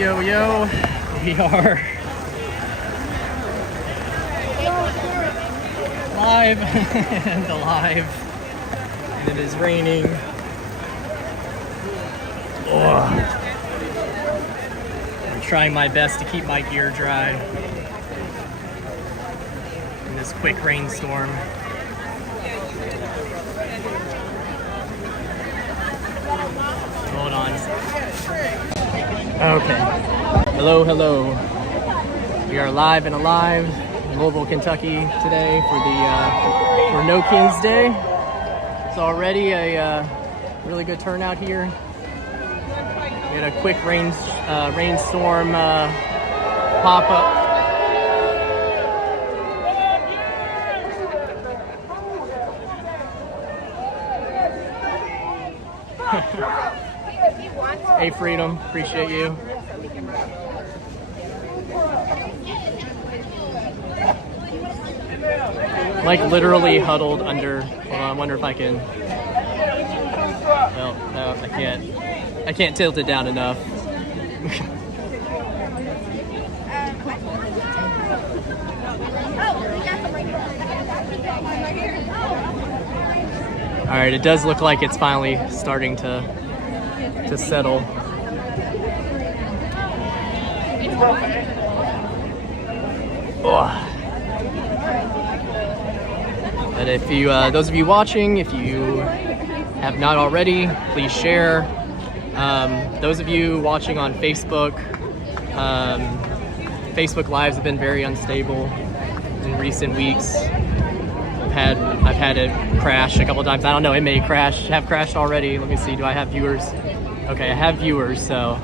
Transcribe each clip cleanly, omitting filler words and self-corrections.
Yo, yo, we are live and alive, and it is raining. I'm trying my best to keep my gear dry in this quick rainstorm. Hold on. Okay. Hello, hello. We are live and alive in Louisville, Kentucky today for No Kings Day. It's already a really good turnout here. We had a quick rainstorm pop up. Hey, Freedom, appreciate you. Like literally huddled under. Hold on, I wonder if I can. Well, no, I can't. I can't tilt it down enough. All right, it does look like it's finally starting to settle. But if you, those of you watching, if you have not already, please share. Those of you watching on Facebook, Facebook Lives have been very unstable in recent weeks. I've had it crash a couple times. I don't know, it may have crashed already. Let me see, do I have viewers? Okay, I have viewers, so.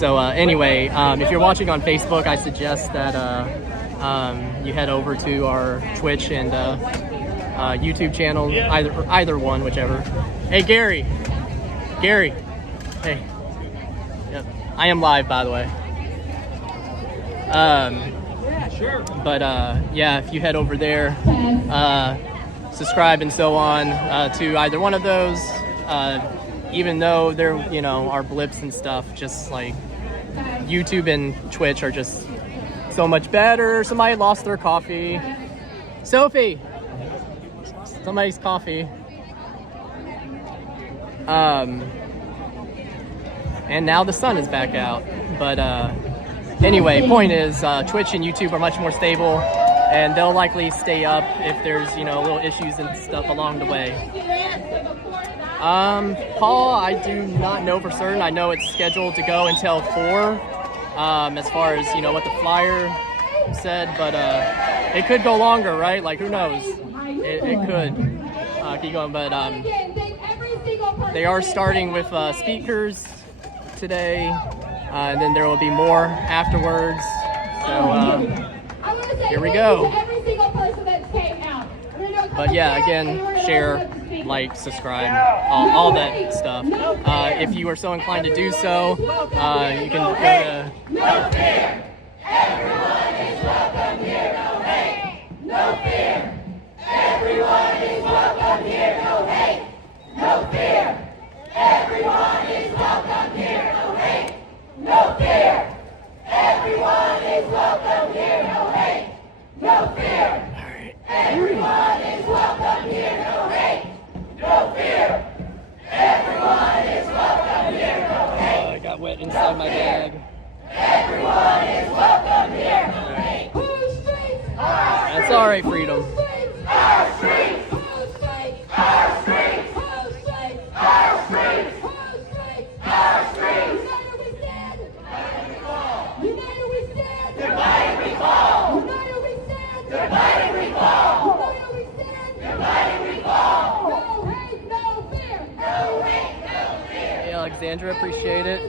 Anyway, if you're watching on Facebook, I suggest that you head over to our Twitch and YouTube channel, either one, whichever. Hey, Gary, hey, yep, I am live, by the way. Sure. But yeah, if you head over there, subscribe and so on to either one of those, even though there, are blips and stuff, just like YouTube and Twitch are just so much better. Somebody lost their coffee. Sophie, somebody's coffee. And now the sun is back out. But anyway, point is, Twitch and YouTube are much more stable, and they'll likely stay up if there's, little issues and stuff along the way. Paul, I do not know for certain. I know it's scheduled to go until 4, as far as, what the flyer said, but it could go longer, right? Like, who knows? It could keep going, but they are starting with speakers today, and then there will be more afterwards. So here we go. But yeah, again, share, like, subscribe, all that stuff. If you are so inclined to do so, you can go to... No fear! Everyone is welcome here, no hate! No fear! Everyone is welcome here, no hate! No fear! Everyone is welcome here, no hate! No fear! Everyone is welcome here, no hate! No fear! Everyone is welcome here, no hate! No fear! Everyone is welcome here, no hate! I got wet inside my bag. Everyone is welcome here, no hate! That's all right, Freedom. Our streets! Our streets! Our streets! Our streets! United we stand! Divided we fall! United we stand! Divided we fall! United we stand! Divided we fall! No hate, no fear! No hate, no fear! Hey, Alexandra, appreciate it.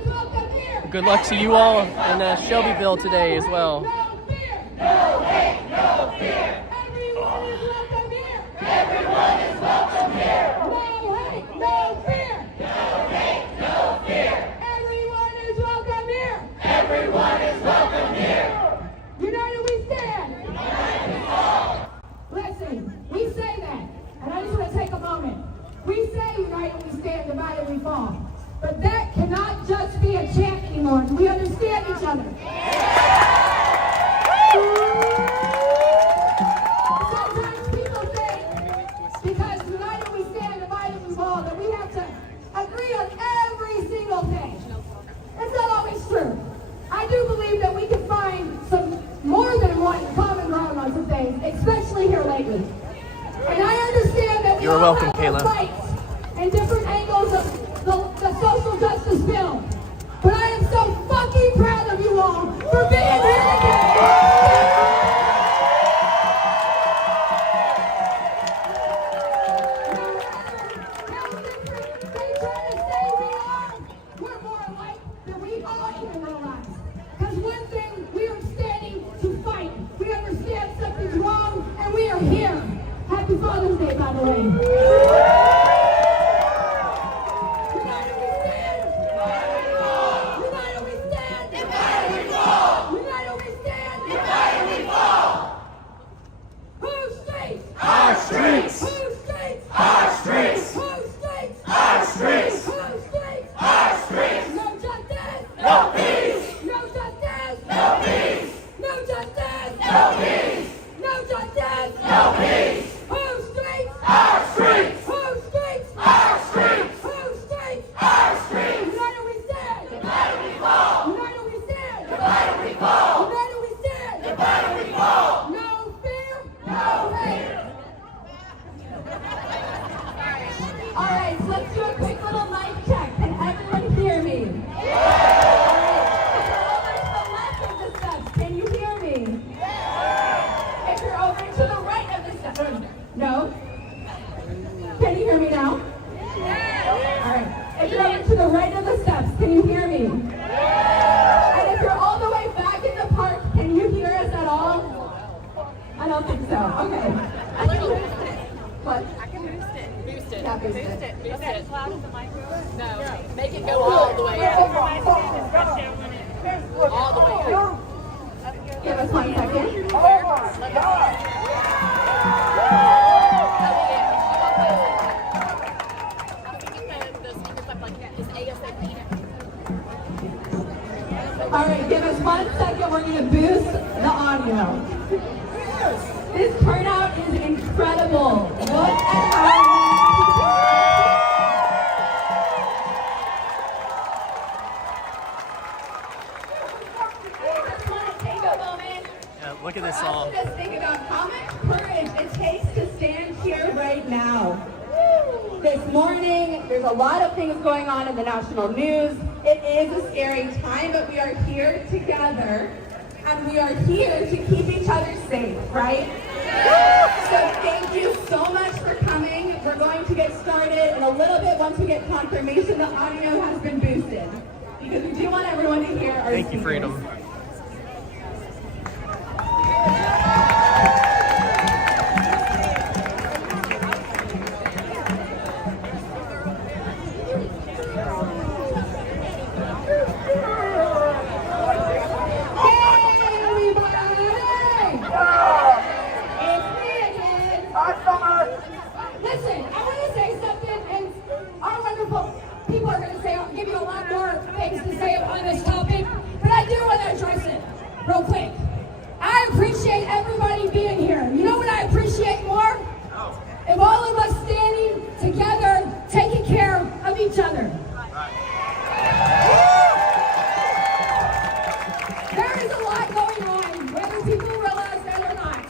Good luck to you all in Shelbyville today as well. No hate, no fear! Everyone is welcome here! Everyone is welcome here! No hate, no fear! No hate, no fear! Everyone is welcome here! Everyone is welcome here! United we stand! United we fall! Listen, we say that, and I just want to take a moment. We say united we stand, divided we fall. But that can not just be a chant anymore. Do we understand each other? Sometimes people think, because united we stand, divided we fall, that we have to agree on every single thing. That's not always true. I do believe that we can find some more than one common ground on some things, especially here lately. And I understand that we You're all welcome, have our Kayla. fights and different angles of the social justice bill. But I am so fucking proud of you all for being here today. They try to say we're more alike than we all even realize. Because one thing, we are standing to fight. We understand something's wrong, and we are here. Happy Father's Day, by the way. United we stand. United we stand. United we fall. United we stand. United we fall. Whose streets? Our streets! Whose streets? Our streets! Whose streets? Our streets! Whose streets? Our streets! No justice. No peace! No justice. No peace! No justice. No peace! No justice. No peace! Whose streets? Our streets! Whose streets? Our streets! Whose streets? Our streets! United we stand. Divided we fall! United we stand. Divided we fall! United we stand. Divided we fall! No fear. No fear! All right, so let's do a quick little mic check. Can everyone hear me? If you're over to the left of the steps, can you hear me? If you're over to the right of the steps, no? Can you hear me now? All right. If you're over to the right of the steps, can you hear me? And if you're all the way back in the park, can you hear us at all? I don't think so. Okay. What? I can boost it. Boost it. Yeah, boost it. Boost it. Boost it. As loud as the micro. No. Make it go all the way up. All the way up. Give us 1 second. All right, give us 1 second. We're going to boost the audio. This turnout is incredible. Look at how I just want to take a moment. Yeah, look at this For us song. to just think about how much courage it takes to stand here right now. This morning, there's a lot of things going on in the national news. It is a scary time, but we are here together, and we are here to keep each other safe, right? So thank you so much for coming. We're going to get started in a little bit once we get confirmation the audio has been boosted, because we do want everyone to hear our Thank you, speakers. Freedom. Listen, I want to say something, and our wonderful people are going to say, I'll give you a lot more things to say on this topic, but I do want to address it real quick. I appreciate everybody being here. You know what I appreciate more? If all of us standing together, taking care of each other. There is a lot going on, whether people realize that or not.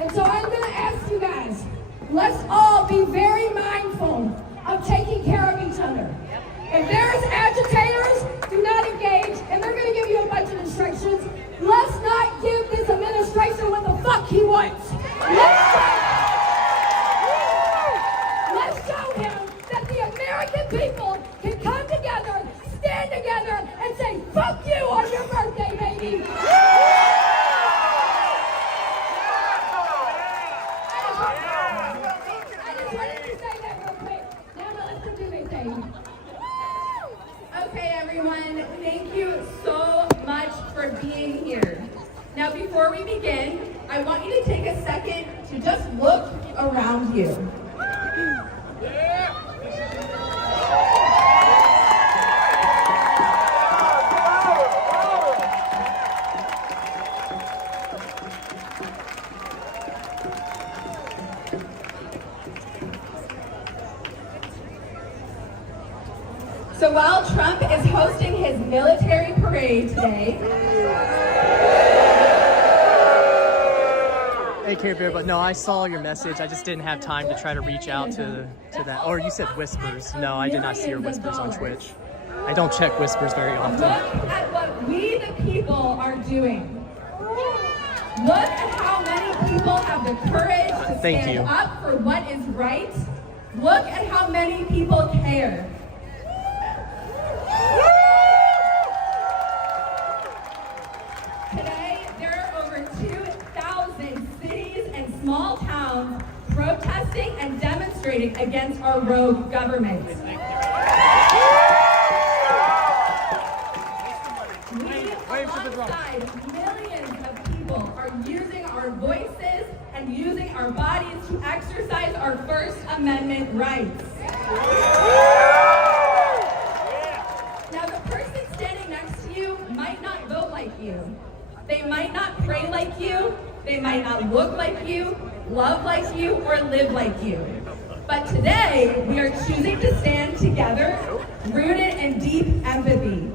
And so I'm going to ask you guys, let's all be very mindful of taking care of each other. If there's agitators, do not engage, and they're going to give you a bunch of instructions. Let's not give this administration what the fuck he wants. Let's show him that the American people can come together, stand together, and say, fuck you on your birthday, baby. I just wanted to say that real quick. Now let's do their thing. Okay, everyone, thank you so much for being here. Now, before we begin, I want you to take a second to just look around you. So while Trump is hosting his military parade today, Hey, Care Bear, but no, I saw your message. I just didn't have time to try to reach out to that. Or you said Whispers. No, I did not see your Whispers on Twitch. I don't check Whispers very often. look at what we the people are doing. Look at how many people have the courage to stand up for what is right. Look at how many people care. Today, there are over 2,000 cities and small towns protesting and demonstrating against our rogue government. We, alongside millions of people, are using our voices and using our bodies to exercise our First Amendment rights. Now, the person standing next to you might not vote like you. They might not pray like you. They might not look like you, love like you, or live like you. But today, we are choosing to stand together, rooted in deep empathy.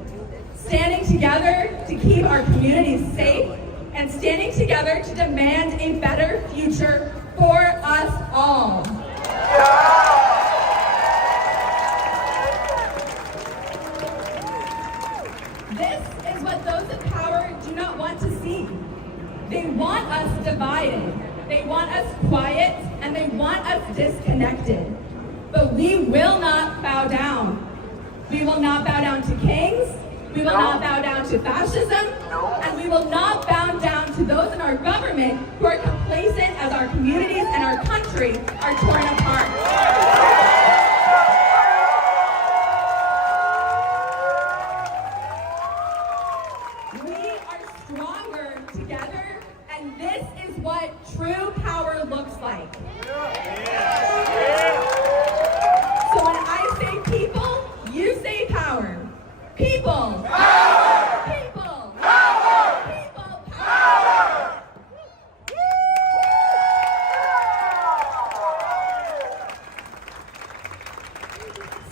Standing together to keep our communities safe, and standing together to demand a better future for us all. This is what those in power do not want to see. They want us divided, they want us quiet, and they want us disconnected. But we will not bow down. We will not bow down to kings. We will not bow down to fascism, and we will not bow down to those in our government who are complacent as our communities and our country are torn apart. We are stronger together, and this is what true power looks like. So when I say people, you say power. People! Power! People! Power! People! Power!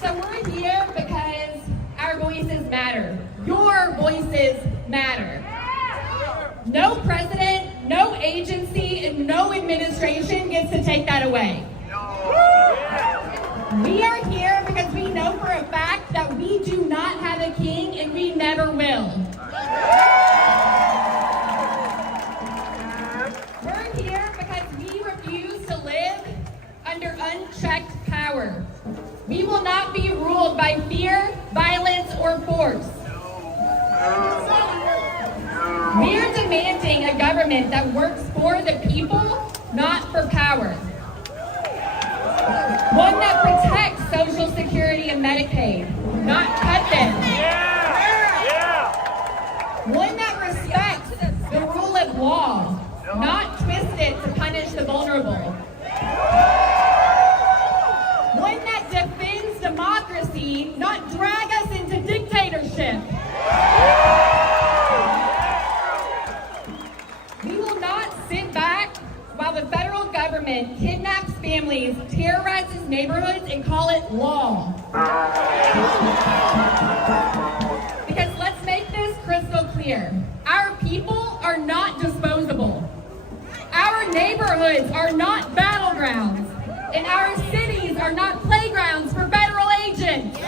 So we're here because our voices matter. Your voices matter. No president, no agency, and no administration gets to take that away. We are here because we know for a fact that we do not have a king and we never will. We're here because we refuse to live under unchecked power. We will not be ruled by fear, violence, or force. We are demanding a government that works for the people, not for power. One that protects Social Security and Medicaid, not cut them. One that respects the rule of law, not twist it to punish the vulnerable. One that defends democracy, not drag us into dictatorship. We will not sit back while the federal government kidnaps families, terrorizes neighborhoods, and call it law. Because let's make this crystal clear. Our people are not disposable. Our neighborhoods are not battlegrounds. And our cities are not playgrounds for federal agents.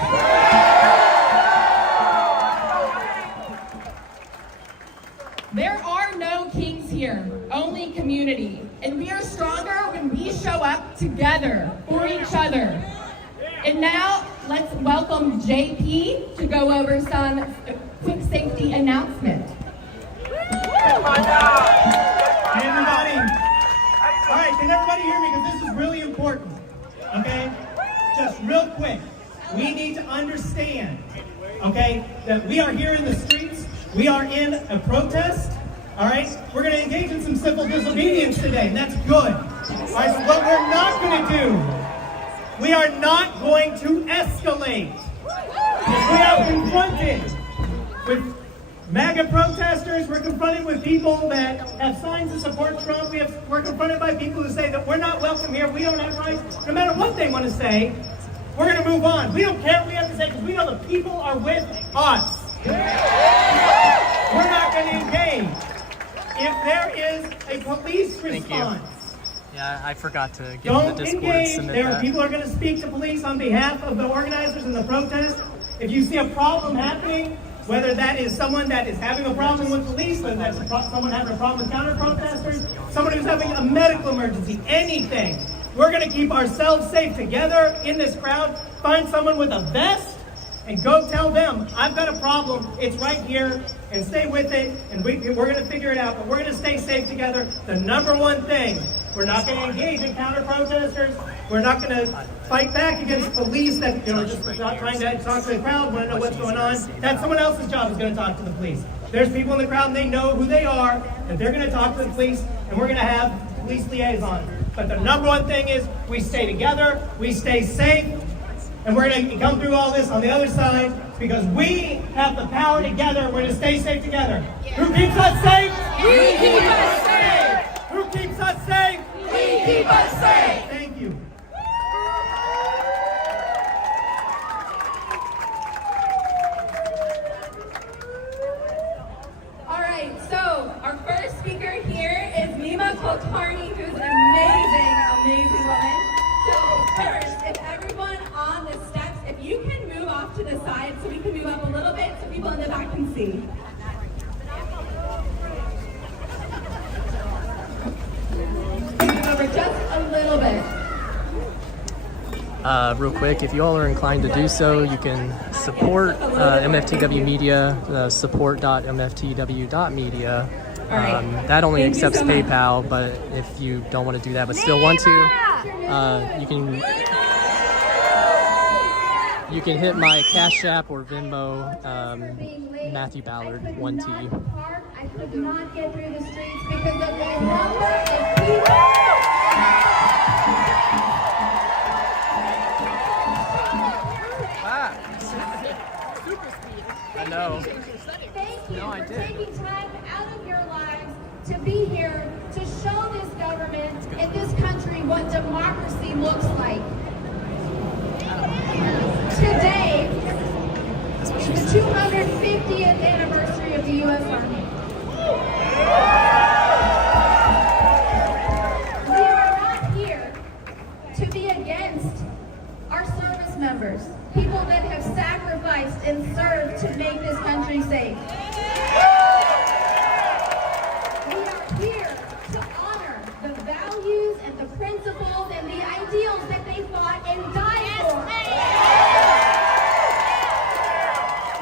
There are no kings here, only community. And we are stronger when we show up together for each other. And now, let's welcome JP to go over some quick safety announcements. Hey everybody. All right, can everybody hear me? Because this is really important, okay? Just real quick, we need to understand, okay, that we are here in the streets. We are in a protest, all right? We're going to engage in some civil disobedience today, and that's good. All right, so what we're not going to do, we are not going to escalate. We are confronted with MAGA protesters. We're confronted with people that have signs to support Trump. We're confronted by people who say that we're not welcome here. We don't have rights. No matter what they want to say, we're going to move on. We don't care what we have to say because we know the people are with us. We're not going to engage. If there is a police response, Yeah, I forgot to get don't in the Discord and engage. submit There are that. people who are going to speak to police on behalf of the organizers in the protest. If you see a problem happening, whether that is someone that is having a problem with police, whether that's someone having a problem with counter-protesters, someone who's having a medical emergency, anything, we're going to keep ourselves safe together in this crowd. Find someone with a vest and go tell them, I've got a problem, it's right here, and stay with it, and we're going to figure it out, but we're going to stay safe together. The number one thing, we're not going to engage in counter-protesters, we're not going to fight back against police that, just not trying to talk to the crowd, want to know what's going on. That's someone else's job is going to talk to the police. There's people in the crowd, and they know who they are, that they're going to talk to the police, and we're going to have police liaison. But the number one thing is we stay together, we stay safe, and we're going to come through all this on the other side because we have the power together. We're going to stay safe together. Who keeps us safe? We keep us safe. Who keeps us safe? We keep us safe. Thank you. All right, so our first speaker here is Nima Kulkarni, who's an amazing woman. So first, if everyone on the steps, if you can move off to the side so we can move up a little bit so people in the back can see. Move over just a little bit. Real quick, if you all are inclined to do so, you can support MFTW Media, support.mftw.media. That only Thank you accepts so much. PayPal, but if you don't want to do that but still want to, you can hit my Cash App or Venmo, Matthew Ballard, 1T. I could not get through the streets because of the number of people. I know. Thank you No, I for did. taking time out of your lives to be here to show this government and this country what democracy looks like. Today is the 250th anniversary of the U.S. Army. We are not here to be against our service members, people that have sacrificed and served to make this country safe. We are here to honor the values and the principles and the ideals that they fought and died for.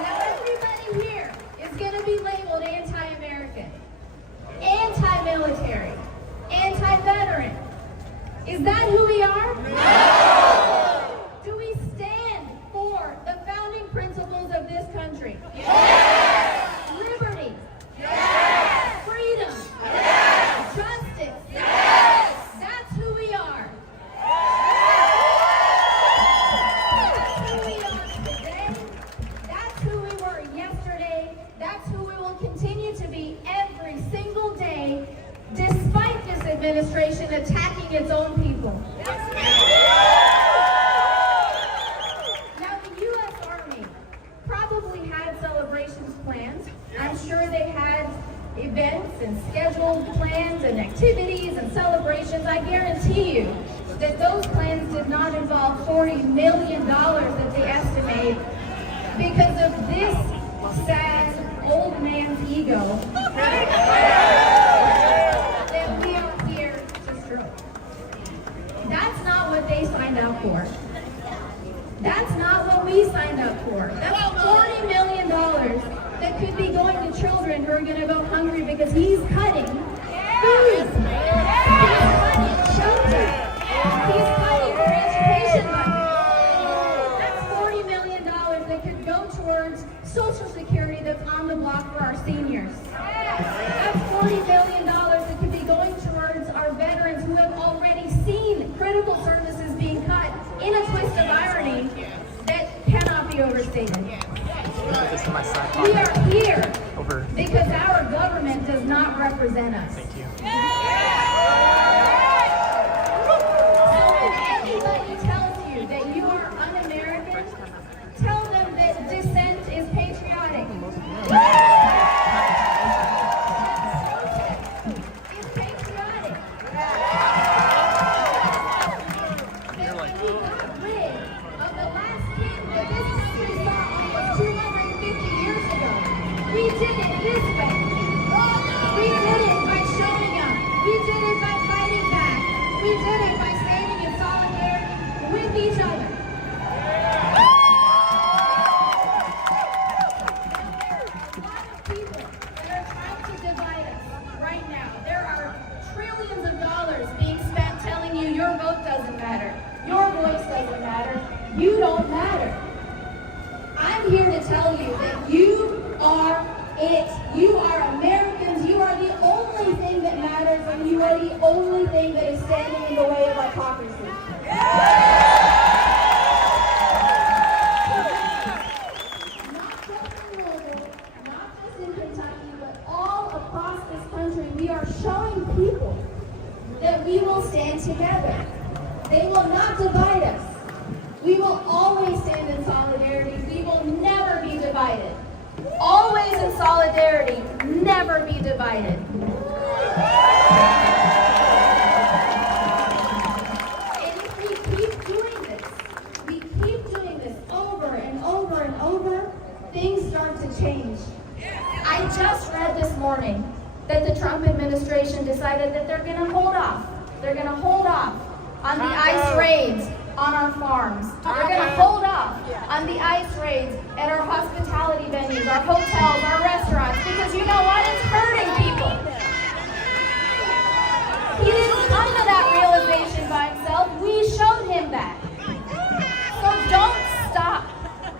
Now everybody here is going to be labeled anti-American, anti-military, anti-veteran. Is that who we are? Do we stand for the founding principles of this country? Yes! Liberty? Yes! Freedom? Yes! Justice? Yes! That's who we are. That's who we are today. That's who we were yesterday. That's who we will continue to be every single day, despite this administration attacking its own people. Now, the U.S. Army probably had celebrations planned. I'm sure they had events and scheduled plans and activities and celebrations. I guarantee you that those plans did not involve $40 million that they estimate because of this sad old man's ego that we are here to stroke. That's not what they signed up for. That's not what we signed up for. That's $40 million that could be going to children who are going to go hungry because he's cutting food. He's cutting shelter. He's cutting transportation money. That's $40 million that could go towards Social Security that's on the block for our seniors. That's $40 million that could be going towards our veterans who have already seen critical services being cut in a twist of irony that cannot be overstated. This is my side We pocket. are here Over. because our government does not represent us. Thank you. So when anybody tells you that you are un-American, trillions of dollars being spent telling you your vote doesn't matter, your voice doesn't matter, you don't matter. I'm here to tell you that you are it. You are Americans. You are the only thing that matters, and you are the only thing that is standing in the way of hypocrisy. Not just in Louisville, not just in Kentucky, but all across this country, we are showing people that we will stand together. They will not divide us. We will always stand in solidarity. We will never be divided. Always in solidarity, never be divided. And if we keep doing this over and over and over, things start to change. I just read this morning that the Trump administration decided that they're going to hold off. They're going to hold off on the ICE raids on our farms. They're going to hold off on the ICE raids at our hospitality venues, our hotels, our restaurants, because you know what? It's hurting people. He didn't come to that realization by himself. We showed him that. So don't stop.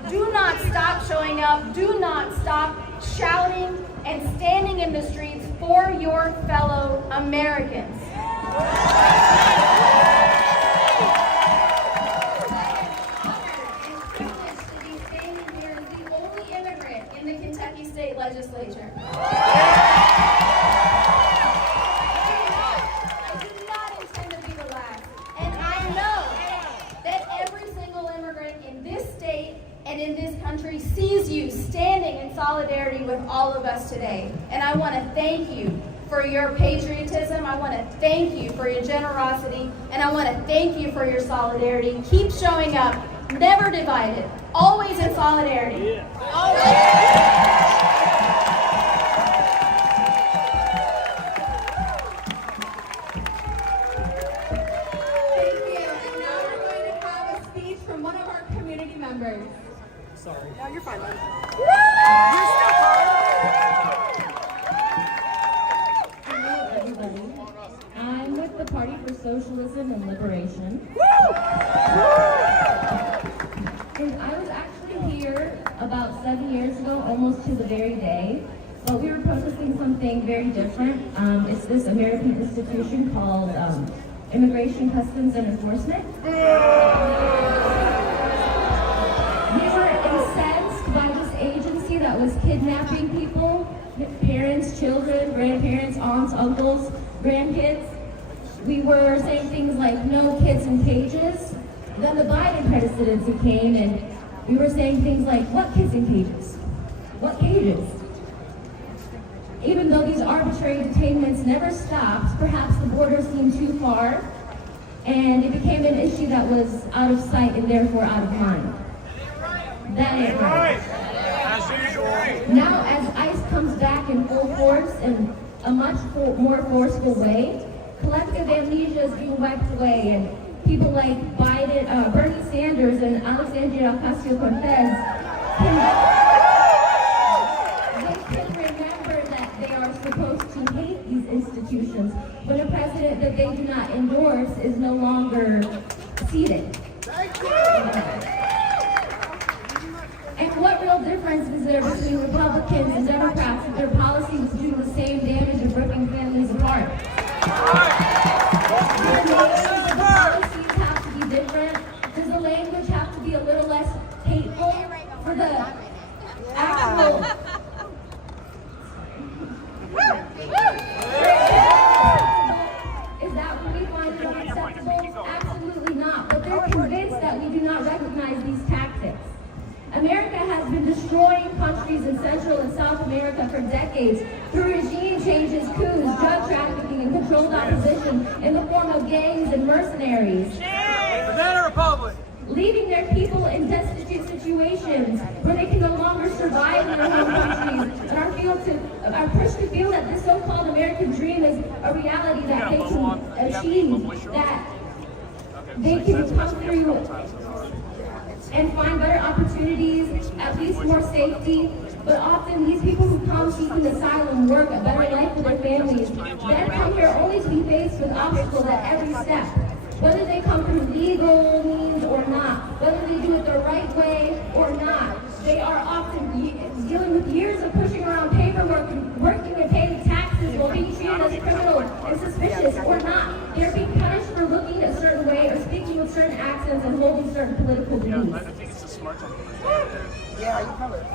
Do not stop showing up. Do not stop shouting and standing in the streets for your fellow Americans. State legislature. I do not intend to be the last. And I know that every single immigrant in this state and in this country sees you standing in solidarity with all of us today. And I want to thank you for your patriotism. I want to thank you for your generosity. And I want to thank you for your solidarity. Keep showing up, never divided, always in solidarity. Sorry. No, you're fine. Hello, everybody. I'm with the Party for Socialism and Liberation. And I was actually here about 7 years ago, almost to the very day. But we were protesting something very different. It's this American institution called Immigration, Customs, and Enforcement. That was kidnapping people, parents, children, grandparents, aunts, uncles, grandkids. We were saying things like no kids in cages. Then the Biden presidency came and we were saying things like what kids in cages? What cages? Even though these arbitrary detainments never stopped, perhaps the border seemed too far and it became an issue that was out of sight and therefore out of mind. That ain't right. Now, as ICE comes back in full force in a much more forceful way, collective amnesia is being wiped away, and people like Biden, Bernie Sanders, and Alexandria Ocasio-Cortez can remember that they are supposed to hate these institutions when a president that they do not endorse is no longer seated. And what real difference is there between Republicans and Democrats if their policies do the same damage and ripping families apart? Does the policies have to be different? Does the language have to be a little less hateful for the actual... Is that what we find unacceptable? Absolutely not. But they're convinced that we do not recognize these tactics. America has been destroying countries in Central and South America for decades through regime changes, coups, drug trafficking, and controlled opposition in the form of gangs and mercenaries. Banana Republic! Leaving their people in destitute situations where they can no longer survive in their home countries and are pushed to feel that this so-called American dream is a reality that they can achieve, that they can come through and find better opportunities, at least more safety. But often these people who come seeking asylum work a better life for their families, then come here only always be faced with obstacles at every step. Whether they come through legal means or not, whether they do it the right way or not, they are often dealing with years of pushing around paperwork and working and paying taxes while being treated as criminal and suspicious or not. They're being punished for looking a certain way or speaking with certain accents and holding certain political beliefs. I think it's a smart time. Yeah, you covered.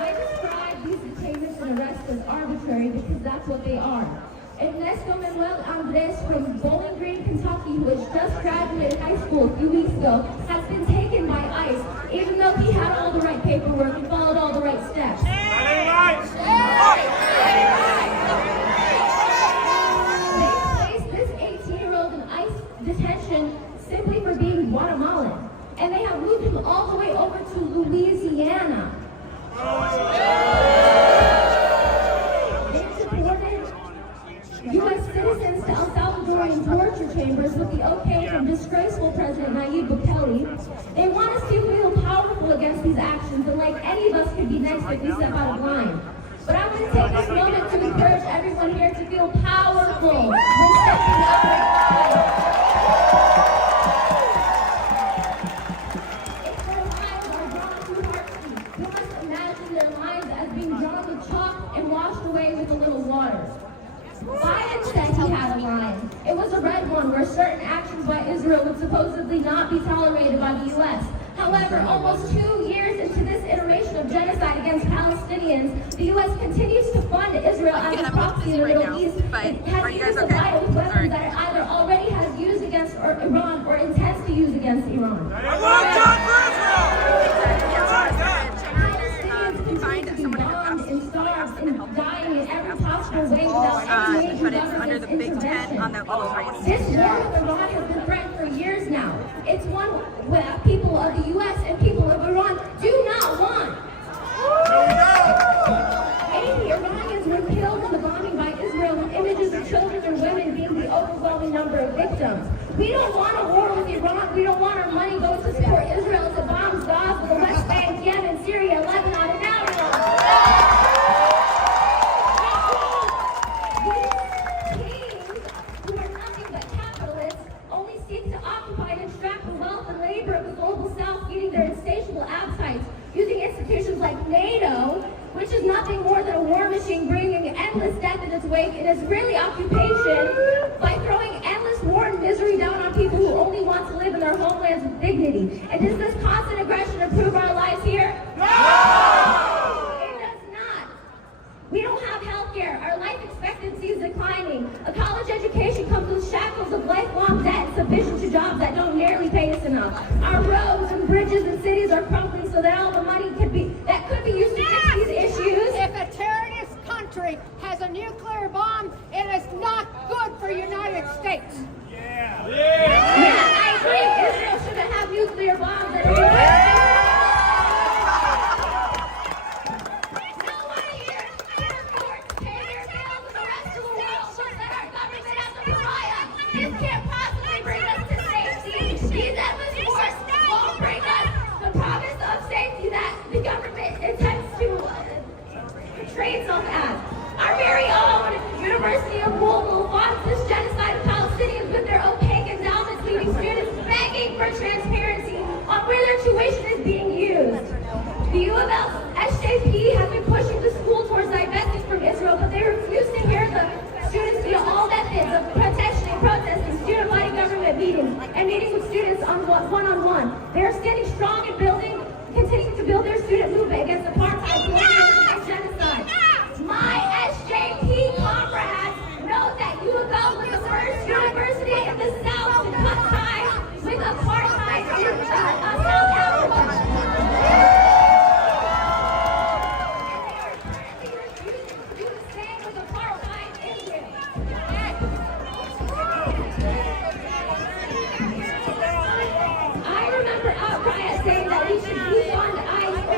I describe these detainments and arrests as arbitrary because that's what they are. Ernesto Manuel Andres from Bowling Green, Kentucky, who has just graduated high school a few weeks ago, has been taken by ICE, even though he had all the right paperwork and followed all the right steps. They placed this 18-year-old in ICE detention simply for being Guatemalan, and they have moved him all the way over to Louisiana. U.S. citizens to El Salvadorian torture chambers with the okay from disgraceful President Nayib Bukele. They want us to feel powerful against these actions, and like any of us could be nice if we step out of line. But I want to take this moment to encourage everyone here to feel powerful when stepping up and fight. If their lives are drawn too harshly, you must imagine their lives as being drawn with chalk and washed away with a little water. Biden said he had a line. It was a red one where certain actions by Israel would supposedly not be tolerated by the U.S. However, almost 2 years into this iteration of genocide against Palestinians, the U.S. continues to fund Israel as a proxy in the Middle East. It has even supplied with weapons that it either already has used against Iran or intends to use against Iran. I love John for Dying in every possible way without any major but it's under the Big Ten on that little right. This war with Iran has been threatened for years now. It's one that people of the U.S. and people of Iran do not want. 80 Iranians were killed in the bombing by Israel, with images of children and women being the overwhelming number of victims. We don't want a war with Iran. We don't want our money going to support Israel as it bombs Gaza, the West Bank, Yemen, Syria, Lebanon, and now Iran. Institutions like NATO, which is nothing more than a war machine bringing endless death in its wake in Israeli occupation by throwing endless war and misery down on people who only want to live in their homelands with dignity. And does this constant aggression improve our lives here? No! It does not. We don't have health care. Our life expectancy is declining. A college education comes with shackles of lifelong debt insufficient to jobs that don't nearly pay us enough. Our roads and bridges and cities are crumbling so that all the money could be used to fix these issues. If a terrorist country has a nuclear bomb, it is not good for the United States. Yeah, I agree. Israel shouldn't have nuclear bombs in the United States. Nobody here airports pay their bills and the rest of the world looks at our government as a pariah. This can't possibly bring us to safety. These endless wars won't bring us the promise of safety that the government intends to portray itself as. Our very own University of Louisville funds this genocide of Palestinians with their opaque endowments, leaving students begging for transparency on where their tuition is being used. The U of L SJP has been pushing the school towards divesting from Israel, but they refuse to hear the students via all methods of protesting, student body government meetings, and meeting with students on one-on-one. They are standing strong and continuing to build their student movement against apartheid, colonialism, and genocide. My SJP comrades know that U of L was the first university in the South to cut ties with apartheid in South Africa. And they are currently refusing to do the same with apartheid Israel. I remember Outright saying that we should defund ICE or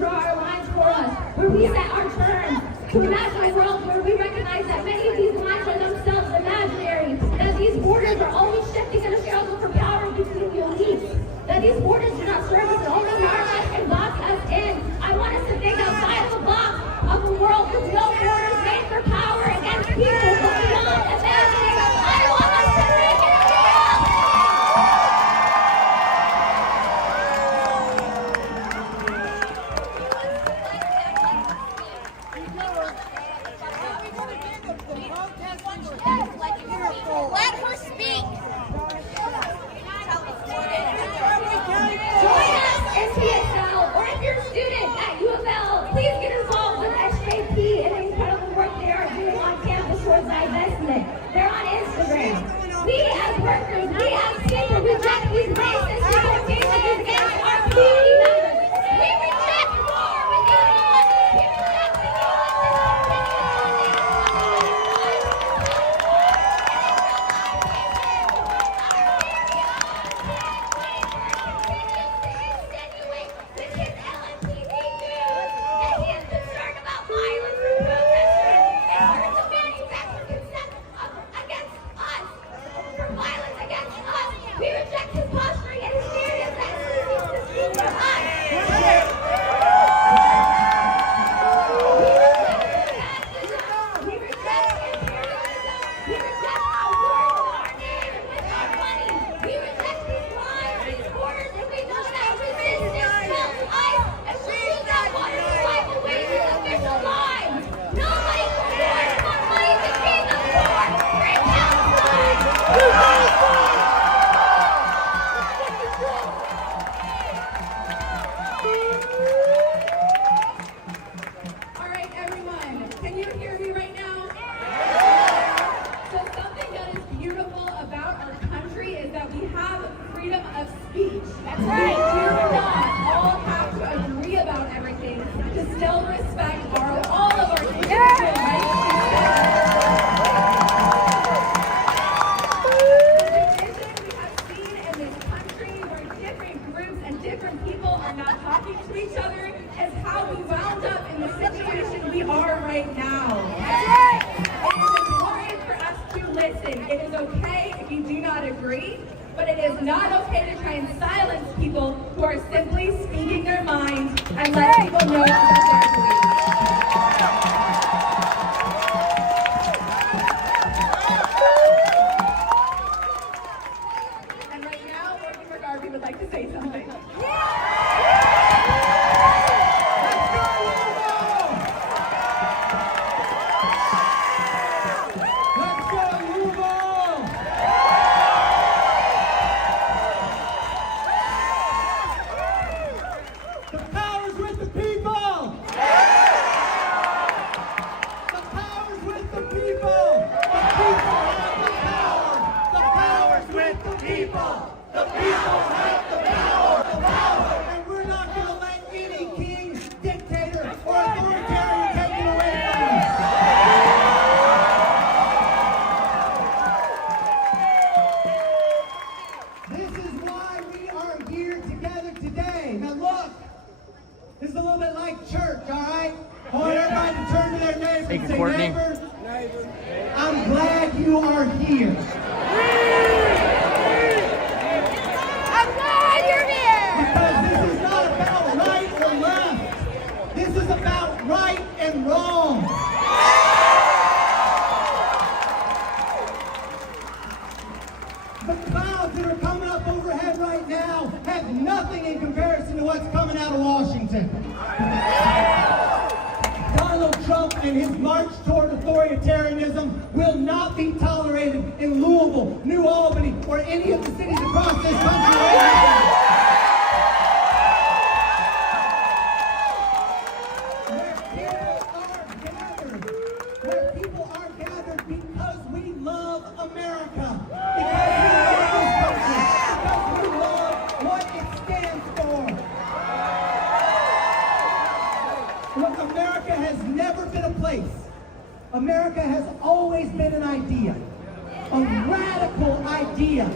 draw our lines for us, where we set our terms, to imagine a world where we recognize that many of these lines are themselves imaginary, that these borders are always shifting in a struggle for power between the elites, that these borders do not serve us, only harm us and box us in. I want us to think outside of the box of a world with no borders made for power against people, but beyond imagining. I want us to make it real! Let her speak. Join us in PSL, or if you're a student at U of L, please get involved with SJP and the incredible work they are doing on campus towards divestment. They're on Instagram. We as workers, we as people reject these racist deportations against our community members. We reject war with anyone. We reject the insinuate that his LMPD news and he is concerned about violence from protesters in order to manufacture consent against us, for violence against us. We reject his posturing and his narrative that seeks to speak for us. We reject imperialism. We reject our war with our name and with our money. We reject these lines, these borders, and we know that resistance melts ice, and we use that water to wipe away these official lines. Nobody can force more money to keep us poor. Bring down the lines. All right, everyone, can you hear me right now? So something that is beautiful about our country is that we have freedom of speech. That's right. We do not all have to agree about everything to still respect all of our individual rights. The division we have seen in this country where different groups and different people are not talking to each other is how we wound up in the situation we are right now. It is important for us to listen. It is okay if you do not agree, but it is not okay to try and silence people who are simply speaking their mind and let people know that they're And right now, Working for Garvey would like to say something. Let's go, Louisville! The power's with the people! The power's with the people! The people have the power! The power's with the people! The people have the power! The power! And we're not going to let any king, dictator, or authoritarian take it away from us! This is why we are here together today. Now look, this is a little bit like church, all right? I want everybody to turn to their neighbor Thank and you, say, Courtney. neighbor, I'm glad you are here. I'm glad you're here. Because this is not about right or left. This is about right and wrong. The clouds that are coming up overhead right now have nothing in comparison to what's coming out of Washington. Donald Trump and his march toward authoritarianism will not be tolerated in Louisville, New Albany, or any of the cities across this country right now. Where people are gathered because we love America. Because we love this country. Because we love what it stands for. Look, America has never been a place. America has always been an idea. A radical idea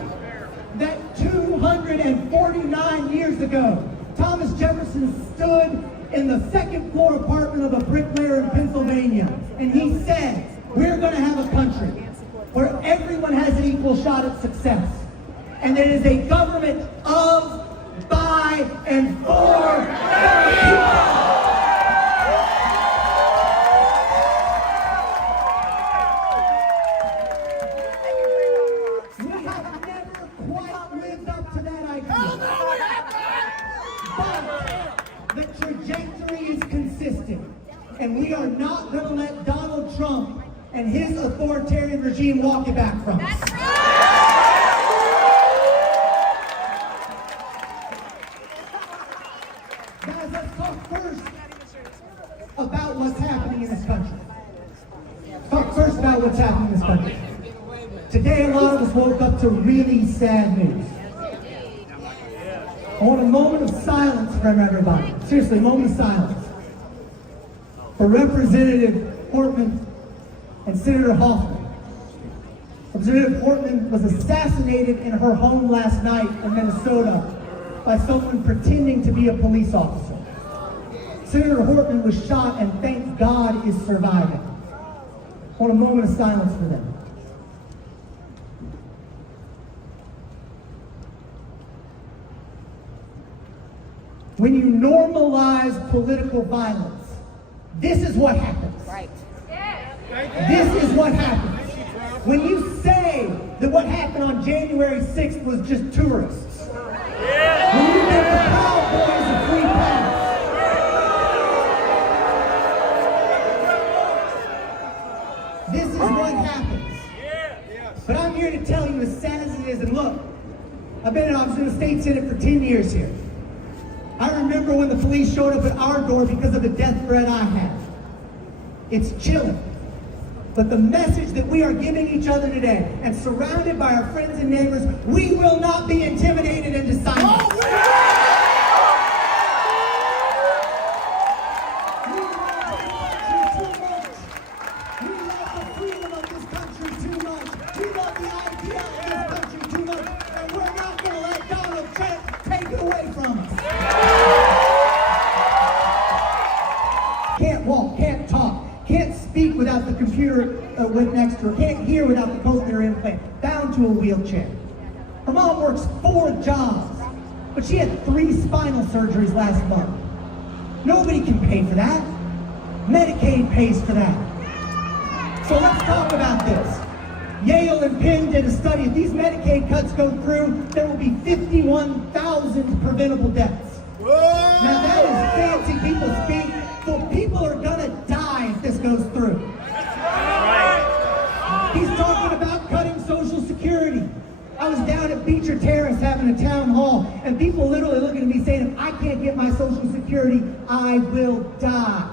that 249 years ago, Thomas Jefferson stood in the second floor apartment of a bricklayer in Pennsylvania. And he said, we're going to have a country where everyone has an equal shot at success. And it is a government of, by, and for the people. We have never quite lived up to that idea. But the trajectory is consistent. And we are not going to let Donald Trump and his authoritarian regime walk it back from us. Guys, let's talk first about what's happening in this country. Talk first about what's happening in this country. Today, a lot of us woke up to really sad news. I want a moment of silence from everybody. Seriously, a moment of silence. For Representative Portman and Senator Hoffman. Representative Portman was assassinated in her home last night in Minnesota by someone pretending to be a police officer. Senator Portman was shot and thank God is surviving. I want a moment of silence for them. When you normalize political violence, this is what happens. Right. This is what happens. When you say that what happened on January 6th was just tourists. When you give the Proud Boys a free pass. This is what happens. But I'm here to tell you, as sad as it is, and look, I was in the state senate for 10 years here. I remember when the police showed up at our door because of the death threat I had. It's chilling. But the message that we are giving each other today, and surrounded by our friends and neighbors, we will not be intimidated into silence. We love the freedom of this country too much. We love the idea of this country too much. And we're not going to let Donald Trump take it away from us. Can't walk, can't talk. Can't speak without the computer with next to her. Can't hear without the cochlear implant. Bound to a wheelchair. Her mom works 4 jobs, but she had 3 spinal surgeries last month. Nobody can pay for that. Medicaid pays for that. So let's talk about this. Yale and Penn did a study. If these Medicaid cuts go through, there will be 51,000 preventable deaths. Now that is fancy people speak. So people are gonna die if this goes through. He's talking about cutting Social Security. I was down at Beecher Terrace having a town hall, and people literally looking at me saying, if I can't get my Social Security, I will die.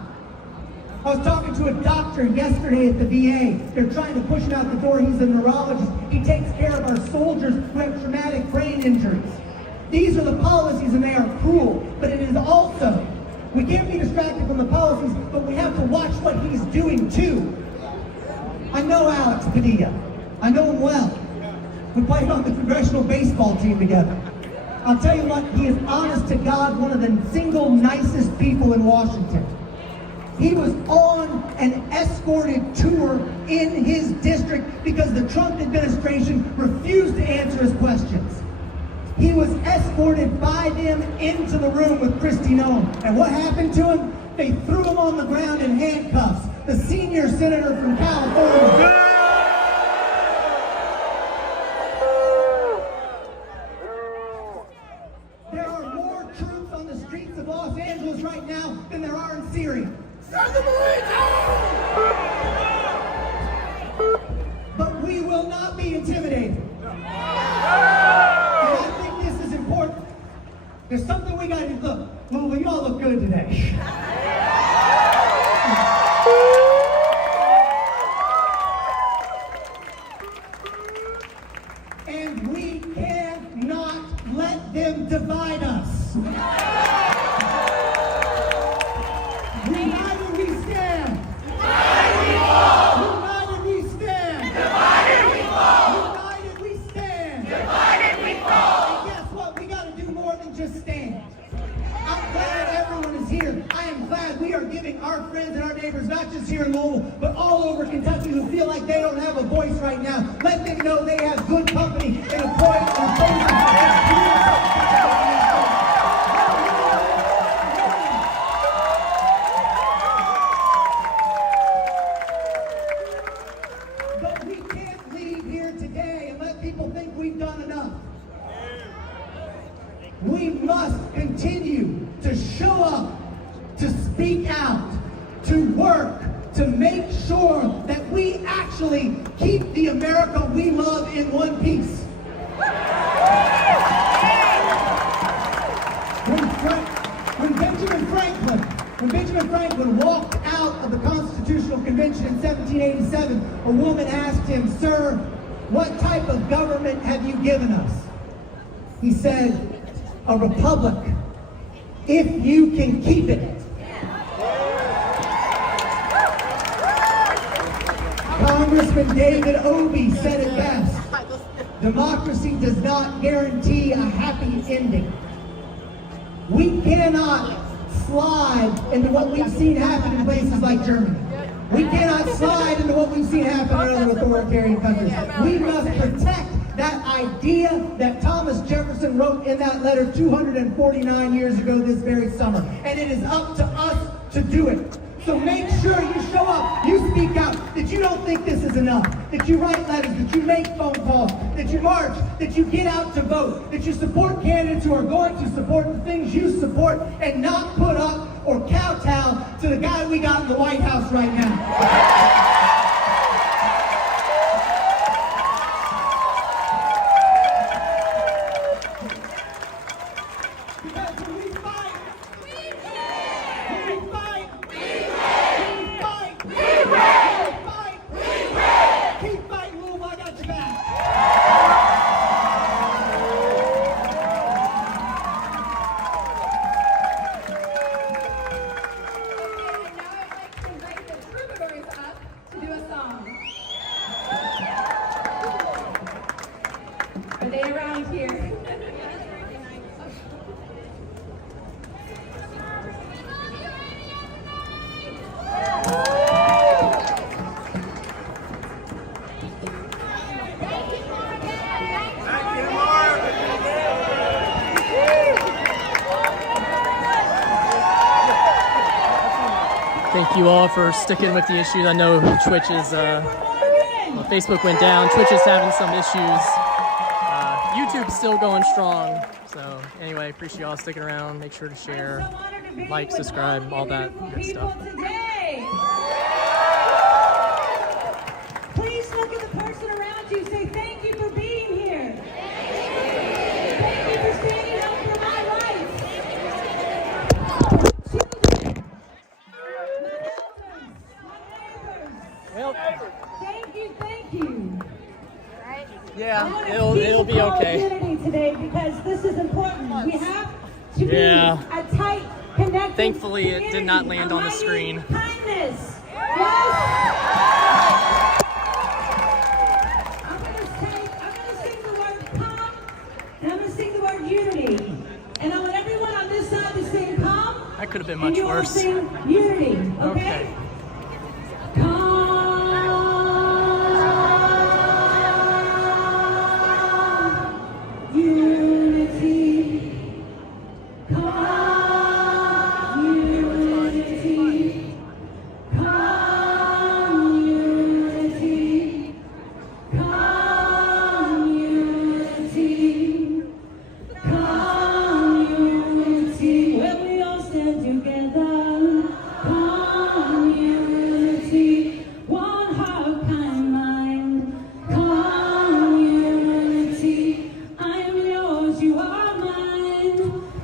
I was talking to a doctor yesterday at the VA. They're trying to push him out the door. He's a neurologist. He takes care of our soldiers who have traumatic brain injuries. These are the policies, and they are cruel, but it is also, we can't be distracted from the policies, but we have to watch what he's doing too. I know Alex Padilla. I know him well. We played on the congressional baseball team together. I'll tell you what, he is honest to God, one of the single nicest people in Washington. He was on an escorted tour in his district because the Trump administration refused to answer his questions. He was escorted by them into the room with Kristi Noem. And what happened to him? They threw him on the ground in handcuffs. The senior senator from California. There are more troops on the streets of Los Angeles right now than there are in Syria. But we will not be intimidated. There's something we got to do. Look, Louisville, you all look good today. And we cannot let them divide us. United we stand. Divided we fall. United we stand. Divided we fall. United we stand. Divided we fall. And guess what? We got to do more than just stand. I'm glad everyone is here. I am glad we are giving our friends and our neighbors, not just here in Louisville, but all over Kentucky, who feel like they don't have a voice right now. Let them know they have good company and a But we can't leave here today and let people think we've done enough. We must continue to show up, to speak out, to work, to make sure that we actually keep the America we love in one piece. When Benjamin Franklin walked out of the Constitutional Convention in 1787, a woman asked him, "Sir, what type of government have you given us?" He said, "A republic, if you can keep it." Congressman David Obey said it best: democracy does not guarantee a happy ending. We cannot slide into what we've seen happen in places like Germany. We cannot slide into what we've seen happen in other authoritarian countries. We must protect that idea that Thomas Jefferson wrote in that letter 249 years ago this very summer. And it is up to us to do it. So make sure you show up, you speak out, that you don't think this is enough, that you write letters, that you make phone calls, that you march, that you get out to vote, that you support candidates who are going to support the things you support and not put up or kowtow to the guy we got in the White House right now. Thank you all for sticking with the issues. I know Twitch is, Facebook went down. Twitch is having some issues. YouTube's still going strong. So anyway, appreciate y'all sticking around. Make sure to share, like, subscribe, all that good stuff. Please look at the person around you. Say thank you for being here. Thank you for standing up for my rights. Children, my elders, my neighbors. Well, Thank you. yeah, it'll be okay. Unity today, because this is important. We have to be a tight, connected Thankfully, it community. did not land on the screen. Kindness. Yes. I'm gonna sing the word come, and I'm gonna sing the word unity. And I want everyone on this side to sing come. That could have been And much you all worse. sing unity, okay? Come. Unity. Come. Unity. Come. Unity. Come. Unity. Come. Unity. When we all stand together. Come. Unity. One heart, kind mind. Come. Unity. I am yours, you are mine.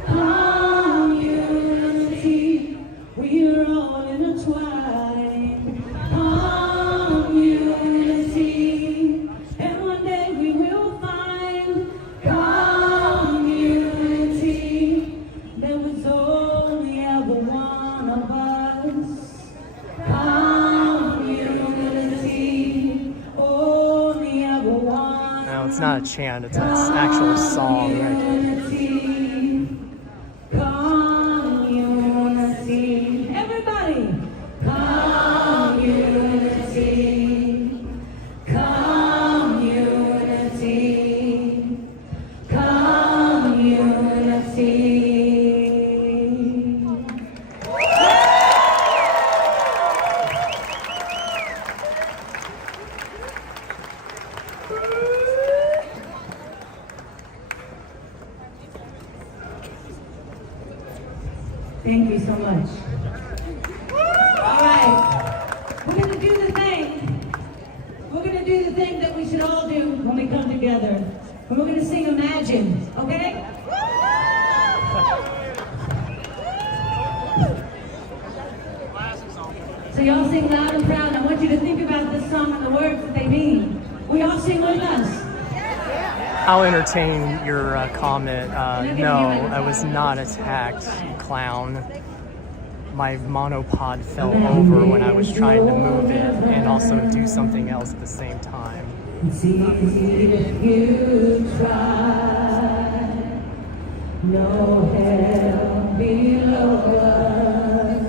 Come. Unity. We are all intertwined. Come. Unity. And one day we will find. Come. Unity. There was only ever one of us. Come. Unity. Only ever one. No, it's not a chant, it's an actual song, right? Unity. Come. Unity. you so much. All right, we're going to do the thing. We're going to do the thing that we should all do when we come together. And we're going to sing Imagine, okay? So y'all sing loud and proud. I want you to think about this song and the words that they mean. We all sing with us. I'll entertain your comment. No, I was not attacked, clown. My monopod fell over when I was trying to move it and also do something else at the same time. It's easy if you try. No hell below us,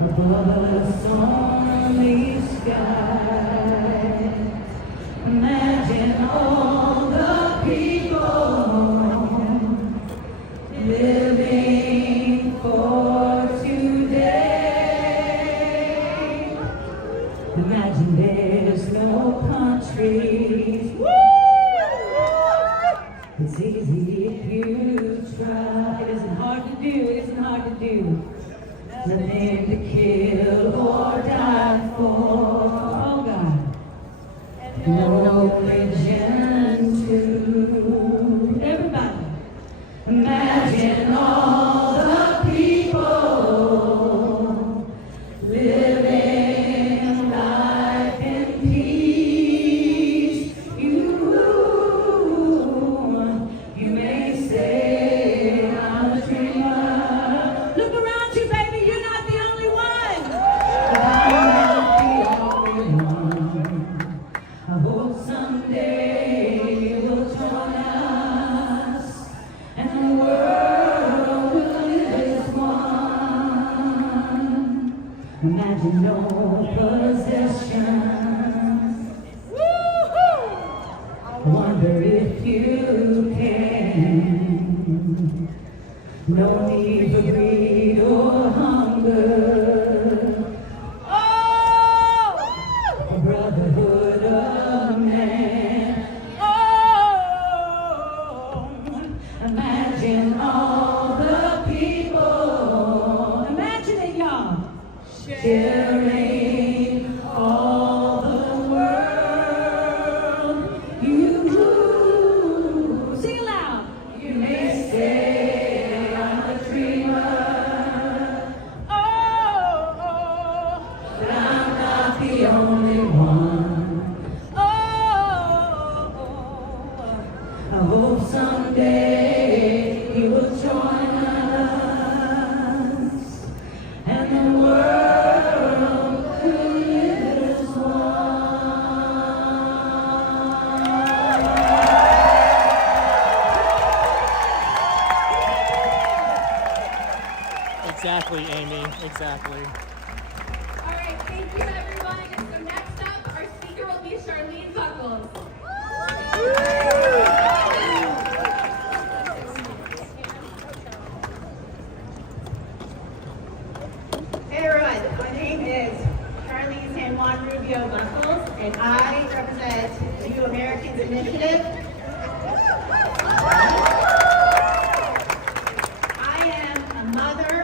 above us only sky. Imagine all the people living for today. Imagine there's no countries. It's easy if you try. It isn't hard to do. It isn't hard to do. Nothing to kill or die for. Oh God. No religion to everybody. Imagine all the people living life in peace. You may say I'm a dreamer. Look around you, baby. You're not the only one. I'm not the only one. I hope someday you will join us, and the world will live as one. Imagine no possessions. Wonder if you can. No need for greed or hunger. Oh, a brotherhood of man. Oh, imagine all the people. Imagine it, y'all. Sharing all the world. You sing aloud. You may say I'm a dreamer. Oh, but I'm not the only one. Oh, I hope someday you will join us, and the world will live as one. Exactly, Amy. Exactly. All right, thank you everyone. And so next up, our speaker will be Charlene Buckles. Hey everyone, my name is Charlene San Juan Rubio Buckles, and I represent the New Americans Initiative. I am a mother,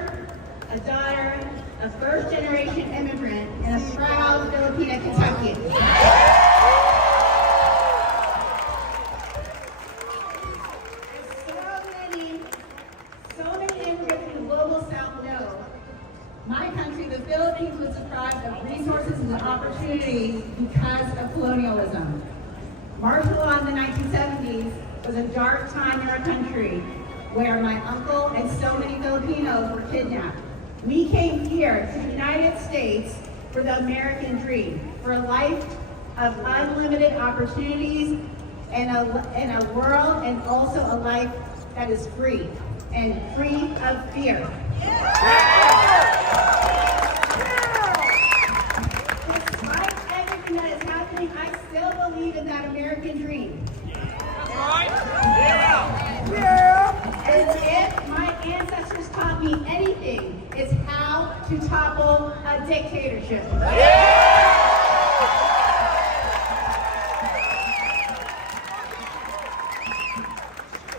a daughter, a first-generation immigrant, and a proud Filipina Kentuckian. So many immigrants in the global South know, my country, the Philippines, was deprived of resources and opportunities because of colonialism. Martial law in the 1970s was a dark time in our country where my uncle and so many Filipinos were kidnapped. We came here to the United States for the American dream, for a life of unlimited opportunities and a world, and also a life that is free and free of fear. Despite everything that is happening, I still believe in that American dream. That's right. Yeah. And if my ancestors taught me anything, it's how to topple a dictatorship.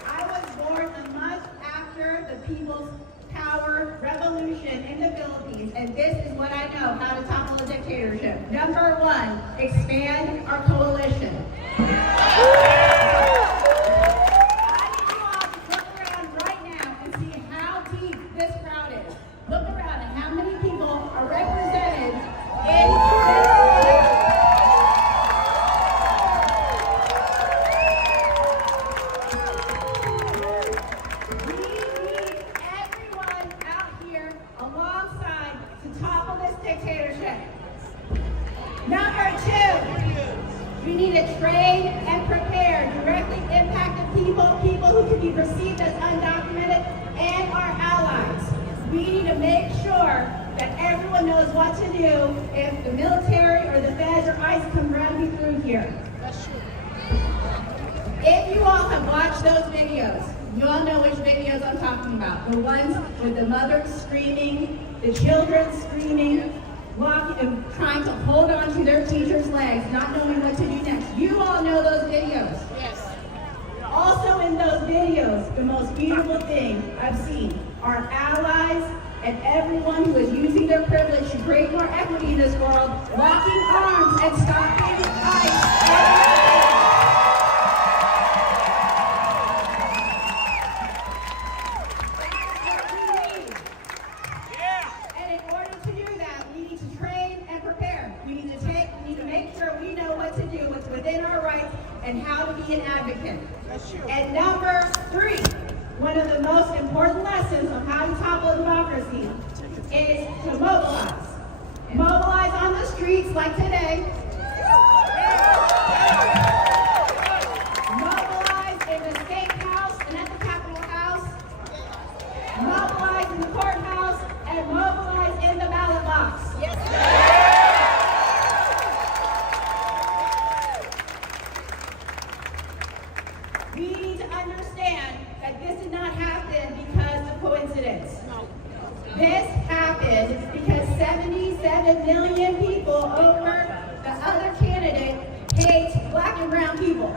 I was born a month after the People's Power Revolution. things, and this is what I know how to topple a dictatorship. Number one, expand our coalition. I need you all to look around right now and see how deep this crowd is. Look around at how many people are represented in this. We need everyone out here alongside to topple this dictatorship. Number two, we need to train and prepare directly impacted people who can be perceived as undocumented, and our allies. We need to make sure that everyone knows what to do if the military or the feds or ICE come running through here. If you all have watched those videos, you all know which videos I'm talking about. The ones with the mothers screaming, the children screaming, walking and trying to hold on to their teacher's legs, not knowing what to do next. You all know those videos. Yes. Also in those videos, the most beautiful thing I've seen are allies and everyone who is using their privilege to create more equity in this world, locking arms and stopping ICE. And in order to do that, we need to train and prepare. We need to make sure we know what to do, what's within our rights, and how to be an advocate. And number three, one of the most important lessons of how to topple a democracy is to mobilize. Mobilize on the streets like today. Mobilize in the State House and at the Capitol House. Mobilize in the courthouse and mobilize in the ballot box. We need to understand that this did not happen because of coincidence. This happened because 77 million people over the other candidate hate black and brown people.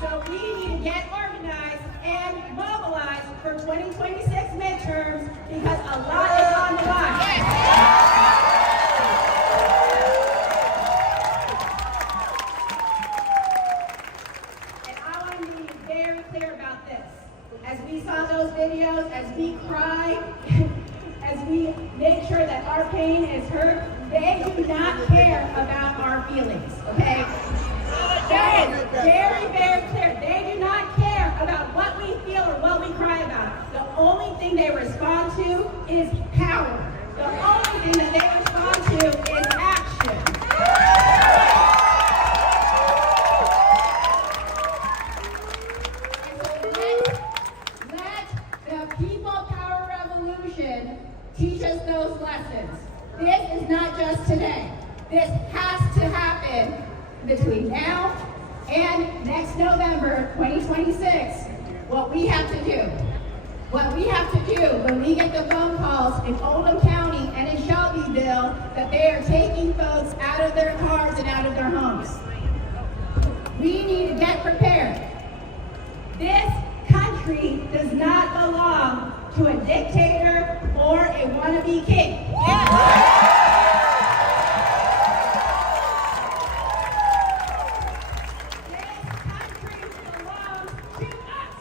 So we need to get organized and mobilize for 2026 midterms because a lot is on the line. Very clear about this. As we saw those videos, as we cry, as we make sure that our pain is heard, they do not care about our feelings, okay? That is very, very clear. They do not care about what we feel or what we cry about. The only thing they respond to is power. The only thing that they respond to is action. Teach us those lessons. This is not just today. This has to happen between now and next November 2026. What we have to do when we get the phone calls in Oldham County and in Shelbyville that they are taking folks out of their cars and out of their homes. We need to get prepared. This country does not belong to a dictator or a wannabe king. This country belongs to us.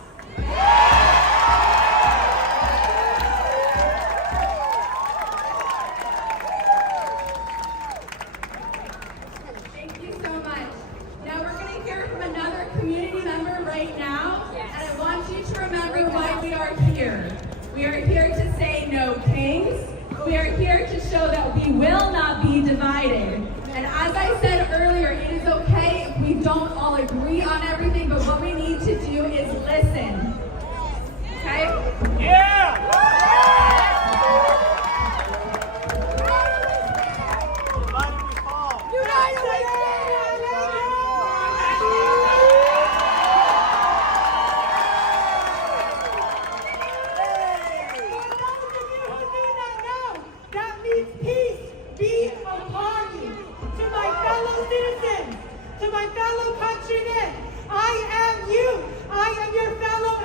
Thank you so much. Now we're going to hear from another community member right now, and I want you to remember why we are here. We are here to say no kings. We are here to show that we will not be divided. And as I said earlier, it is okay if we don't all agree on everything, but what we need to do is listen. Okay? Yeah! To my fellow countrymen, I am you. I am your fellow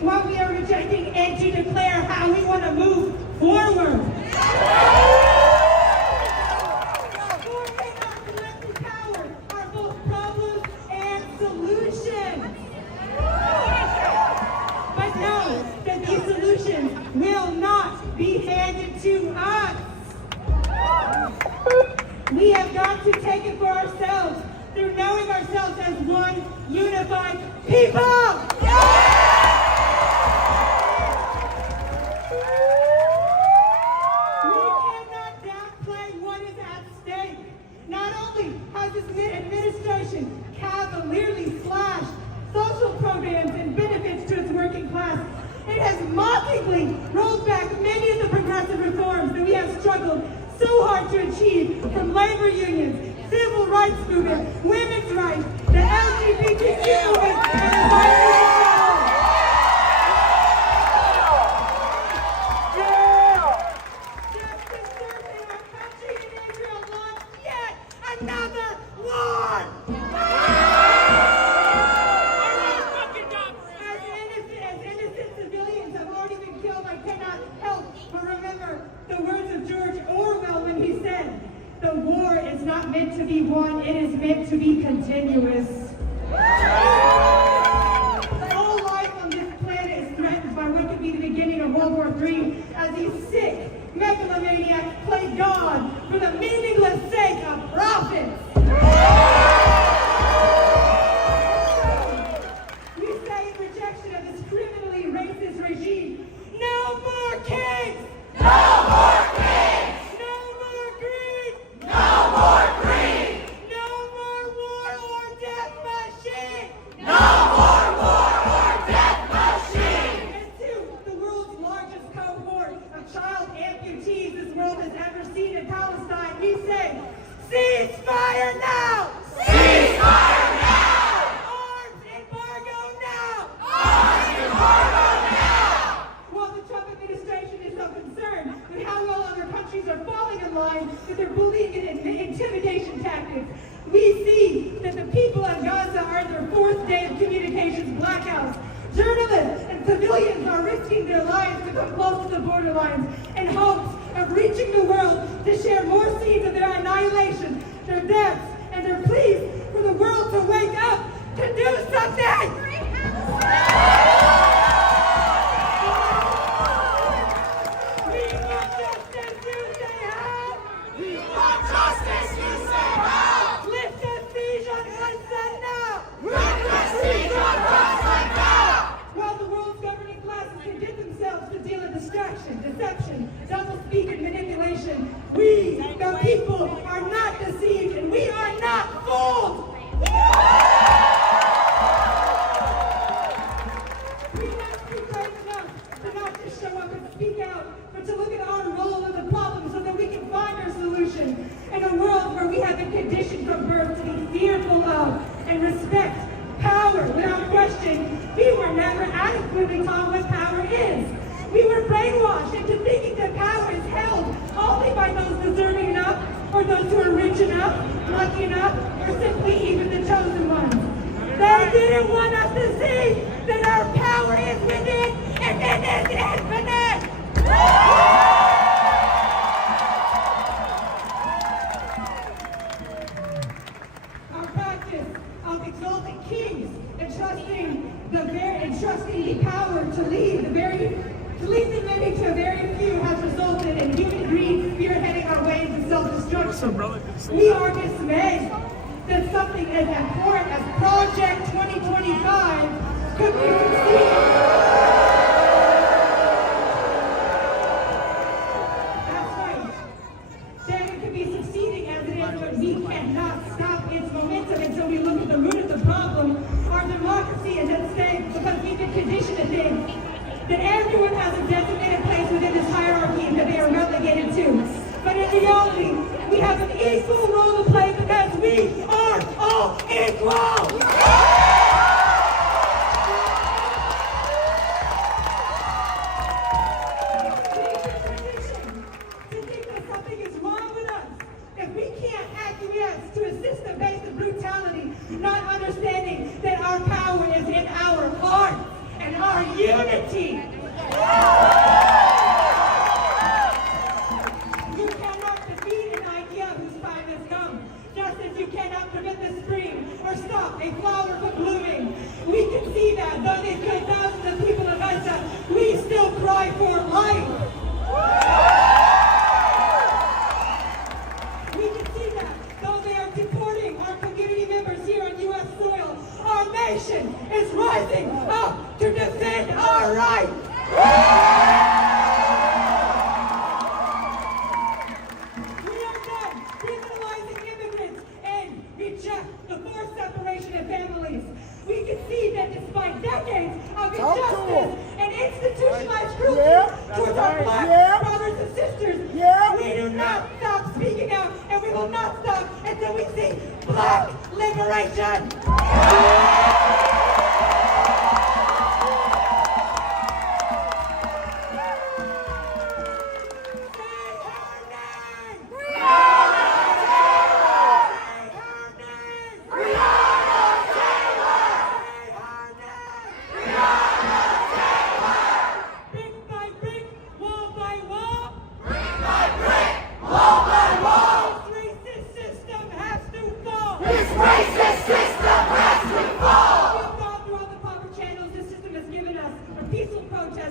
What we are rejecting and to declare how we want to move forward. Will not be handed to us. We have got to take it for ourselves through knowing ourselves as one unified people. We cannot downplay what is at stake. Not only has this administration cavalierly slashed social programs and benefits to its working class, it has mockingly rolled back many of the progressive reforms that we have struggled so hard to achieve, from labor unions, civil rights movement, women's rights, the LGBTQ movement, and environmental just to serve in our country and Israel launched yet another war! The war is not meant to be won, it is meant to be continuous. All life on this planet is threatened by what could be the beginning of World War III as these sick megalomaniacs play God for the meaningless sake of profits. We say in rejection of this criminally racist regime, no more kings! No more kings! No more greed! No more war or death machine! No more war or death machine! And to the world's largest cohort of child amputees this world has ever seen in Palestine, we say, ceasefire now! Ceasefire now! Arms embargo now! Arms embargo now! While the Trump administration is so concerned with how well other countries are falling in line with their bullying and intimidation tactics, we see that the people of Gaza are in their fourth day of communications blackouts. Journalists and civilians are risking their lives to come close to the borderlines in hopes of reaching the world to share more scenes of their annihilation, their deaths, and their pleas for the world to wake up to do something! Deception, double-speak, and manipulation. We, the people, are not deceived, and we are not fooled. We must be brave enough to not just show up and speak out, but to look at our role in the problem We were brainwashed into thinking that power is held only by those deserving enough, or those who are rich enough, lucky enough, or simply even the chosen ones. They didn't want us to see that our power is within and it is infinite. Our practice of exalting kings and trusting the power to lead them maybe to a very few has resulted in human greed spearheading our ways of self-destruction. We are dismayed that something as important as Project 2025 could be conceived. That's right. That it could be succeeding as it is, but we cannot stop its momentum until we look at the root of the problem. Our democracy is at stake because we've been conditioned to think that everyone has a designated place within this hierarchy that they are relegated to. But in reality, we have an equal role to play because we are all equal! To think that something is wrong with us, if we can't acquiesce to a system based on brutality, not understanding that our power is in our heart and our unity. You cannot defeat an idea whose time has come, just as you cannot prevent the spring or stop a flower from blooming. We can see that though they killed thousands of people in Gaza, we still cry for life. We can see that though they are deporting our community members here on U.S. soil, our nation is rising up to defend our rights. We are done criminalizing immigrants and reject the forced separation of families. We can see that despite decades of injustice and institutionalized cruelty towards our black brothers and sisters, we do not stop speaking out, and we will not stop until we see black liberation.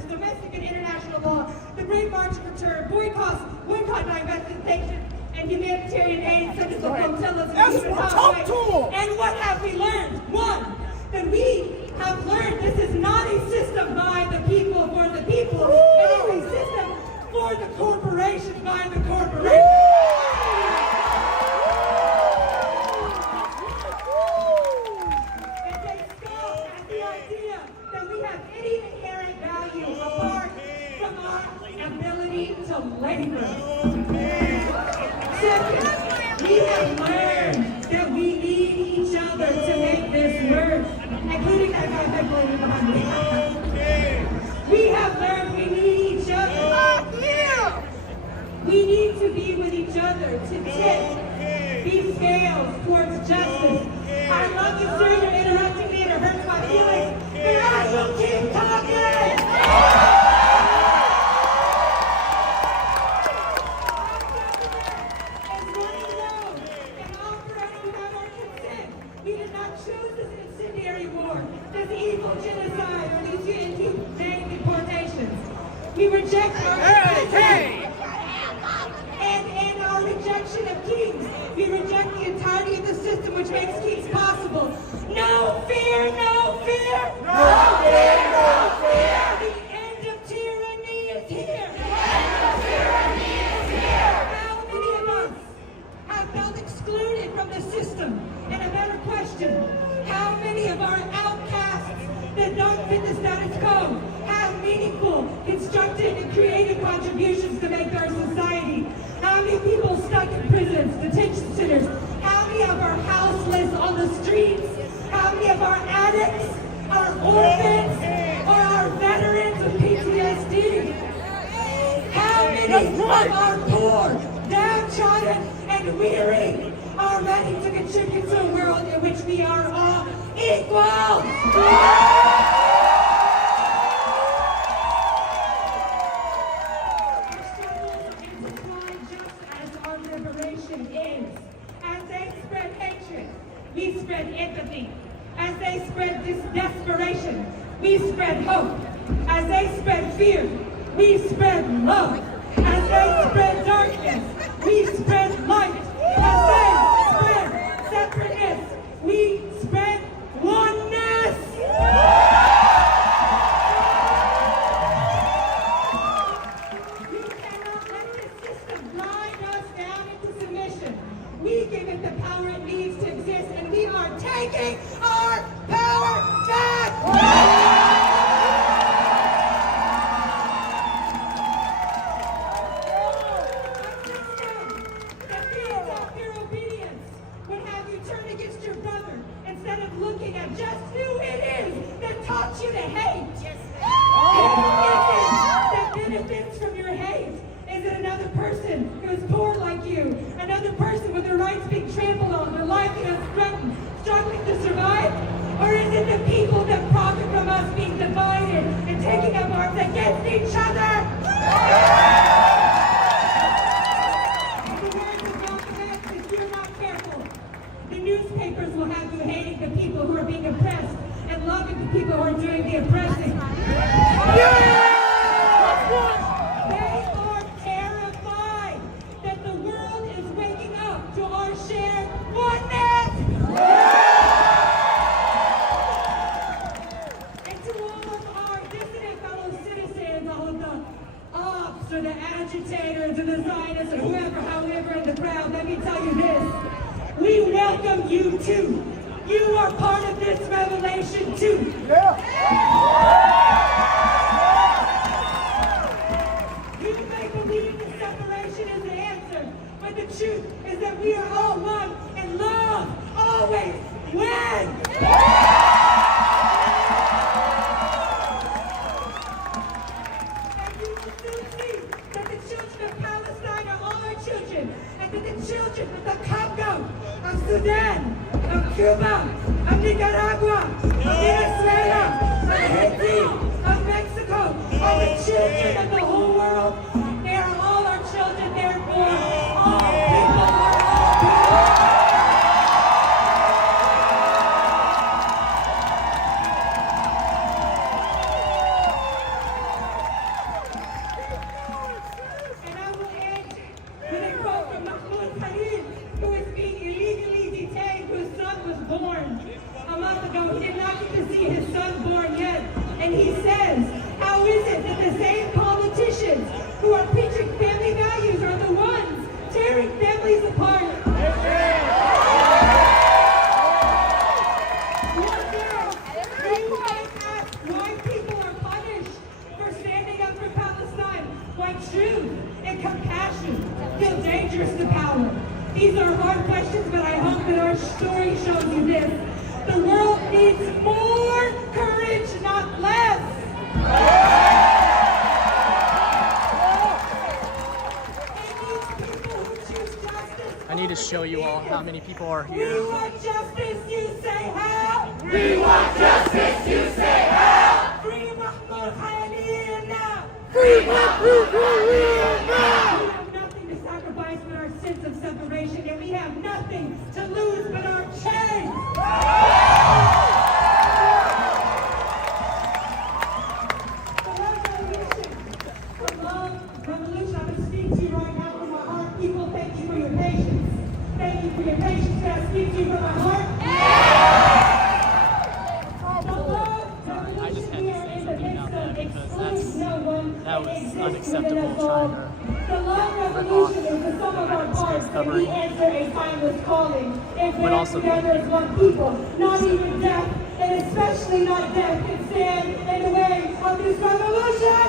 Domestic and international law, the Great March of Return, boycott, divestment, sanctions, and humanitarian aid such as the hotelers and human highways. And what have we learned? One, that we have learned this is not a system by the people for the people. It is a system for the corporation by the corporation. And they scoff at the idea that we have any inherent value apart from our ability to labor. Second, we have learned that we need each other to make this work, including that guy that played behind me. We have learned we need each other. We need to be with each other to tip these scales towards justice. I love you, sir. You're interrupting me and it hurts my feelings, but I will keep talking. We did not choose this incendiary war, this evil genocide, or these inhumane deportations. We reject our and in our rejection of kings, we reject the entirety of the system which makes kings possible. No fear, no fear! No fear, no fear! The end of tyranny is here! The end of tyranny is here! How many of us have felt excluded from the system? And a better question, how many of our outcasts that don't fit the status quo have meaningful, constructive, and creative contributions to make to our society? How many people stuck in prisons, detention centers? How many of our houseless on the streets? How many of our addicts of our poor, downtrodden, and weary are ready to contribute to a world in which we are all equal. Our struggles intertwine just as our liberation is. As they spread hatred, we spread empathy. As they spread desperation, we spread hope. As they spread fear, we spread love. As they spread darkness, we spread light. As they spread separateness, we spread oneness. We cannot let this system grind us down into submission. We give it the power it needs to exist, and we are taking our power back. Looking at just who it is that taught you to hate. That benefits from your hate? Is it another person who's poor like you? Another person with their rights being trampled on, their livelihood threatened, struggling to survive? Or is it the people that profit from us being divided and taking up arms against each other? In the words of Malcolm X, if you're not careful, the newspapers will have you hating the people who are being oppressed and loving the people who are doing the oppressing. They are terrified that the world is waking up to our shared oneness. And to all of our dissident fellow citizens, all of the ops or the agitators or the Zionists or whoever, however in the crowd, let me tell you this. We welcome you too. You are part of this revelation too. You may believe that separation is the answer, but the truth is that we are all one and love always wins. And you will soon see that the children of Palestine are all our children, and that the children of the Congo, of Sudan, of Cuba, of Nicaragua, of Venezuela, of Haiti, of Mexico, are the children of the whole world. They are all our children, therefore all people are all people. And I will end with a quote from Mahmoud Khalil, who is being illegally detained, whose son was born a month ago. He did not get to see his son born yet. And he says, how is it that the same politicians who are preaching family values are the ones tearing families apart? One day, you might ask why people are punished for standing up for Palestine, why truth and compassion feel dangerous to power. These are hard questions, but I hope that our story shows you this. The world needs more courage, not less. I need to show you all how many people are here. We want justice, you say how? We want justice, you say how? Free Mahmoud Khalil now! Free Mahmoud Khalil now! We have nothing to sacrifice but our sense of separation, and we have nothing to lose but our chains! The love revolution, I'm going to speak to you right now from my heart. People, thank you for your patience. Thank you for your patience. Can I speak to you from my heart? I just had to say something about that because that was unacceptable trying to rip off this covering. But also together as one people, not even death, and especially not death, can stand in the way of this revolution.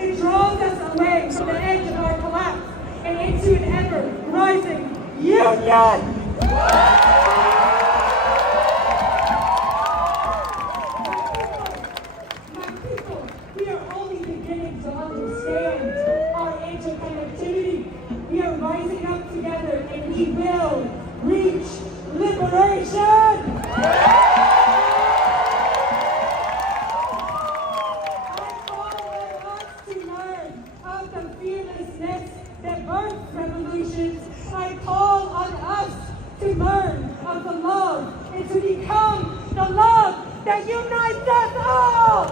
It draws us away from the edge of our collapse and into an ever rising union. we will reach liberation. That births revolutions. I call on us to learn of the love and to become the love that unites us all.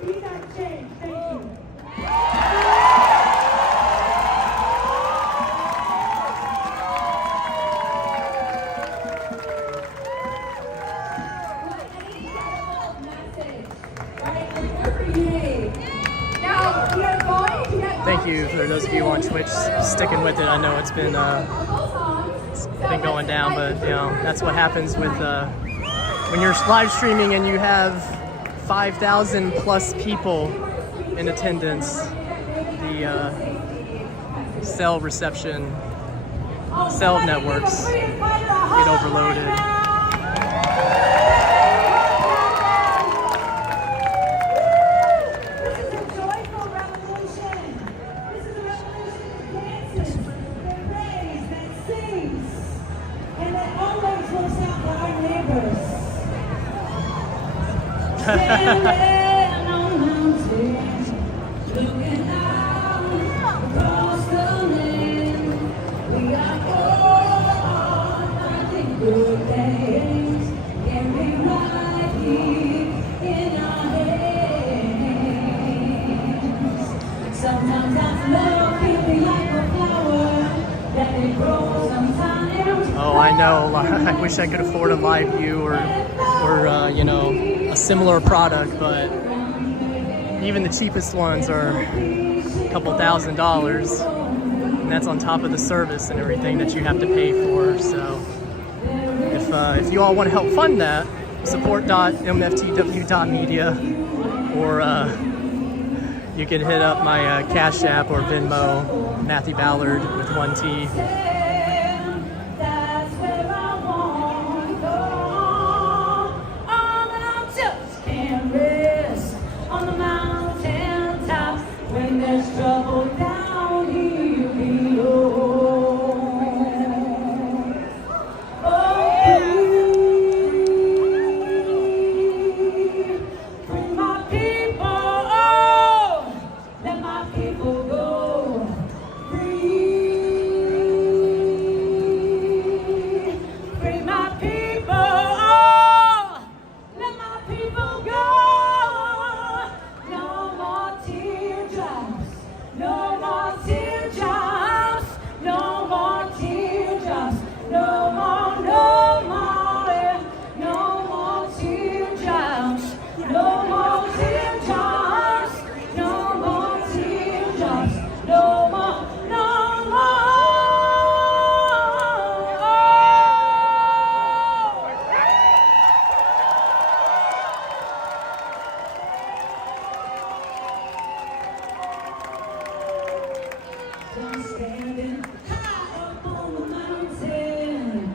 Be that change. Thank you. Thank you for those of you on Twitch sticking with it. I know it's been going down, but you know that's what happens with when you're live streaming and you have 5,000 plus people in attendance. The cell reception, cell networks get overloaded. Standing on mountains, looking out across the land, we are all finding good things, and we right here in our hands. Sometimes that love can be like a flower that it grows sometimes. Oh, I know. I wish I could afford a live view or you know, a similar product, but even the cheapest ones are a couple $1,000s, and that's on top of the service and everything that you have to pay for. So if you all want to help fund that, support.mftw.media, or you can hit up my Cash App or Venmo, Matthew Ballard with 1 T. There's trouble down here below. Free my people, let my people go. Free my people, let my people go. No more teardrops. No more teardrops, no more teardrops, no more, no more, no more teardrops, no more teardrops, no more teardrops, no more, no more. I'm standing high up on the mountain,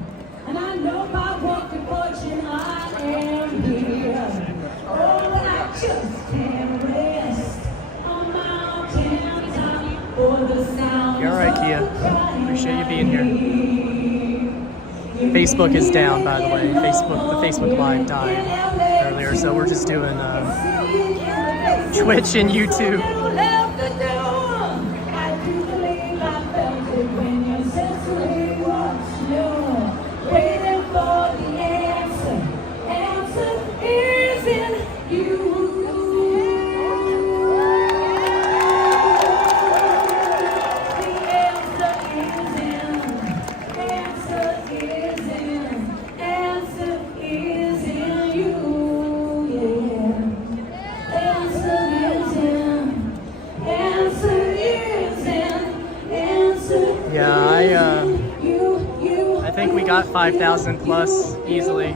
and I know by walking fortune I am here. Oh, but I just can't rest on mountain top for the sound. You're all right, Kia. Appreciate you being here. Facebook is down, by the way. The Facebook Live died earlier, so we're just doing Twitch and YouTube. Waiting for the answer. Answer is in you. The answer is in. Answer is in. Answer is in you. Yeah. Answer is in. Answer is in. Answer. Yeah, I think we got 5,000 plus easily.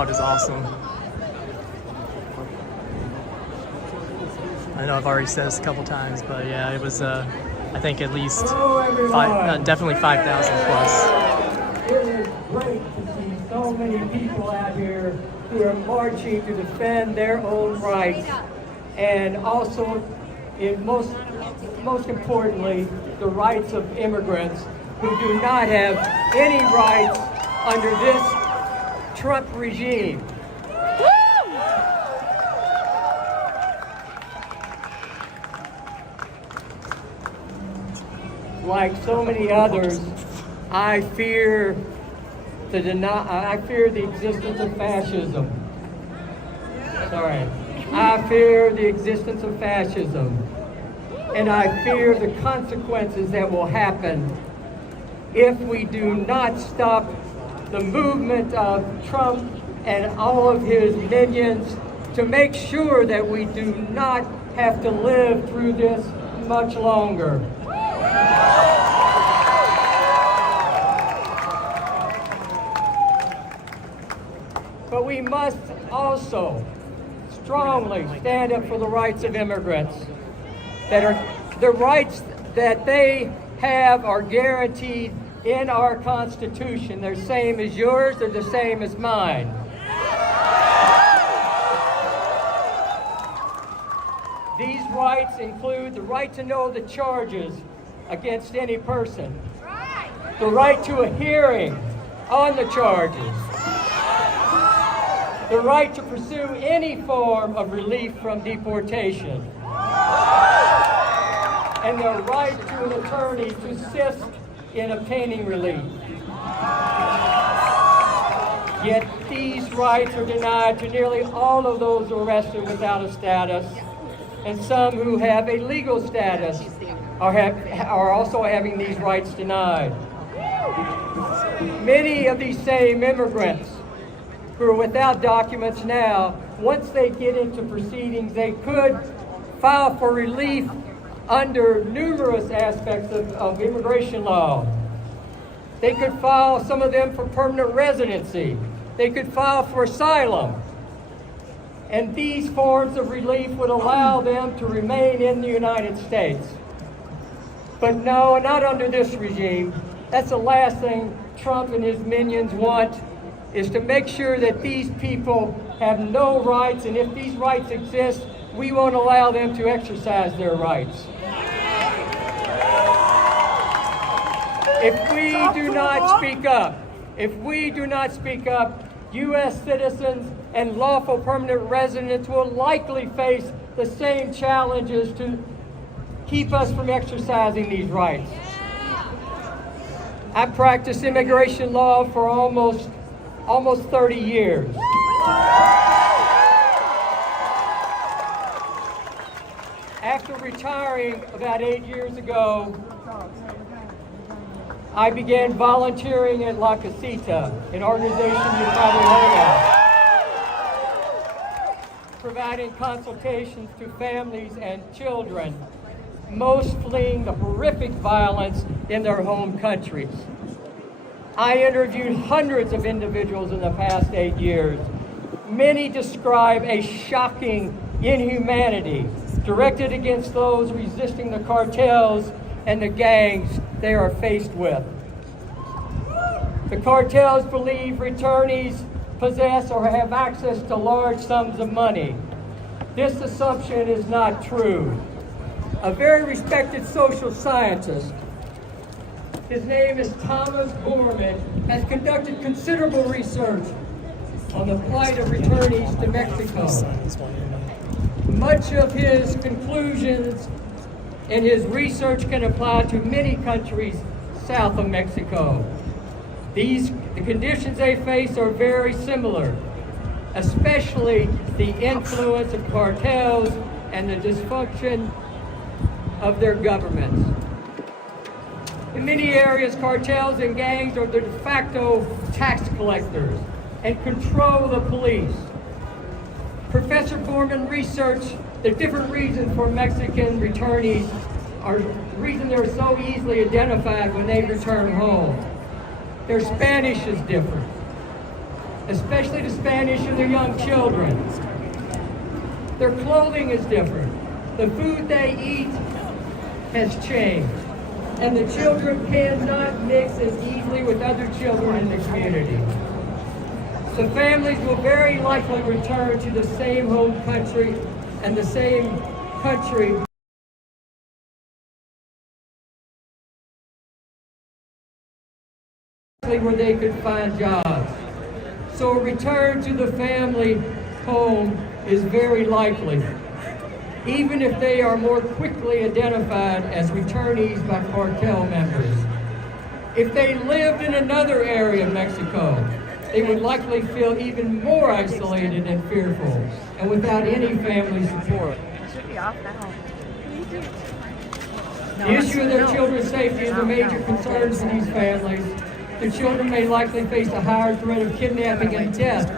crowd is awesome. I know I've already said this a couple times, but yeah, it was, I think at least definitely 5,000 plus. It is great to see so many people out here who are marching to defend their own rights, and also, most importantly, the rights of immigrants who do not have any rights under this Trump regime. Like so many others, I fear the existence of fascism. Sorry. I fear the existence of fascism. And I fear the consequences that will happen if we do not stop the movement of Trump and all of his minions to make sure that we do not have to live through this much longer. But we must also strongly stand up for the rights of immigrants. The rights that they have are guaranteed in our Constitution. They're the same as yours, they're the same as mine. These rights include the right to know the charges against any person, the right to a hearing on the charges, the right to pursue any form of relief from deportation, and the right to an attorney to assist in obtaining relief. Yet these rights are denied to nearly all of those arrested without a status, and some who have a legal status are also having these rights denied. Many of these same immigrants who are without documents now, once they get into proceedings, they could file for relief under numerous aspects of immigration law. They could file, some of them, for permanent residency. They could file for asylum. And these forms of relief would allow them to remain in the United States. But no, not under this regime. That's the last thing Trump and his minions want, is to make sure that these people have no rights, and if these rights exist, we won't allow them to exercise their rights. If we do not speak up, U.S. citizens and lawful permanent residents will likely face the same challenges to keep us from exercising these rights. I practiced immigration law for almost 30 years. After retiring about 8 years ago, I began volunteering at La Casita, an organization you probably heard of, providing consultations to families and children, most fleeing the horrific violence in their home countries. I interviewed hundreds of individuals in the past 8 years. Many describe a shocking inhumanity directed against those resisting the cartels and the gangs they are faced with. The cartels believe returnees possess or have access to large sums of money. This assumption is not true. A very respected social scientist, his name is Thomas Borman, has conducted considerable research on the plight of returnees to Mexico. Much of his conclusions and his research can apply to many countries south of Mexico. The conditions they face are very similar, especially the influence of cartels and the dysfunction of their governments. In many areas, cartels and gangs are the de facto tax collectors and control the police. Professor Borman researched the different reasons for Mexican returnees, are the reason they're so easily identified when they return home. Their Spanish is different. especially the Spanish and their young children. Their clothing is different. The food they eat has changed. And the children cannot mix as easily with other children in the community. So families will very likely return to the same home country and the same country where they could find jobs. So a return to the family home is very likely, even if they are more quickly identified as returnees by cartel members. If they lived in another area of Mexico, they would likely feel even more isolated and fearful, and without any family support. The issue of their children's safety is a major concern for these families. Their children may likely face a higher threat of kidnapping and death.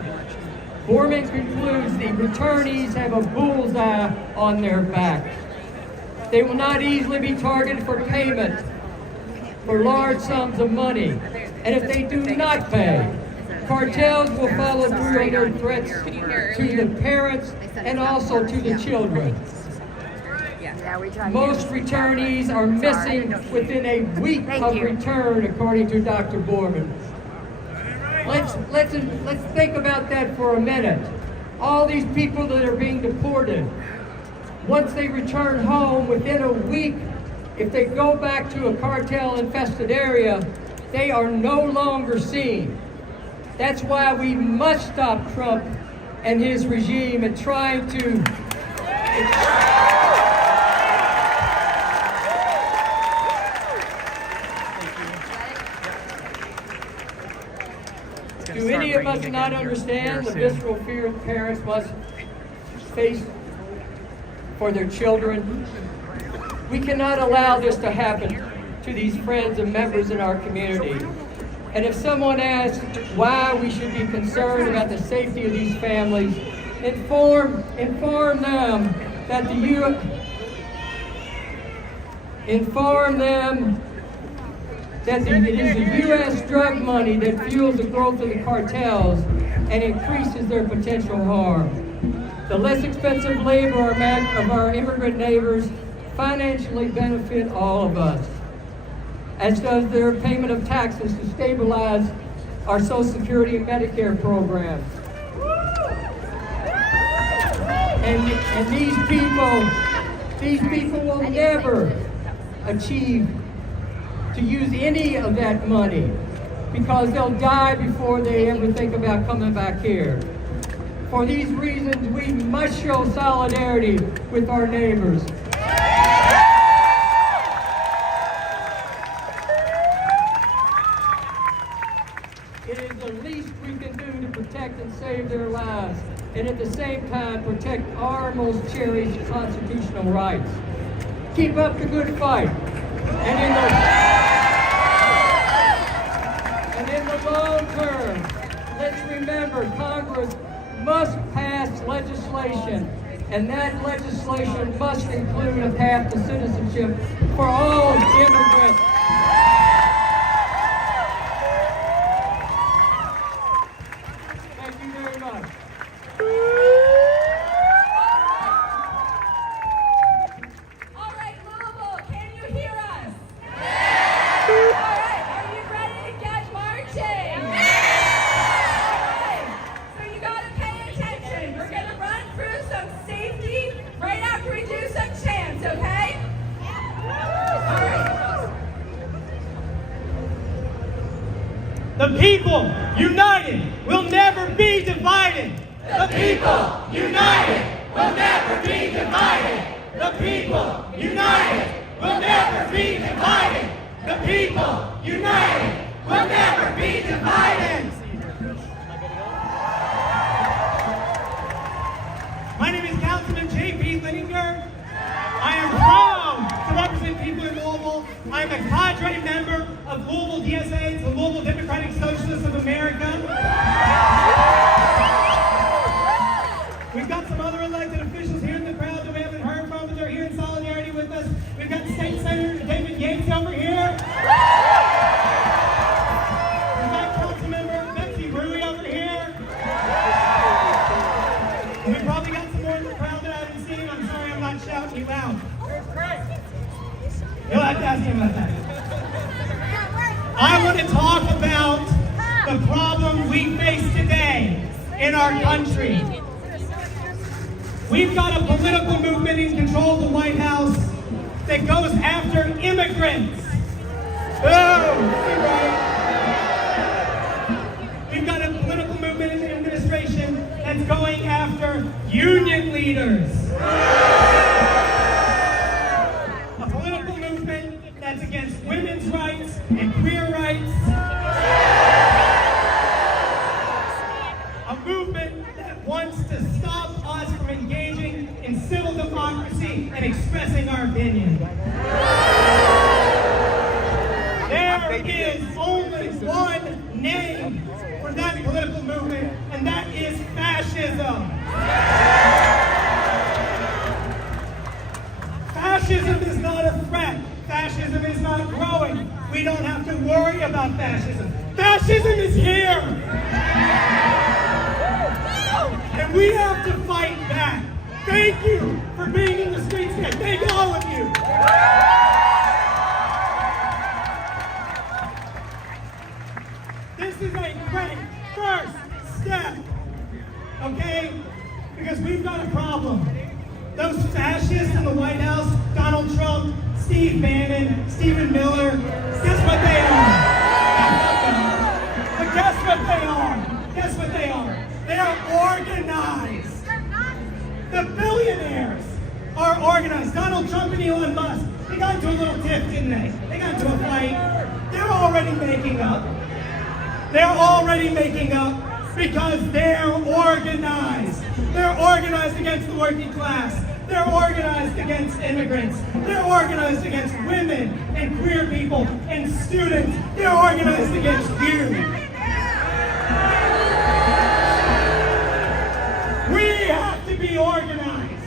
Borman concludes the returnees have a bullseye on their backs. They will not easily be targeted for payment for large sums of money. And if they do not pay, cartels will follow through on their threats to the parents and also to the children. Most returnees are missing within a week of return, according to Dr. Borman. Let's think about that for a minute. All these people that are being deported, once they return home within a week, if they go back to a cartel-infested area, they are no longer seen. That's why we must stop Trump and his regime and trying to Do any of us not understand the visceral fear parents must face for their children? We cannot allow this to happen to these friends and members in our community. And if someone asks why we should be concerned about the safety of these families, inform them that it is the U.S. drug money that fuels the growth of the cartels and increases their potential harm. The less expensive labor of our immigrant neighbors financially benefit all of us, as does their payment of taxes to stabilize our Social Security and Medicare programs. And these people will never achieve to use any of that money because they'll die before they ever think about coming back here. For these reasons, we must show solidarity with our neighbors. It is the least we can do to protect and save their lives, and at the same time protect our most cherished constitutional rights. Keep up the good fight. And in the long term, let's remember Congress must pass legislation, and that legislation must include a path to citizenship for all immigrants. Thank you very much. All right, Louisville, can you hear us? All right, are you ready to get marching? All right, so you got to pay attention. We're going to run through some safety right after we do some chants, okay? All right. The people united will never be divided. The people united will never be divided. The people united will never be divided. The people united will never be divided. My name is Councilman J.P. Lininger. I am proud to represent people in Louisville. I am a cadre member of Louisville DSA, the Louisville Democratic Socialists of America. We've got some other elected officials here in the crowd that we haven't heard from, but they're here in solidarity with us. We've got State Senator David Yates over here. We've got Councilmember Betsy Brewy over here. asking about that. I want to talk about the problem we face today in our country. We've got a political movement in control of the White House that goes after immigrants. We've got a political movement in the administration that's going after union leaders. A political movement that's against women's rights and queer rights. A movement that wants to stop us from engaging in civil democracy and expressing our opinion. There is only one name for that political movement, and that is fascism. Fascism is not a threat. Fascism is not growing. We don't have to worry about fascism. Fascism is here. And we have to fight back. Thank you for being in the streets today. Thank all of you. This is a great first step, okay? Because we've got a problem. Those fascists in the White House, Donald Trump, Steve Bannon, Stephen Miller, guess what they are? But guess what they are? Guess what they are? They are organized. The billionaires are organized. Donald Trump and Elon Musk, they got into a little tiff, didn't they? They got into a fight. They're already making up. They're already making up because they're organized. They're organized against the working class. They're organized against immigrants. They're organized against women and queer people and students. They're organized against you. We have to be organized.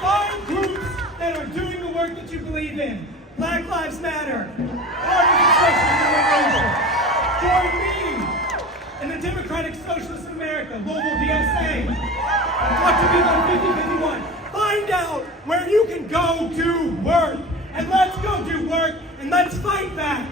Find groups that are doing the work that you believe in. Black Lives Matter. Join me in the Democratic Socialists of America, Louisville, DSA. Talk to people on 5051. Find out where you can go do work. And let's go do work and let's fight back.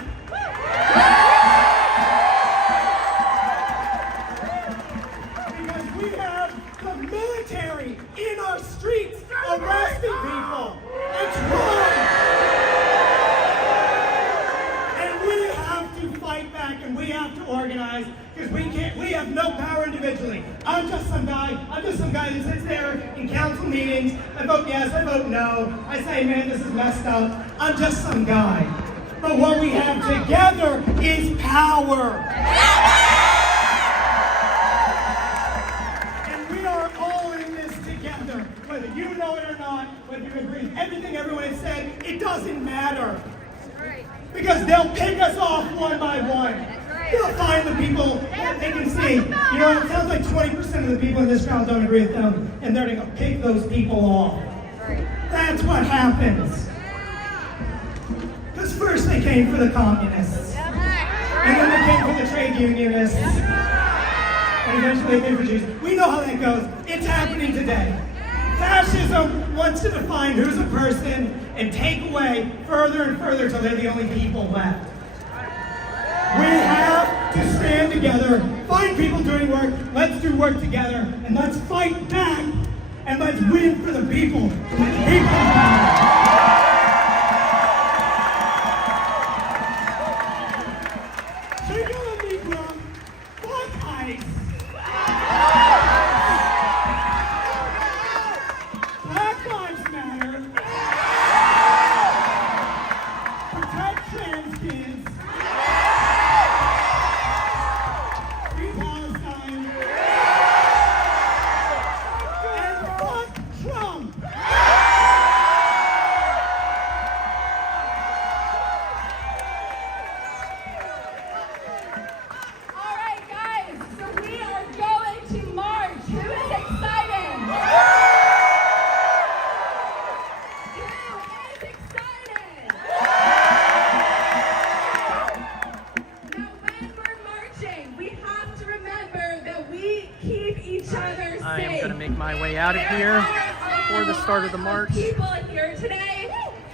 Because we have the military in our streets arresting people. It's wrong. And we have to organize because we have no power individually. I'm just some guy that sits there in council meetings. I vote yes, I vote no. I say, man, this is messed up. I'm just some guy. But what we have together is power. And we are all in this together. Whether you know it or not, whether you agree with everything everyone has said, it doesn't matter. Because they'll pick us off one by one. They'll find the people that they can see. You know, it sounds like 20% of the people in this crowd don't agree with them, and they're going to pick those people off. That's what happens. Because first they came for the communists, and then they came for the trade unionists, and eventually they came for Jews. We know how that goes. It's happening today. Fascism wants to define who's a person and take away further and further until they're the only people left. We have to stand together, find people doing work, let's do work together, and let's fight back, and let's win for the people. before the start of the march. People here today.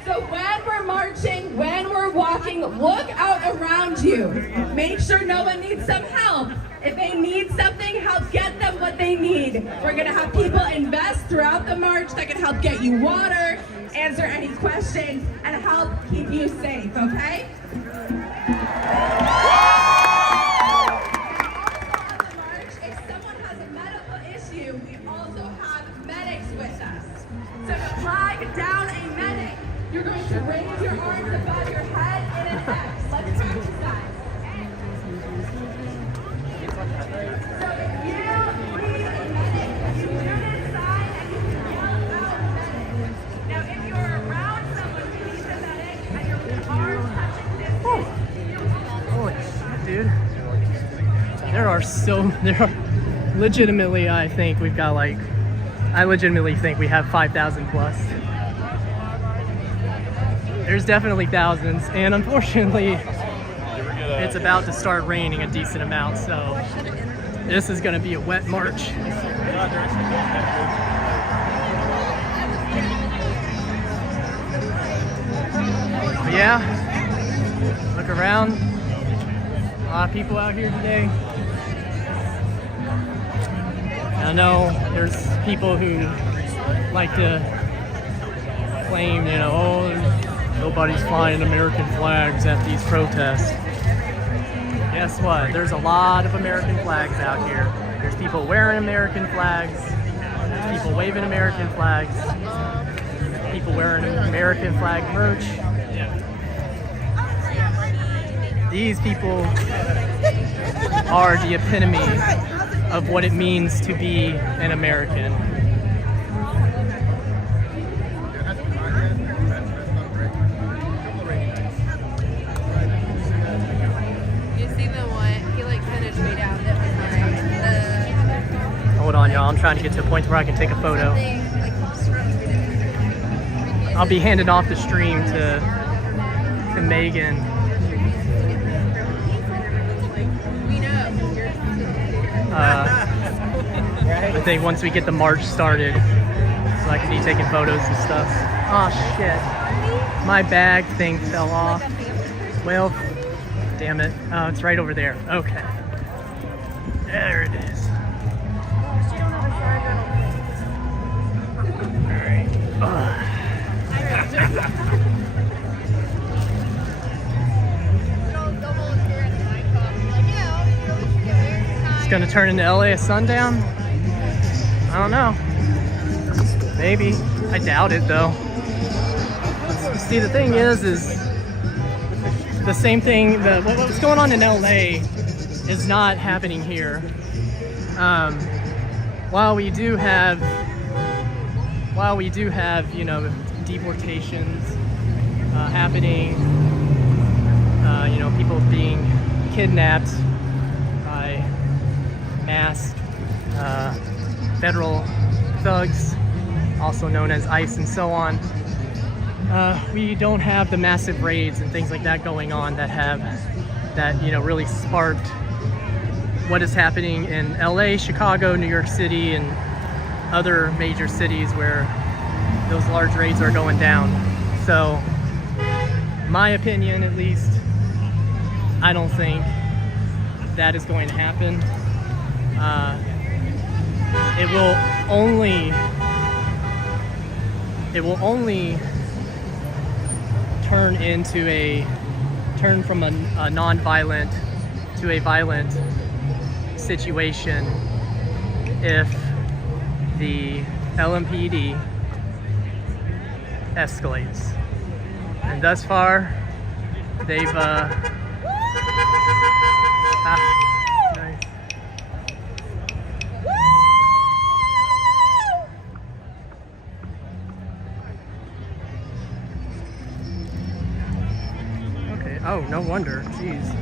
So when we're marching, when we're walking, look out around you. Make sure no one needs some help. If they need something, help get them what they need. We're gonna have people invest throughout the march that can help get you water, answer any questions, and help keep you safe, okay? If someone has a medical issue, we also have medics with us. So to flag down a medic, you're going to raise your arms above your head in an X. Let's practice that. So if you need a medic, you do this sign and you can yell out medic. Now if you're around someone who needs a medic and your arms touching distance, Holy shit, dude. There are legitimately, I think we've got like, I legitimately think we have 5,000 plus. There's definitely thousands, and unfortunately, it's about to start raining a decent amount, so this is gonna be a wet march. But yeah, look around. A lot of people out here today. I know there's people who like to claim, you know, oh, nobody's flying American flags at these protests. Guess what? There's a lot of American flags out here. There's people wearing American flags. There's people waving American flags. People wearing American flag merch. These people are the epitome of what it means to be an American. Hold on, y'all. I'm trying to get to a point where I can take a photo. I'll be handing off the stream to Megan. I think once we get the march started, so I can be taking photos and stuff. Oh shit. My bag thing fell off. Well, damn it. Oh, it's right over there. Okay. There it is. It's gonna turn into LA at sundown? I don't know. Maybe. I doubt it though. See, the thing is the same thing, what's going on in LA is not happening here. While we do have, you know, deportations happening, you know, people being kidnapped by masked federal thugs, also known as ICE and so on. We don't have the massive raids and things like that going on that you know, really sparked what is happening in LA, Chicago, New York City, and other major cities where those large raids are going down. So, my opinion at least, I don't think that is going to happen. It will only turn from a non-violent to a violent situation if the LMPD escalates. And thus far, they've nice. Okay. Oh, no wonder. Jeez.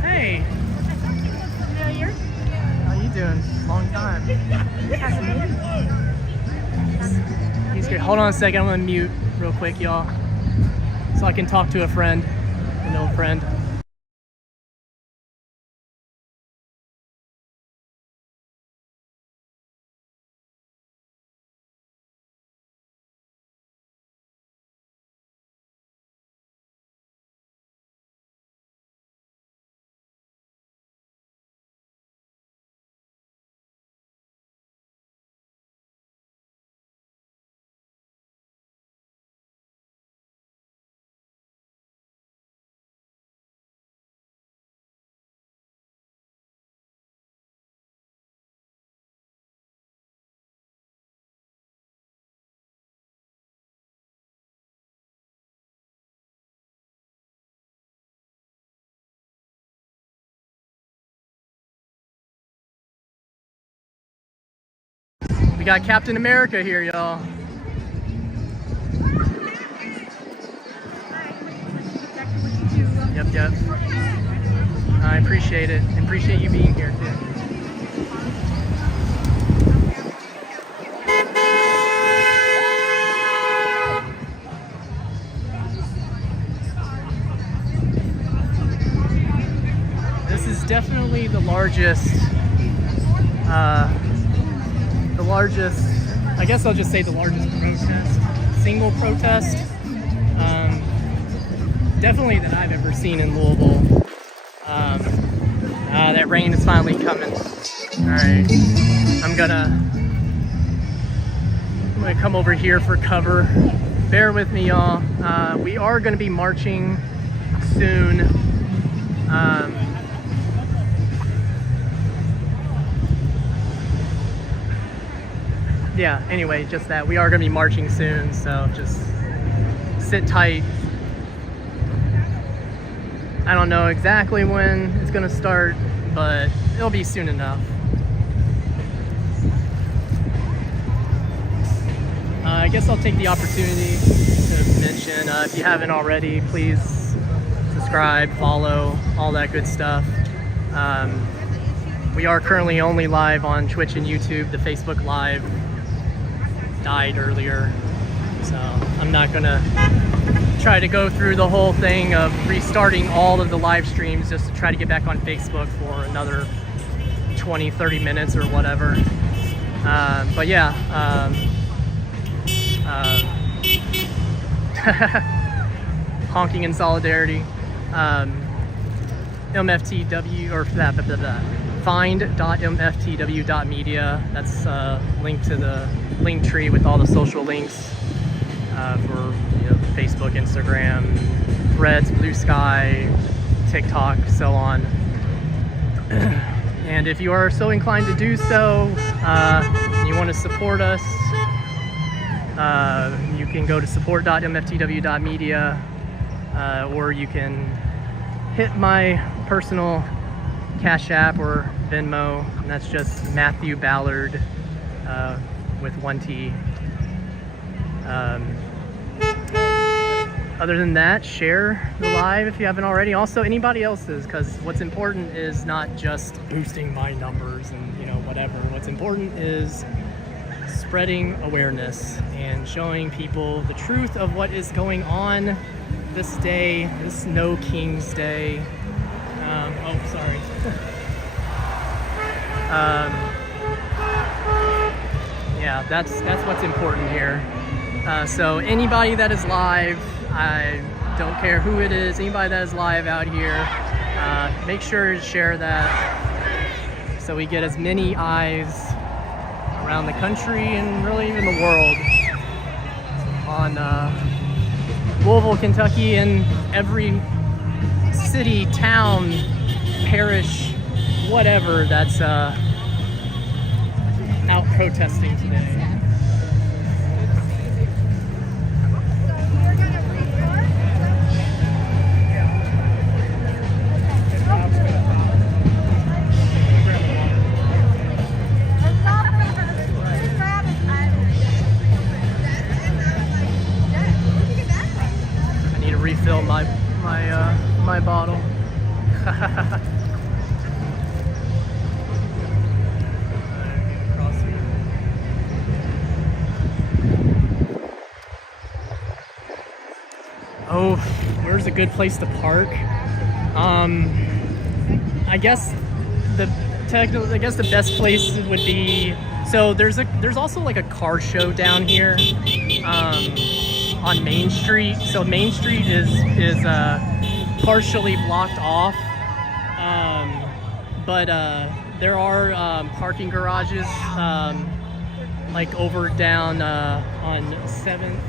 Hey. How you doing? Long time. great. Hold on a second. I'm gonna mute real quick, y'all, so I can talk to a friend, an old friend. We got Captain America here, y'all. Yep. I appreciate it. I appreciate you being here too. This is definitely the largest, I guess I'll just say the largest protest, single protest, definitely that I've ever seen in Louisville. That rain is finally coming. All right, I'm gonna come over here for cover. Bear with me, y'all. We are gonna be marching soon. Yeah, anyway, just that. We are going to be marching soon, so just sit tight. I don't know exactly when it's going to start, but it'll be soon enough. I guess I'll take the opportunity to mention, if you haven't already, please subscribe, follow, all that good stuff. We are currently only live on Twitch and YouTube. The Facebook Live died earlier, so I'm not gonna try to go through the whole thing of restarting all of the live streams just to try to get back on Facebook for another 20-30 minutes or whatever. But yeah, honking in solidarity. MFTW, or that, find.mftw.media. That's linked to the link tree with all the social links for Facebook, Instagram, Threads, Blue Sky, TikTok, so on. And if you are so inclined to do so, and you want to support us, you can go to support.mftw.media, or you can hit my personal Cash App or Venmo, and that's just Matthew Ballard with 1 T. Other than that, share the live if you haven't already. Also, anybody else's, because what's important is not just boosting my numbers and whatever. What's important is spreading awareness and showing people the truth of what is going on this day, this No King's Day. Oh, sorry. Yeah, that's what's important here. So anybody that is live, I don't care who it is, anybody that is live out here, make sure to share that so we get as many eyes around the country and really even the world on Louisville, Kentucky, and every city, town, parish, whatever that's out protesting today. I need to refill my bottle. where's a good place to park? I guess the best place would be, so there's also like a car show down here on Main Street. So Main Street is partially blocked off, but there are parking garages like over down on 7th.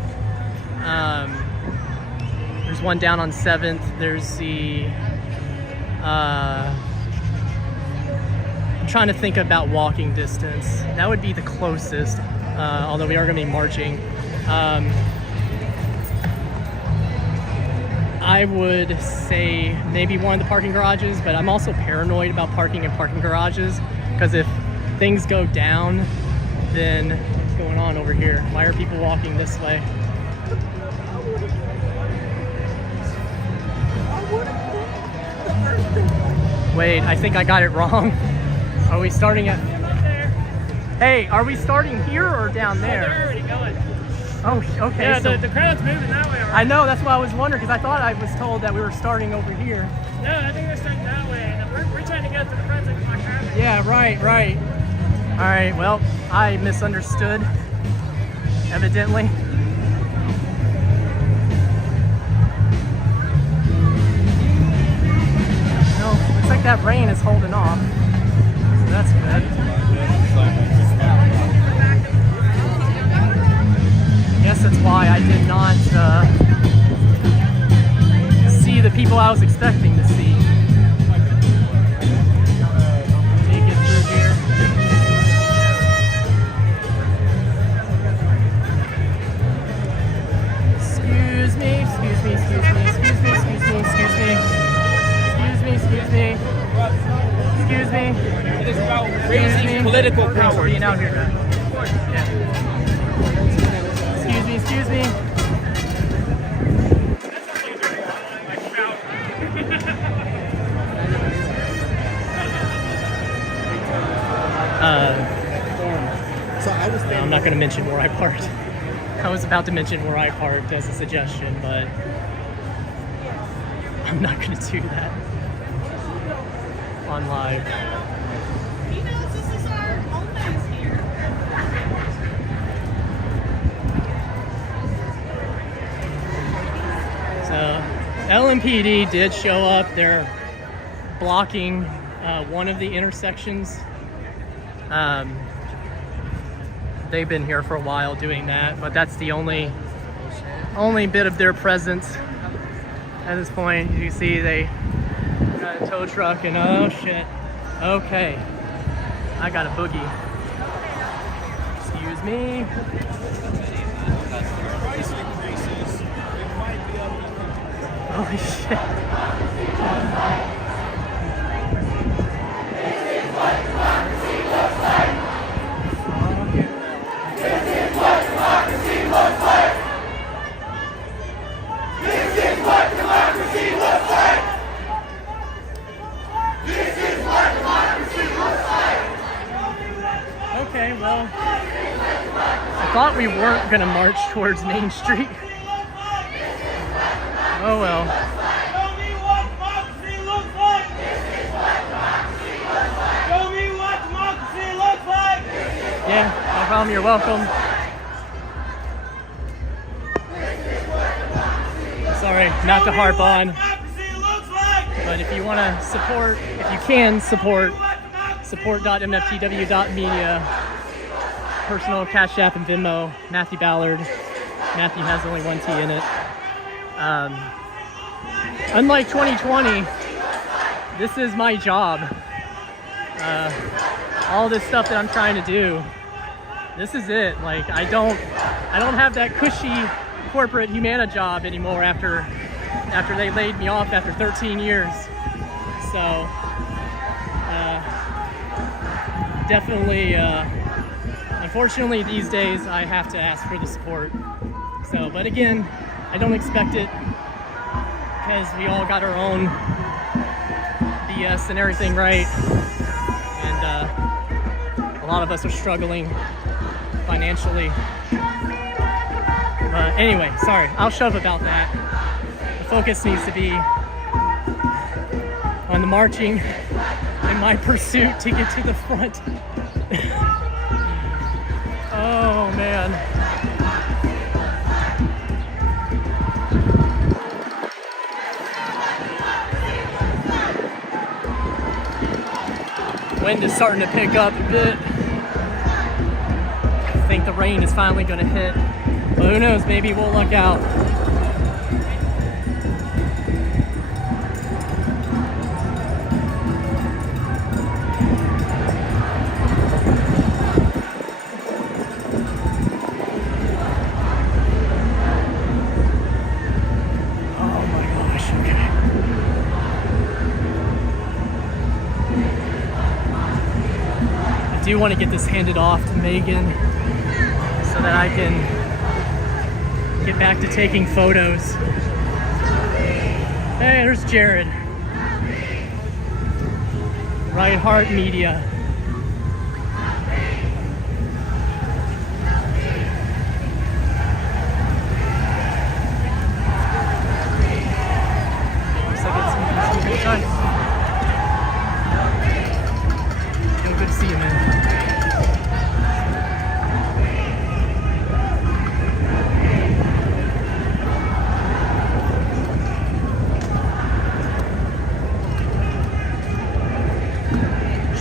There's one down on 7th. There's the I'm trying to think about walking distance. That would be the closest, although we are going to be marching. I would say maybe one of the parking garages, but I'm also paranoid about parking in parking garages, because if things go down, then what's going on over here? Why are people walking this way? Wait, I think I got it wrong. Are we starting at... Hey, are we starting here or down there? They're already going. Oh, okay. Yeah, so the crowd's moving that way. Already. I know, that's why I was wondering, because I thought I was told that we were starting over here. No, I think they're starting that way. And we're trying to get to the front of my traffic. Yeah, right. All right, well, I misunderstood, evidently. No, looks like that rain is holding off. So that's good. I guess that's why I did not see the people I was expecting to see. Take it through here. Excuse me. It is about raising political power. Being out here, man. Yeah. Excuse me. I'm not going to mention where I parked. I was about to mention where I parked as a suggestion, but I'm not going to do that on live. This is our home base here. So LMPD did show up. They're blocking one of the intersections. They've been here for a while doing that, but that's the only bit of their presence at this point. You see they got a tow truck and oh shit. Okay, I got a boogie. Excuse me. Holy shit. Okay, well, I thought we weren't gonna march towards Main Street. Oh well. Show me what democracy looks like! Show me what democracy looks like! Yeah, no problem, you're welcome. Sorry, not to harp on. But if you want to support, if you can support, support.mftw.media, personal Cash App and Venmo, Matthew Ballard. Matthew has only one T in it. Unlike 2020, this is my job. All this stuff that I'm trying to do, this is it. Like I don't have that cushy corporate Humana job anymore after they laid me off after 13 years. So definitely, unfortunately these days I have to ask for the support. So, but again, I don't expect it because we all got our own BS and everything right. And a lot of us are struggling financially. But anyway, sorry, I'll shove about that. focus needs to be on the marching and my pursuit to get to the front. Oh man. Wind is starting to pick up a bit. I think the rain is finally going to hit. But who knows, maybe we'll luck out. I do want to get this handed off to Megan so that I can get back to taking photos. Hey, there's Jared. Right Heart Media. Looks like it's some good times. Good to see you, man.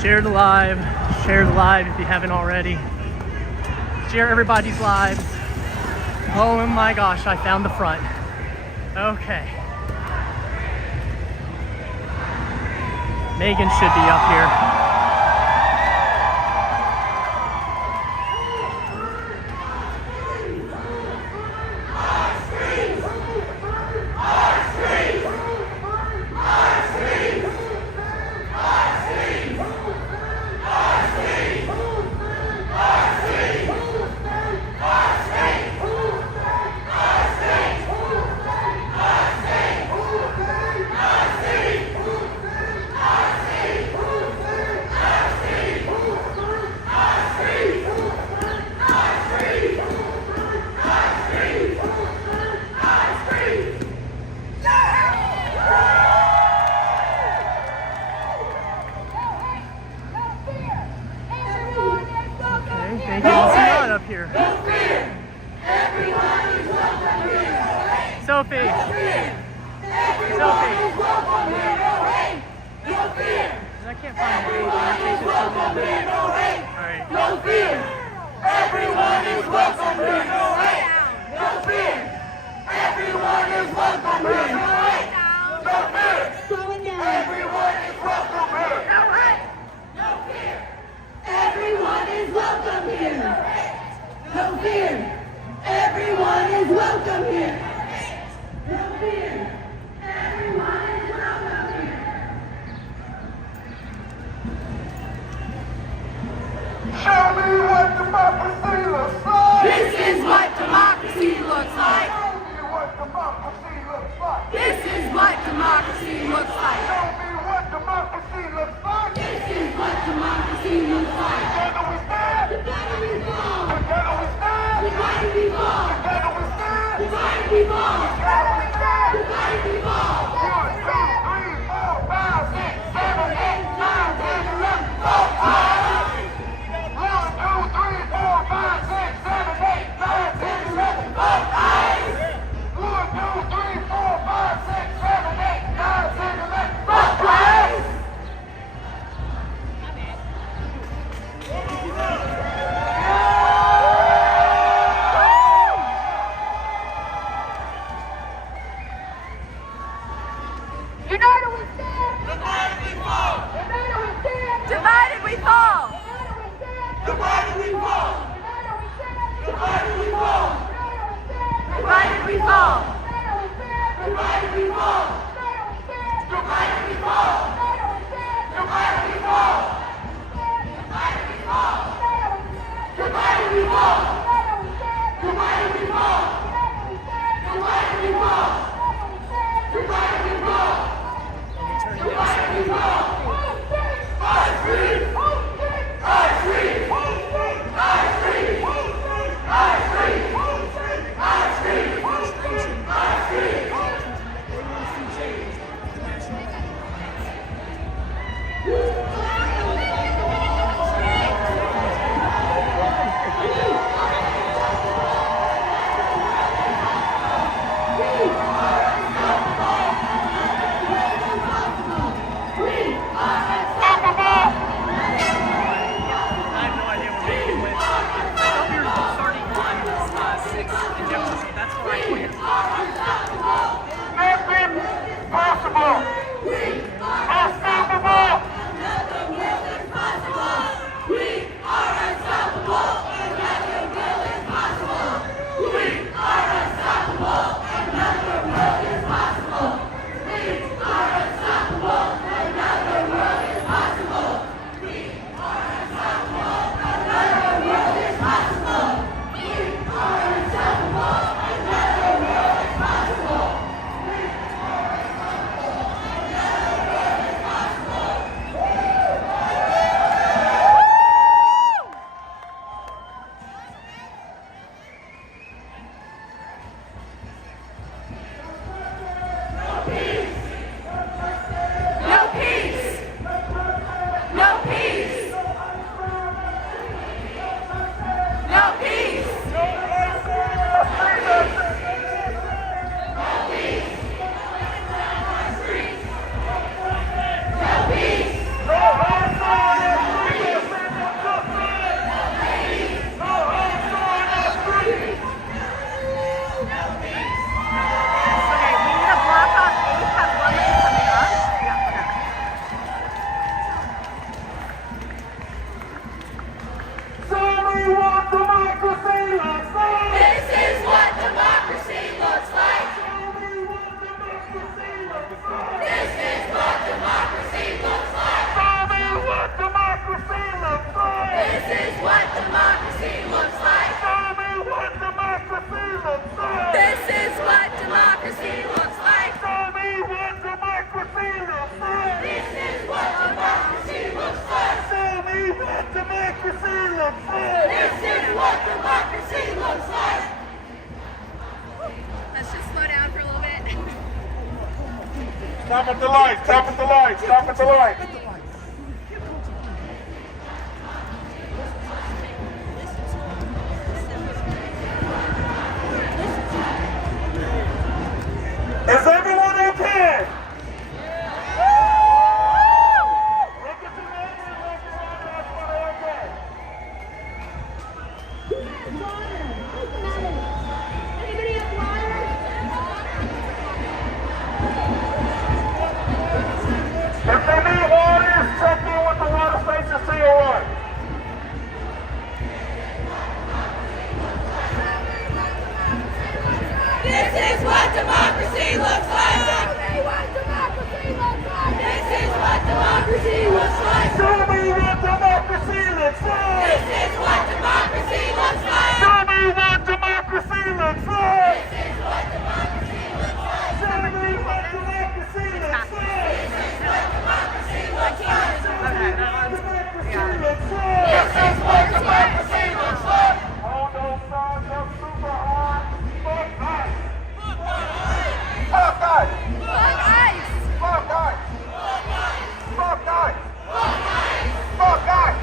Share the live if you haven't already. Share everybody's lives. Oh my gosh, I found the front. Okay. Megan should be up here. Sophie! Sophie! I can't find it. Alright. No fear! Everyone is welcome here! No hate! No fear! Everyone is welcome here! No hate! No fear! Everyone is welcome here! No hate! No fear! Everyone is welcome here! No fear! Everyone is welcome here! No fear! Everyone is welcome here! Show me what democracy looks like! This is what democracy looks like! Show me what democracy looks like! This is what democracy looks like! Show me what democracy looks like! This is what democracy looks like! Together we stand! Together we fall! Together we stand! Together we fall! Together we stand! Together we fall! Together we stand! Together we fall! 1, 2, 3, 4, 5, 6, 7, 8, 9, 10, 11, 12, 1, 2, 3, 4, 5, 6, 7, 8, 9, 10, 11, 12, Stop at the light, stop at the light, stop at the light. Is everyone okay? Look at the neighbor and let your water, everyone okay? Anybody have water? If they need water, check in with the water station COI. This is what democracy looks like. Show me what democracy looks like. This is what democracy looks like. Show me what democracy looks like. This is what democracy looks like. Show me what democracy looks like. This is what democracy looks like. Show me what democracy looks like. This is what democracy looks like. This is what democracy looks like. Hold those signs up super high. Fuck ICE. Fuck ICE. Fuck ICE. Fuck ICE. Fuck ICE. Fuck ICE. Fuck ICE. Fuck ICE.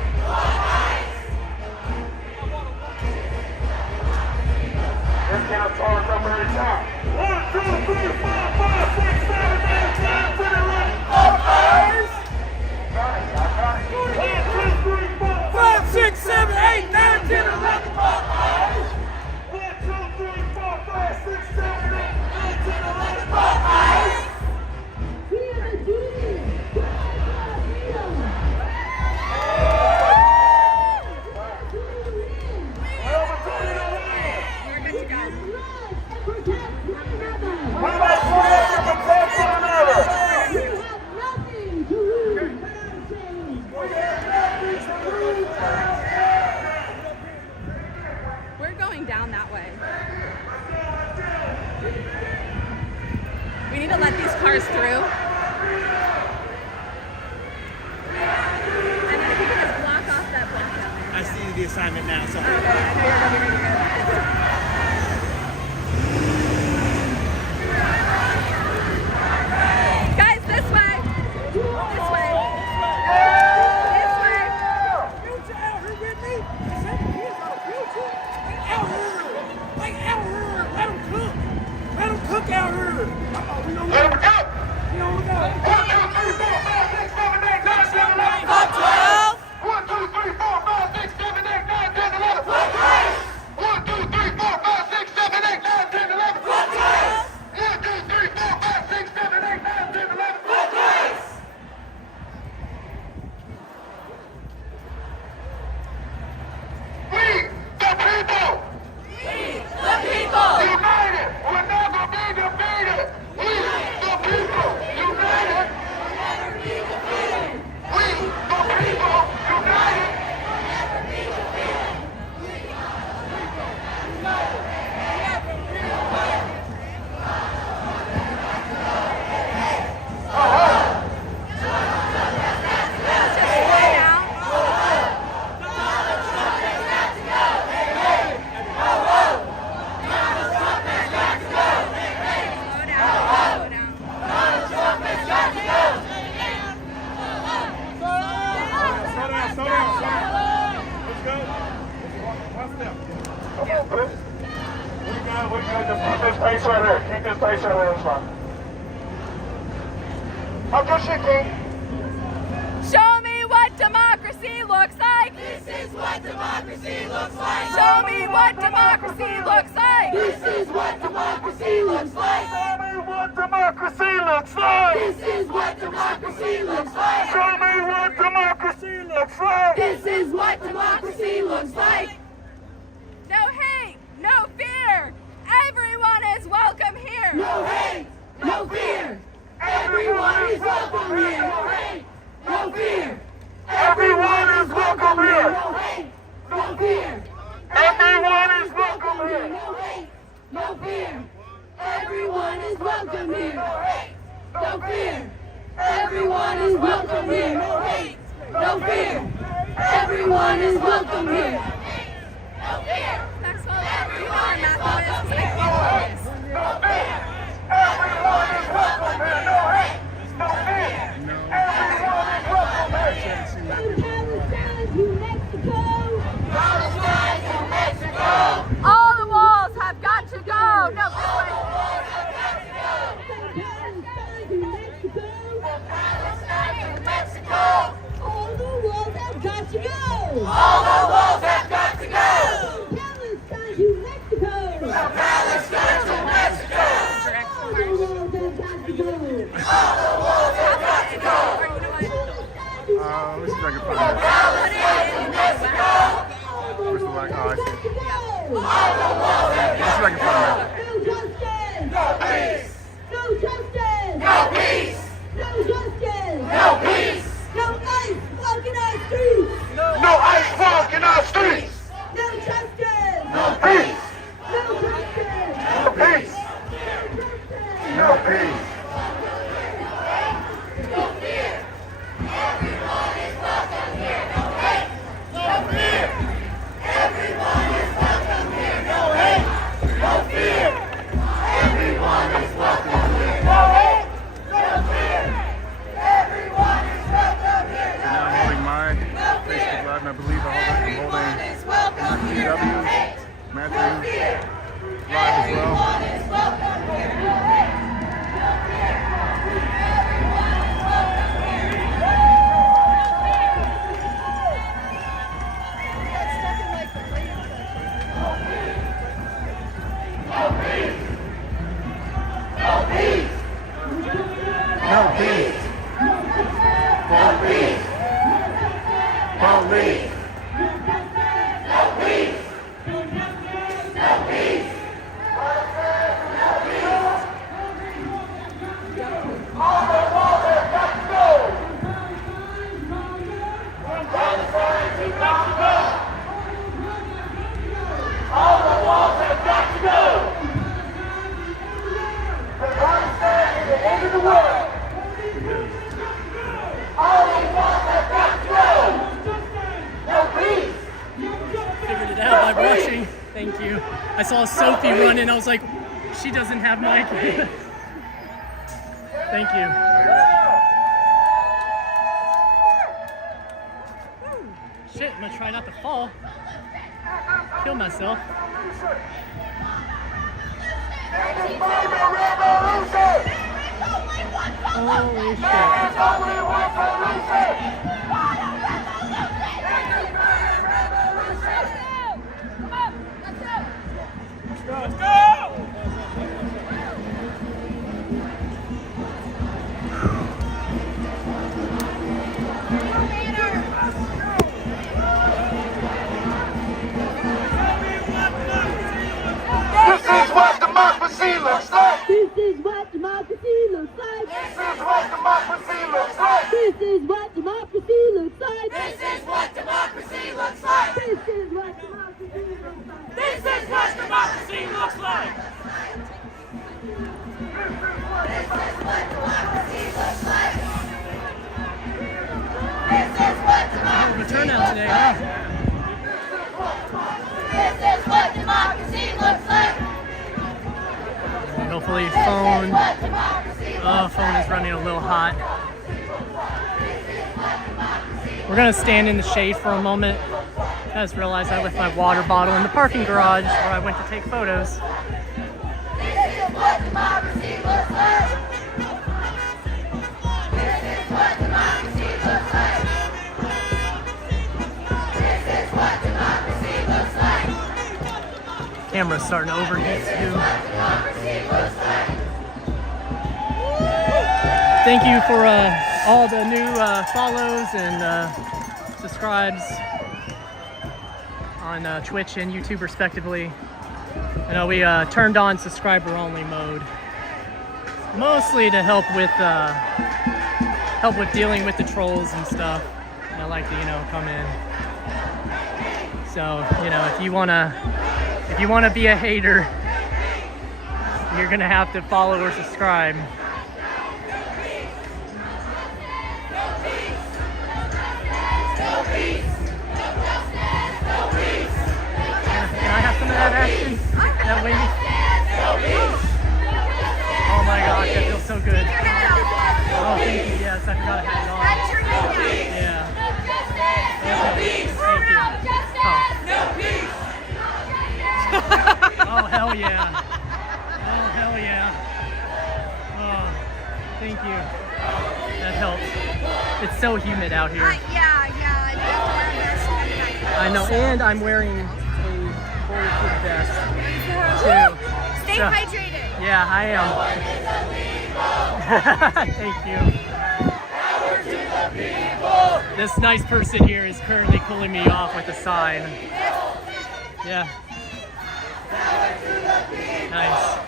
This can't charge up every time. 1, 2, 3, 4, 5, 6, 7, 8, 9, 10, 11. Fuck ICE. Got it, I got it. 1, 2, 3, 4, 5, 6, 7, 8, 9, 10, 11. Fuck ICE. 1, 2, 3, 4, 5, 6, 7, 8, 9, 10, 11. Fuck ICE. We have a duty to fight for our freedom. We're good to go. We must rise and protect one another. We have nothing to lose. We're going down that way. We need to let these cars through. And then if you could just block off that blanket down there. I see the assignment now, so. Okay, I know you're going to be really good. Guys, this way. This way. This way. Future out here with me. The 7 years of the future. They out here. They out here. Let them cook. Let them cook out here. We don't Let know. them go. We don't know. 1, 2, 3, 4, 5, 6, 7, 8, 9, 10, 11. Fuck 12. 1, 2, 3, 4, 5, 6, 7, 8, 9, 10, 11. Fuck ICE. 1, 2, 3, 4, 5, 6, 7, 8, 9, 10, 11. Fuck ICE. 1, 2, 3, 4, 5, 6, 7, 8, 9, 10, 11. Fuck ICE. We, the people, The people. united, will never be defeated. We, the people, united. We, the people, united. Just slow down. Slow down. Slow down. Slow down, slow down, slow down. Let's go. One step. Come on, bitch. We good. Just keep this pace right here. Keep this pace right here. That's fine. How good shit, King? Show me what democracy looks like. This is what democracy looks like. Show me what democracy looks like. This is what democracy looks like. Show me what democracy looks like. This is what democracy looks like. Show me what democracy looks like. This is what democracy looks like. No hate, no fear. Everyone is welcome here. No hate, no fear. Everyone is welcome here. No hate, no fear. Everyone is welcome here. No hate, no fear. Everyone is welcome here. No hate, no fear. Everyone is welcome here. No hate, no fear. Everyone is welcome here. No hate, no fear. Everyone is welcome here. No fear. Maxwell, everyone is welcome here. No fear. Everyone is welcome here. No hate. see if I can find that. No justice! No peace! No justice! No peace! No justice! No peace! No ICE walking our streets! No ICE walking our streets! No justice! No peace! No justice! No peace! No peace! No fear! Everyone is welcome here. No hate! No fear! Everyone is welcome here. No hate! No fear! Everyone is welcome here. No hate! No fear! Everyone is welcome here. So now I'm holding my Facebook Live, and I believe I'm holding GW, Matthew Live as well. Is welcome here. No hate! No fear! Everyone is welcome here. No peace! No peace! Police! No peace! No peace! All the walls have got to go! All the signs have got to go! All the walls have got to go! The Palestine is the end of the world! All these walls have got to go! No peace! Figured it out by brushing. Thank you. I saw Sophie run in. I was like, she doesn't have mic. Thank you. Shit, I'm gonna try not to fall. Kill myself. Holy shit. Let's go! This is what democracy looks like! This is what democracy looks like. This is what democracy looks like! This is what democracy looks like. This is what democracy looks like! This is what democracy looks like. This is what democracy looks like! This is what democracy looks like. This is what democracy Good turnout today, huh? This is what democracy looks like. Hopefully phone is running a little hot. We're gonna stand in the shade for a moment. I just realized I left my water bottle in the parking garage where I went to take photos. This is what democracy looks like. This is what democracy looks like. This is what democracy looks like. Camera's starting to overheat too. Thank you for all the new follows and subscribes on Twitch and YouTube respectively. I know we turned on subscriber only mode, mostly to help with dealing with the trolls and stuff. And I like to come in. So if you wanna be a hater, you're gonna have to follow or subscribe. Can I have some of that action? That wavy? Oh my gosh, that feels so good. Oh, thank you. Yes, I forgot I had it on. Yeah. Thank you. Oh, hell yeah. Oh, hell yeah. Oh, thank you. That helps. It's so humid out here. I know, and I'm wearing a bulletproof vest too. Stay hydrated. Yeah, I am. Thank you. This nice person here is currently pulling me off with a sign. Yeah. Nice.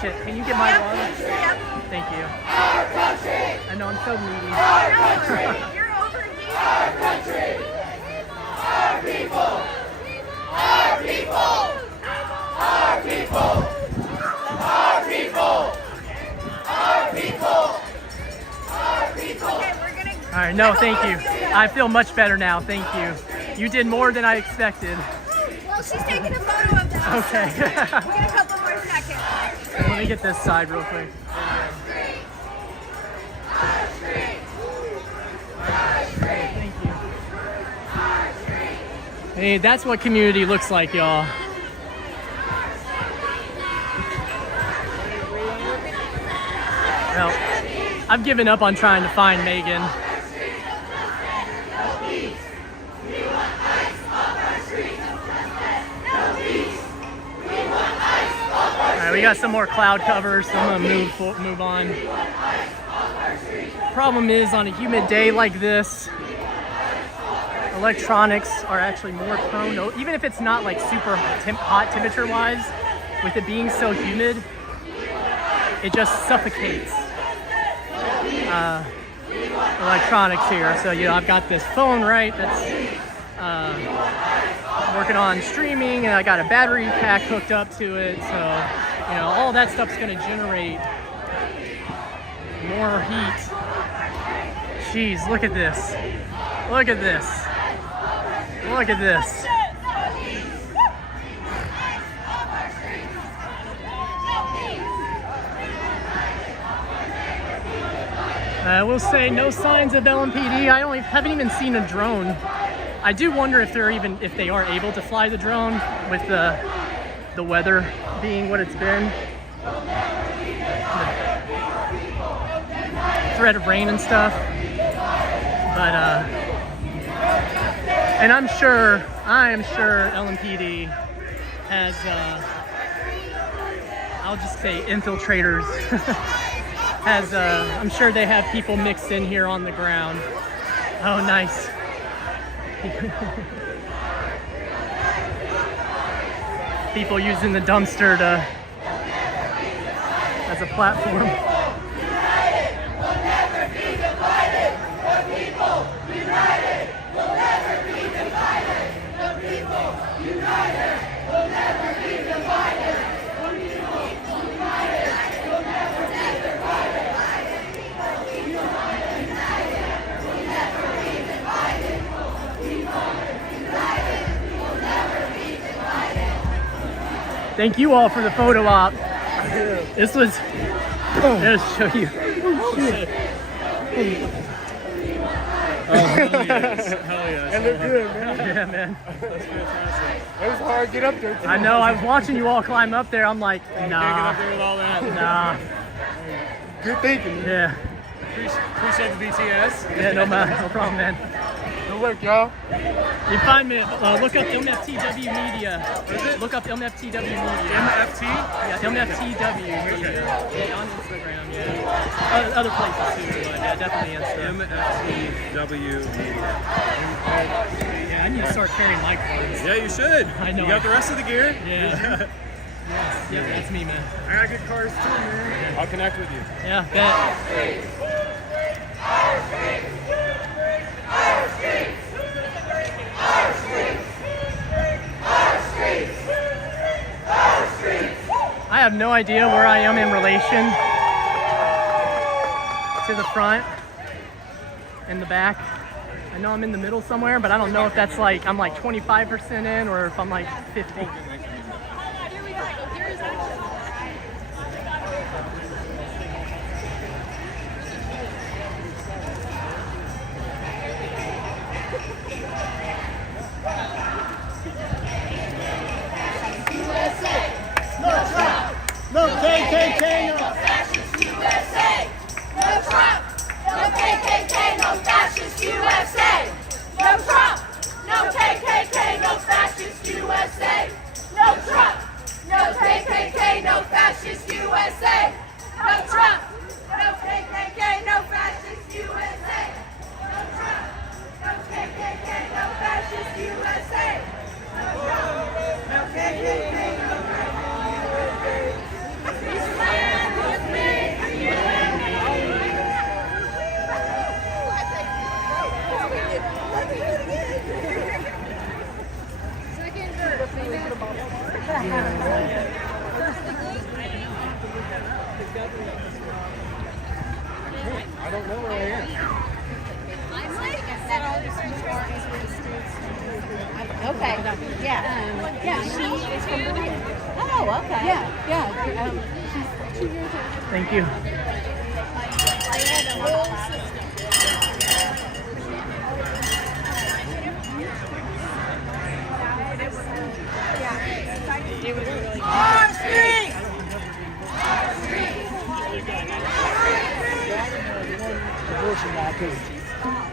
Shit, can you get my water? Thank you. I know, I'm so needy. You're overheating. Our country. Our people. Our people. Our people. Our people. Our people. Our people. All right, no, thank you. I feel much better now, thank you. You did more than I expected. Well, she's taking a photo of that. Okay. We got a couple more seconds. Let me get this side real quick. Thank you. Hey, that's what community looks like, y'all. Well, I've given up on trying to find Megan. Alright, we got some more cloud cover, so I'm gonna move on. Problem is, on a humid day like this, electronics are actually more prone to, even if it's not like super hot temperature-wise, with it being so humid, it just suffocates electronics here. So, you know, I've got this phone, right, that's working on streaming, and I got a battery pack hooked up to it, so, you know, all that stuff's gonna generate more heat. Jeez, look at this. Look at this. Look at this. I will say no signs of LMPD. I haven't even seen a drone. I do wonder if they are able to fly the drone with the weather being what it's been. The threat of rain and stuff. But and I am sure LMPD has I'll just say infiltrators. I'm sure they have people mixed in here on the ground. Oh, nice. People using the dumpster as a platform. United, we'll never be divided. The people, united, we'll never be divided. The people, united, we'll never be divided. The people, united, we'll never be divided. Thank you all for the photo op. This was, I'll show you. Oh, hell yes. Hell yes. It looked good, man. Yeah, man. That's fantastic. It was hard to get up there, too. I know, I was watching you all climb up there. I'm like, nah. Can't get up there with all that. Nah. Good thinking, man. Yeah. Appreciate the BTS. Yeah, no problem, man. Good work, y'all. You find me, look up MFTW Media. What is it? Look up MFTW Media. MFT? Yeah, MFTW Media. Okay. Yeah, on Instagram, yeah. Other places too, but yeah, definitely Instagram. MFTW Media. Yeah, I need to start carrying my cards. Yeah, you should. I know. You got the rest of the gear? Yeah. Yeah, that's me, man. I got good cars, too, man. I'll connect with you. Yeah, bet. Our streets! Our streets! Our streets! Our streets! Our streets! I have no idea where I am in relation to the front and the back. I know I'm in the middle somewhere, but I don't know if that's like, I'm like 25% in or if I'm like 50. No KKK, no fascist USA. No Trump, no KKK, no fascist USA. No Trump, no KKK, no fascist USA. No Trump, no KKK, no fascist USA. No Trump, no KKK, no fascist USA. No Trump, no KKK. I don't know where I am. Okay. Yeah. Yeah. She is from Korea. Oh, okay. Yeah. She's 2 years old. Thank you. Our street!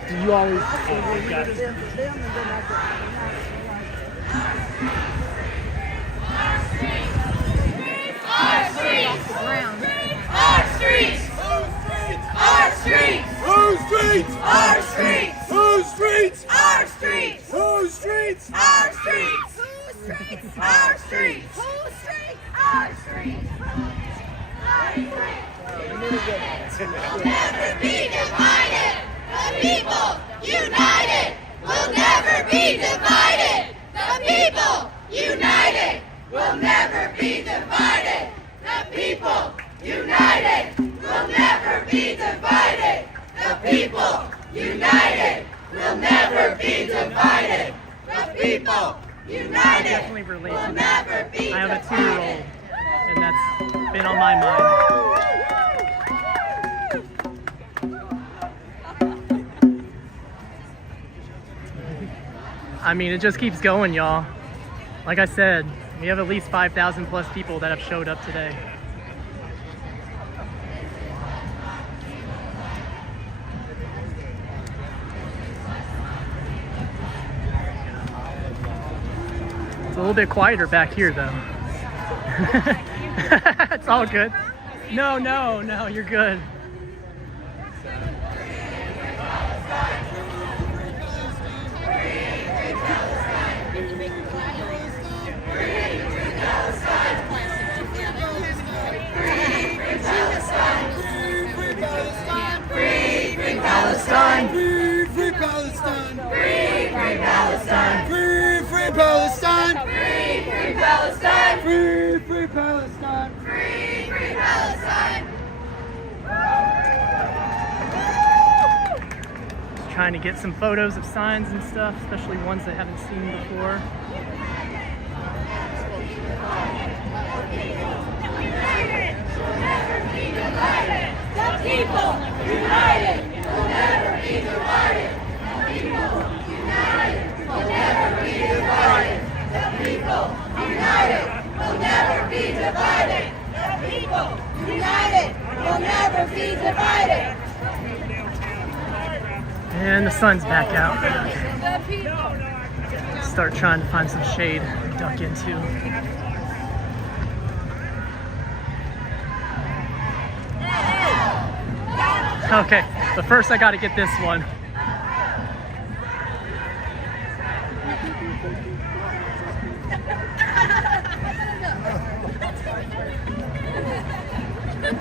Do you always? Our streets! Our streets! Our streets! Whose streets? Our streets! Whose streets? Our streets! Whose streets? Our streets! Our streets! Whose streets? Our streets! We'll never be divided. The people united. We'll never be divided. The people united. We'll never be divided. The people united. We'll never be divided. The people united. We'll never be divided. The people united. Definitely relate We'll to that. never be I have a divided. 2-year-old, and that's been on my mind. I mean, it just keeps going, y'all. Like I said, we have at least 5,000 plus people that have showed up today. It's a little bit quieter back here, though. It's all good. No, you're good. Palestine! Free, free Palestine! Free, free Palestine! Free, free Palestine! Free, free Palestine! Free, free Palestine! Free, free Palestine! Just trying to get some photos of signs and stuff, especially ones that haven't seen before. The people united will never be divided. The people united will never be divided. The people united will never be divided. The people united will never be divided. And the sun's back out. The people. Start trying to find some shade to duck into. Okay, but first I gotta get this one.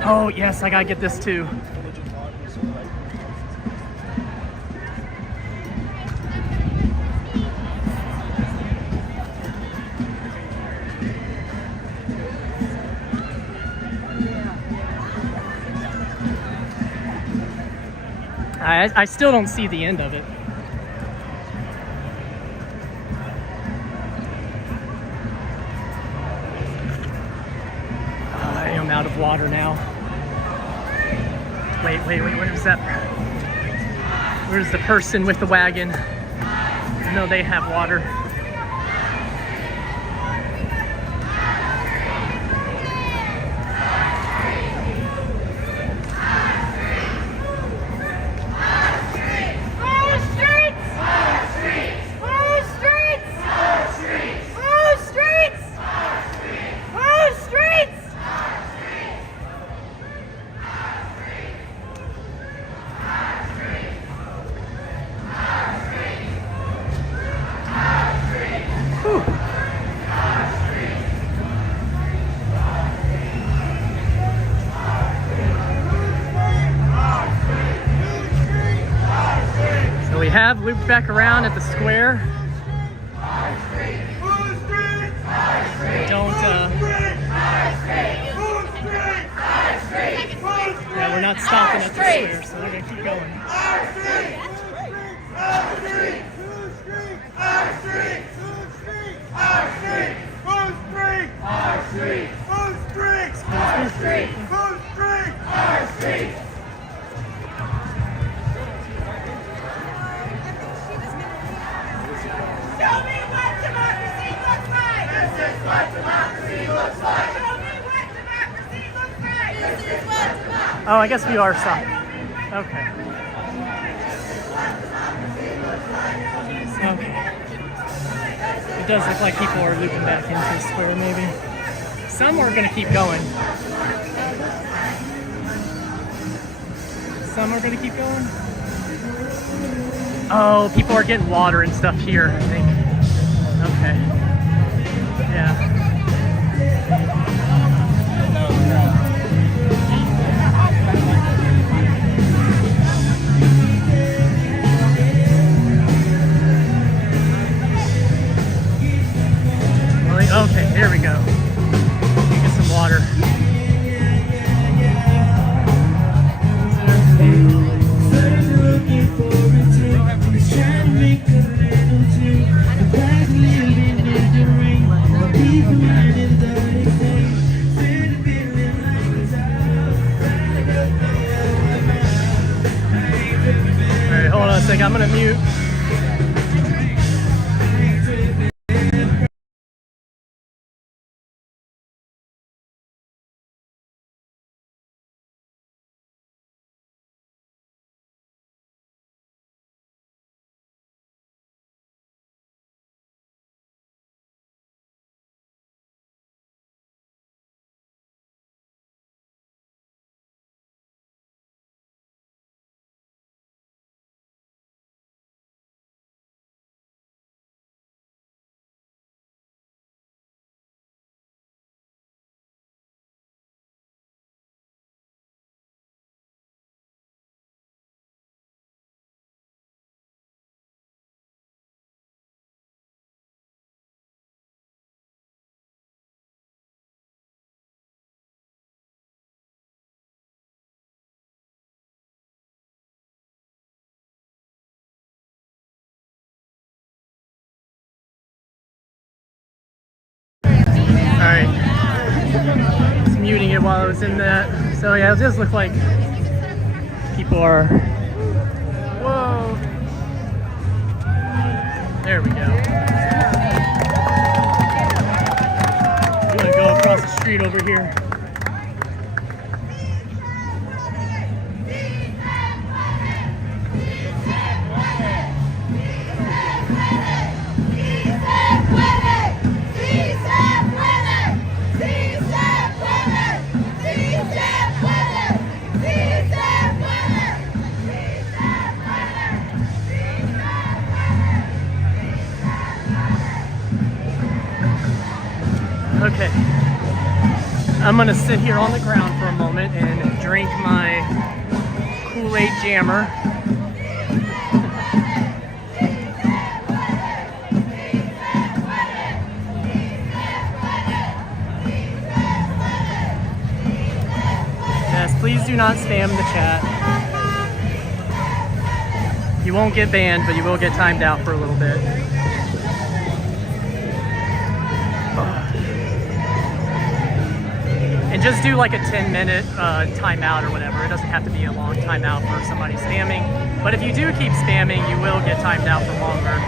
Oh yes, I gotta get this too. I still don't see the end of it. I am out of water now. Wait, what is that? Where's the person with the wagon? I know they have water. We have looped back around at the square. Whose streets? Don't, yeah, we're not stopping at the square, so they're gonna keep going. Show me what democracy looks like! This is what democracy looks like! Show me what democracy looks like! This is what democracy. Oh, I guess we are stopping. Okay. Okay. It does look like people are looping back into the square, maybe. Some are gonna keep going. Some are gonna keep going. Oh, people are getting water and stuff here, I think. Okay. Yeah. Okay, here we go. Get some water. Alright, hold on a second. I'm gonna mute. Alright. Just muting it while I was in that. So yeah, it does look like people are... Whoa! There we go. I'm gonna go across the street over here. Okay, I'm gonna sit here on the ground for a moment and drink my Kool-Aid jammer. Yes, please do not spam the chat. You won't get banned, but you will get timed out for a little bit. And just do like a 10-minute timeout or whatever. It doesn't have to be a long timeout for somebody spamming. But if you do keep spamming, you will get timed out for longer.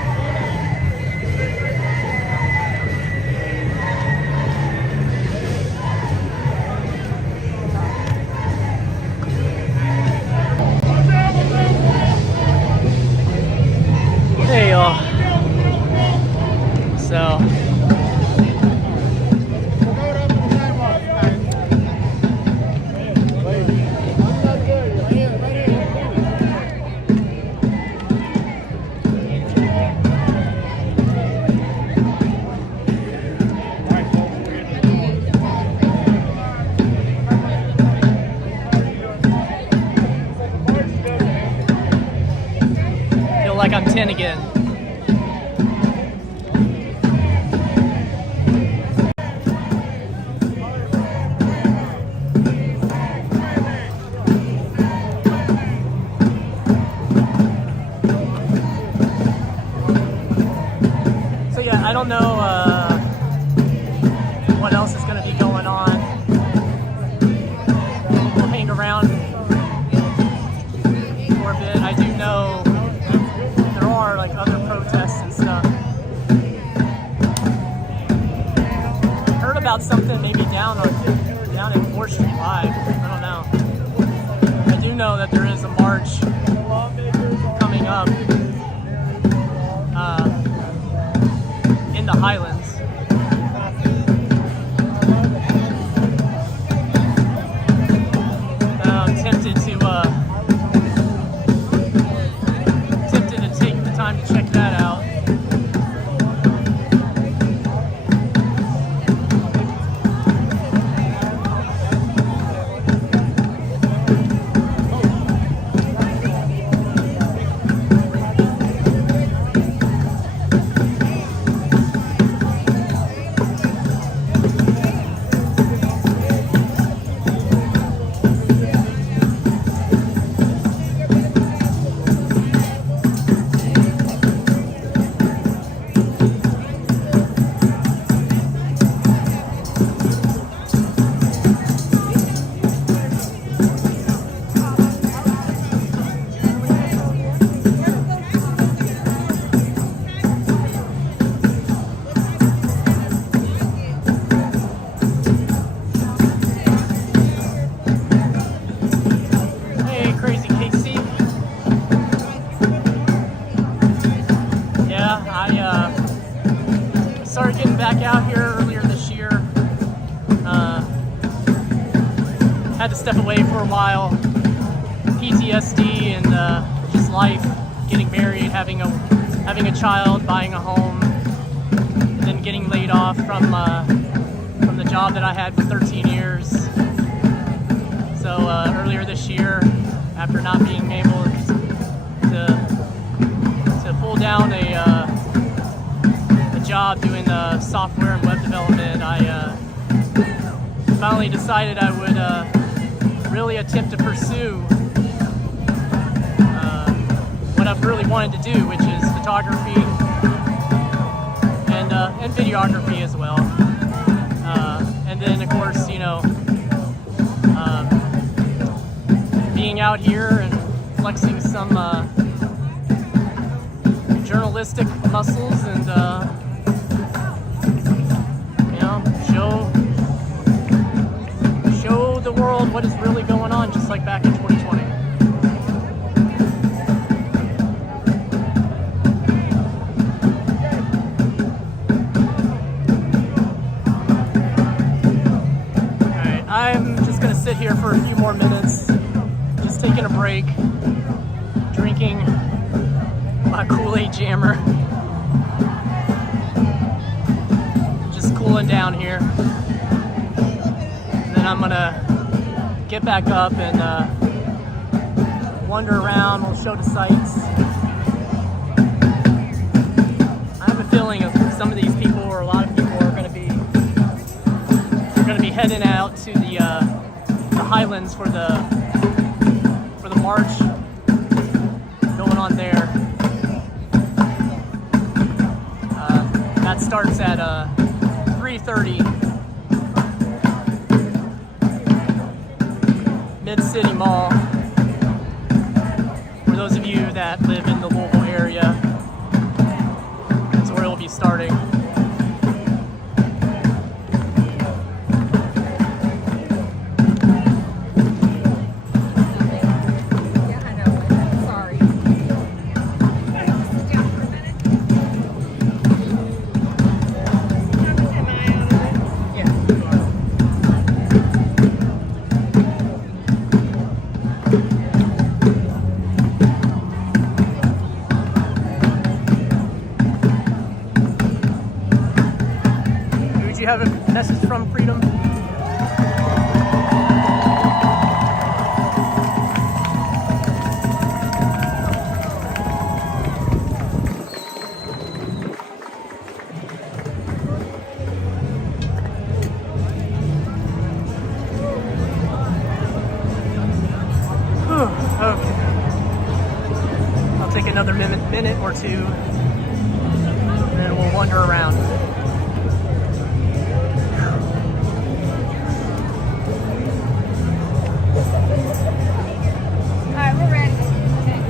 Hey y'all. So. Like I'm 10 again. I don't know what else is going to be going on. We'll hang around for a bit. I do know there are like other protests and stuff. Heard about something maybe down in 4th Street Live. I don't know. I do know that there is a march coming up in the Highlands. I'm tempted to take the time to check that out. Started getting back out here earlier this year. Had to step away for a while. PTSD and just life, getting married, having a child, buying a home, and then getting laid off from the job that I had for 13 years. So earlier this year, after not being able to pull down a job doing software and web development, I finally decided I would really attempt to pursue what I've really wanted to do, which is photography and videography as well. And then, of course, being out here and flexing some journalistic muscles and show the world what is really going on, just like back in 2020. Alright, I'm just gonna sit here for a few more minutes, just taking a break, drinking my Kool-Aid jammer, just cooling down here. And I'm gonna get back up and wander around. We'll show the sights. I have a feeling of some of these people, or a lot of people, are gonna be heading out to the Highlands for the march going on there. That starts at 3:30. Mid-City Mall. For those of you that live in the Louisville area, that's where it will be starting. You have a message from freedom? Okay. I'll take another minute or two, and then we'll wander around. All right, we're ready. Okay.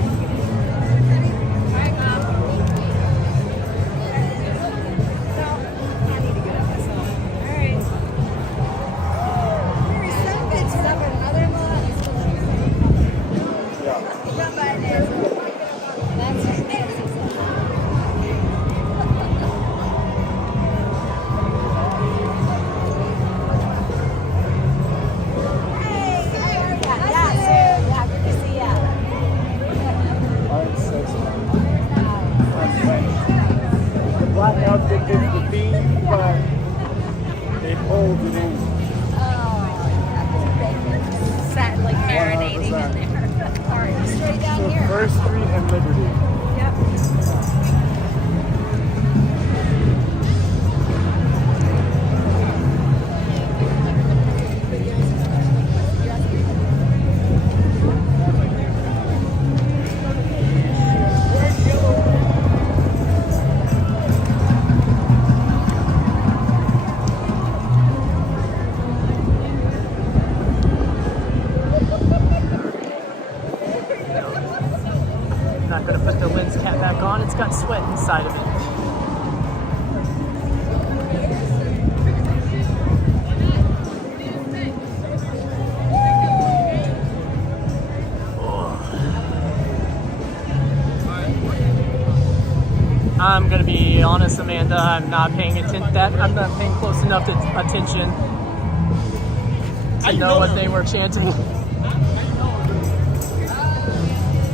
All right, Mom. So, I need to get up myself. All right. There is some good stuff in another lot. Jump by there. That's Black outfit gets the theme, but it holds it in. sat like marinating in there. All right, straight down here. First Street and Liberty. Yep. Not gonna put the lens cap back on. It's got sweat inside of it. I'm gonna be honest, Amanda. I'm not paying I'm not paying close enough attention to know what they were chanting.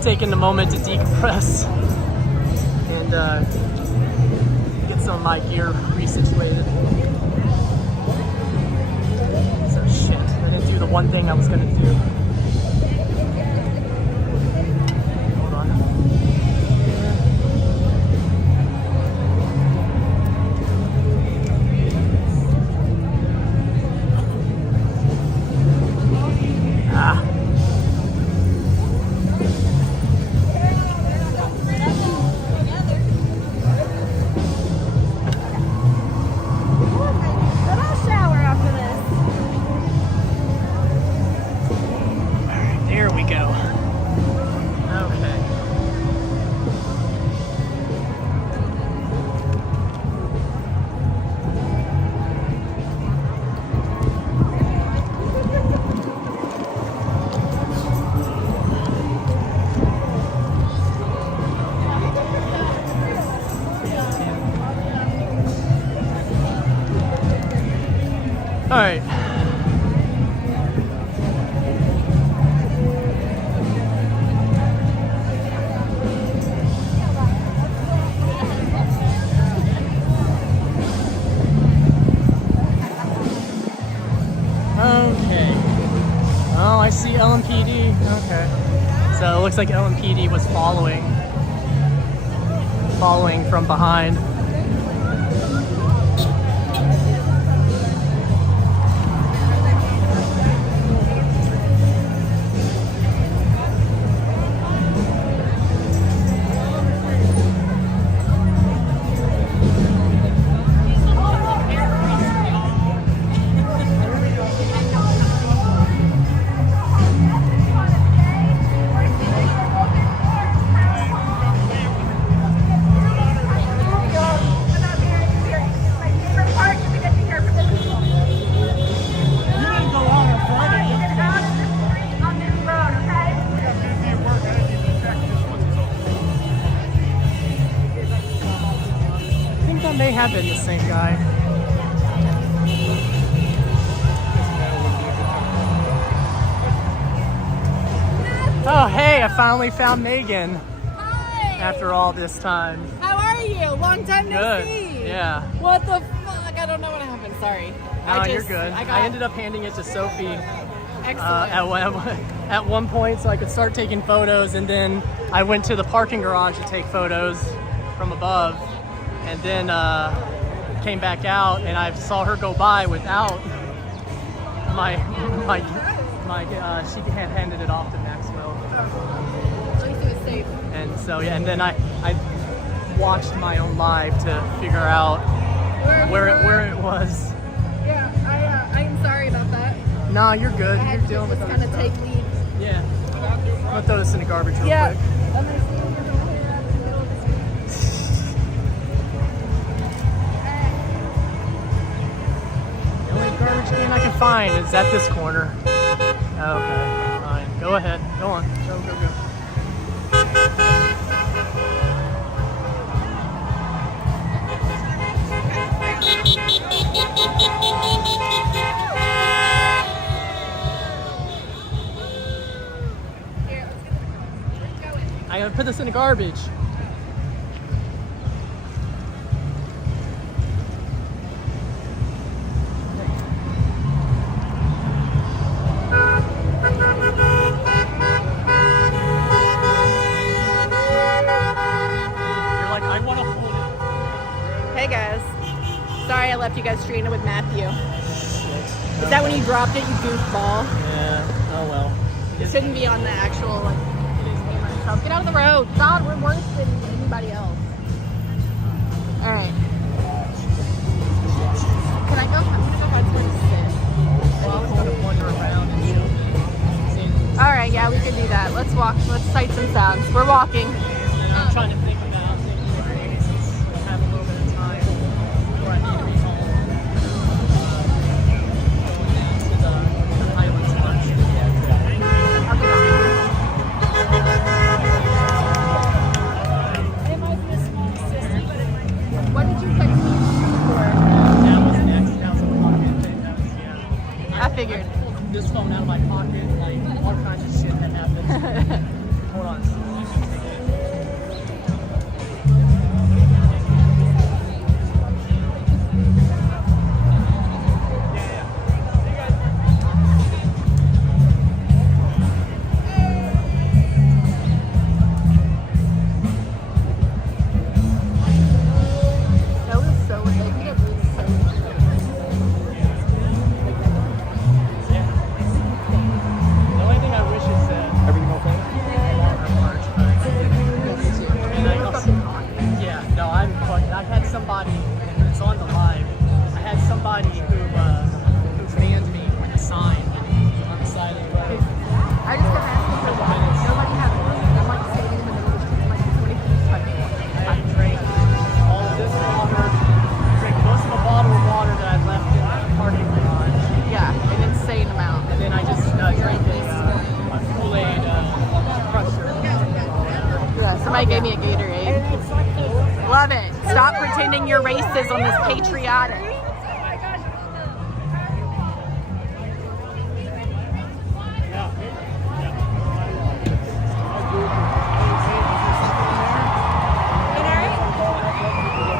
Taking a moment to decompress and get some of my gear resituated. So shit, I didn't do the one thing I was gonna do. Hold on. Ah. There we go. Okay. All right. Okay. Oh, I see LMPD. Okay. So it looks like LMPD was following from behind. May have been the same guy. Oh, hey, I finally found Megan. Hi. After all this time. How are you? Long time no Good. see. Yeah. What the fuck? I don't know what happened. Sorry. No, you're good. I ended up handing it to Sophie Excellent. at one point so I could start taking photos, and then I went to the parking garage to take photos from above, and then came back out and I saw her go by without she had handed it off to Maxwell. At least it was safe. And so yeah, and then I watched my own live to figure out where it was. Yeah, I'm sorry about that. Nah, you're good. You're dealing with just other kind of stuff. take lead. Yeah. I'm gonna throw this in the garbage real Yeah. quick. I'm gonna see if you're over here at the middle of the screen. The only garbage can I can find is at this corner. Okay, fine. Go ahead. Go on. Go, go, go. I gotta put this in the garbage. You're like, I wanna hold it. Hey guys. Sorry I left you guys stranded with Matthew. Is that when you dropped it, you goofball? Yeah, oh well. It shouldn't be on the actual, like, camera itself. Get out of the road. God, we're worse than anybody else. Alright. Can I go? I'm gonna go find somewhere to sit. Well, I was gonna wander around and show. Alright, yeah, we can do that. Let's walk. Let's sight some sounds. We're walking. I'm trying to think about taking breaks. I have a little bit of time before I need to be home. To the Highlands lunch. What did you text me for? That was next. That was a pocket. That was, yeah. I figured. Pulled this phone out of my pocket, like all kinds of shit that happened. Hold on. That was so, like, we had really so The only thing I wish is that everything okay? And I also, yeah, no, I'm fucking. I had somebody, and it's on the live. I had somebody who banned me with a sign on the side of the road. I just kept asking for water. Nobody had water. I'm like standing in the middle of the street, like, what if you touch me? I drank all of this water, drank most of a bottle of water that I left in the parking garage, Yeah, an insane amount. and then I just drank a Kool-Aid crusher. Yeah, somebody gave me a Gatorade. Love it. Stop pretending your racism is patriotic.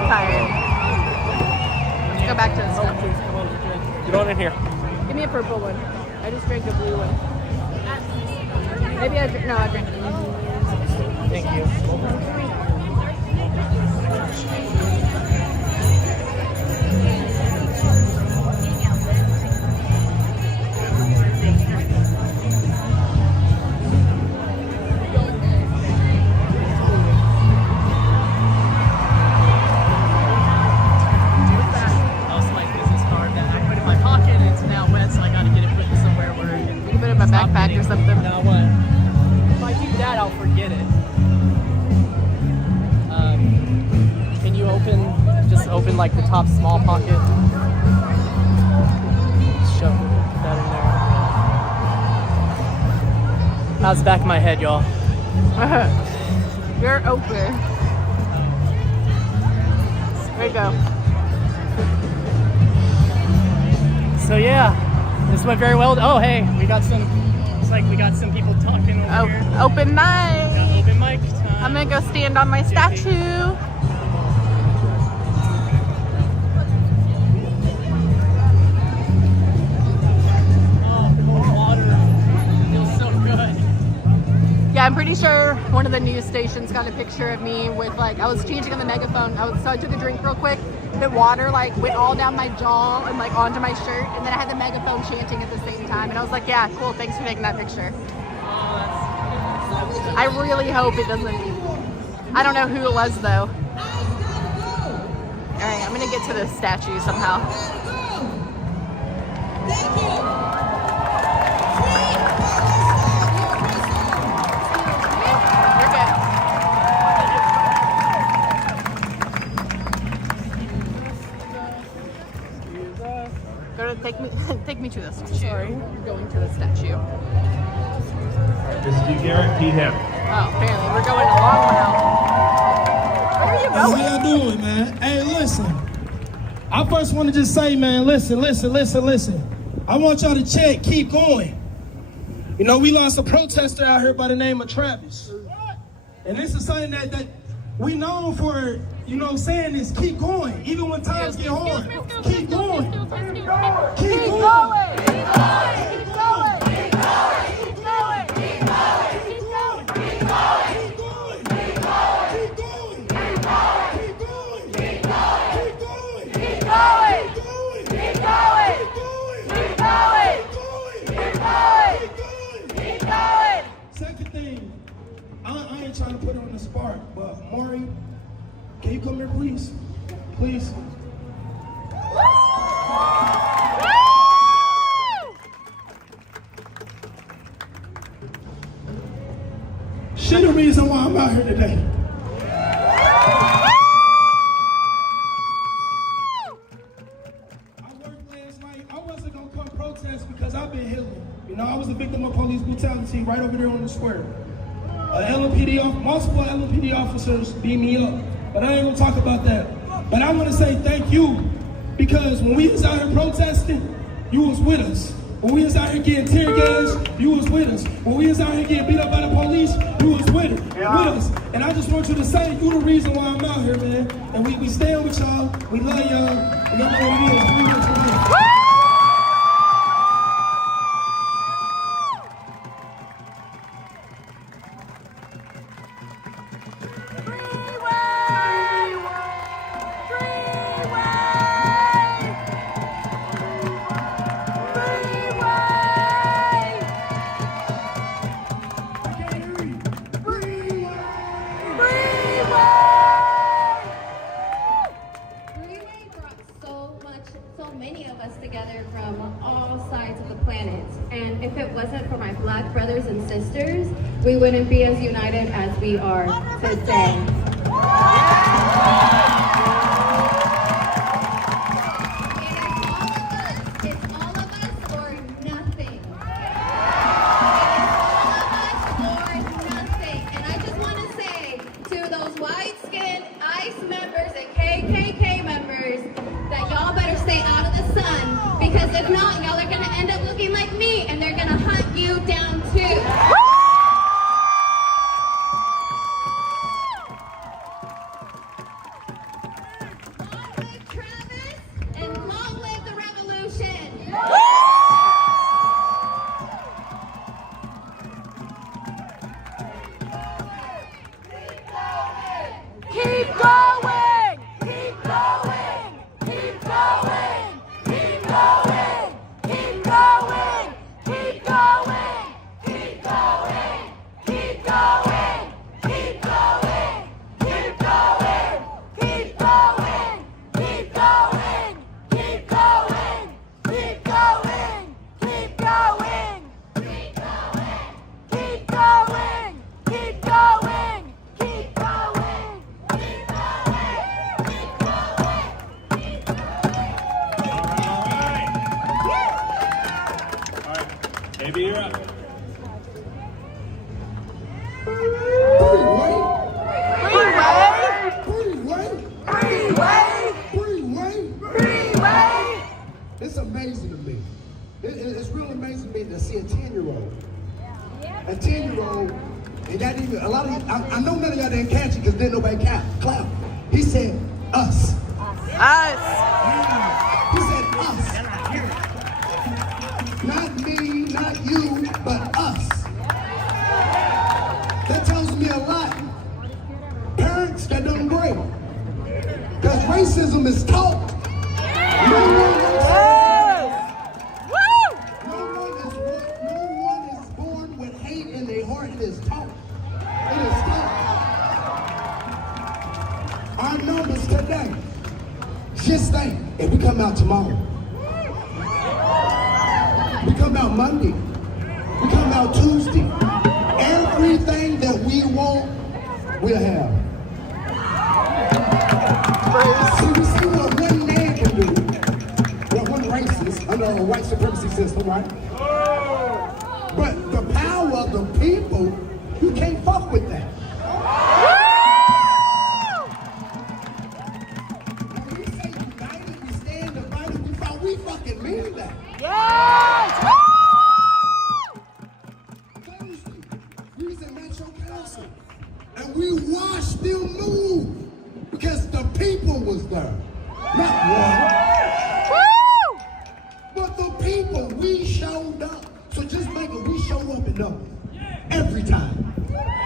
Tired. Let's go back to the stuff. Get on in here. Give me a purple one. I just drank a blue one. Maybe I drink. No, I drank. Thank you. Also, my business card that I put in my pocket, and it's now wet, so I gotta get it put somewhere where it can. You can put it in my stop backpack getting- or something. Now what? If I do that, I'll forget it. Can you just open like the top small pocket? Shove that in there. How's the back of my head, y'all? You're open. There you go. So yeah, this went very well. Oh hey, we got some. Looks like we got some people talking over here. Open mic. Got open mic time. I'm gonna go stand on my statue. Yeah, I'm pretty sure one of the news stations got a picture of me with like, I was changing on the megaphone. So I took a drink real quick. The water like went all down my jaw and like onto my shirt. And then I had the megaphone chanting at the same time. And I was like, yeah, cool. Thanks for taking that picture. I really hope it doesn't. I don't know who it was though. All right, I'm gonna get to the statue somehow. Thank you. Take me to the statue. Sorry. You're going to the statue. Mr. Garrett, Pete Hemp. Oh, apparently we're going a long route. Where are you going? How y'all doing, man? Hey, listen. I first want to just say, man, listen. I want y'all to check, keep going. You know, we lost a protester out here by the name of Travis. And this is something that we known for, you know, saying this, keep going. Even when times get hard, keep going. Keep going. Keep going. Second thing, I ain't trying to put her on the spot, but Maury, can you come here, please? Please. She the reason why I'm out here today. I worked last night. I wasn't gonna come protest because I've been healing. You know, I was a victim of police brutality right over there on the square. Multiple LMPD officers beat me up, but I ain't gonna talk about that. But I want to say thank you, because when we was out here protesting, you was with us. When we was out here getting tear gas, you was with us. When we was out here getting beat up by the police, you was with us. And I just want you to say, you the reason why I'm out here, man. And we stand with y'all. We love y'all. And y'all know what it is. together from all sides of the planet. And if it wasn't for my Black brothers and sisters, we wouldn't be as united as we are today. It's all of us or nothing. And I just want to say to those white-skinned ICE members and KKK members that y'all better stay out of the sun, because if not, y'all are going to end up looking like me, and they're going to hunt you down too. Maybe you're up. It's amazing to me. It's really amazing to me to see a 10-year-old. A 10-year-old, and that even, a lot of you, I know none of y'all didn't catch it because didn't nobody clap. He said, us. Us. He said, us. Not me, not you, but us. That tells me a lot. Parents that done great. Because racism is taught. No one is born with hate in their heart. It is taught. It is taught. Just think, if we come out tomorrow, we come out Monday, we come out Tuesday, everything that we want, we'll have. See, we see what one man can do, what one racist under a white supremacy system, right? But the power of the people, you can't fuck with that. When we say united, we stand divided, we fight, we fucking mean that. Yes! Thursday, we was in Metro Council, and we watched them move because the people was there, not one. But the people, we showed up. So just make it, we show up in numbers every time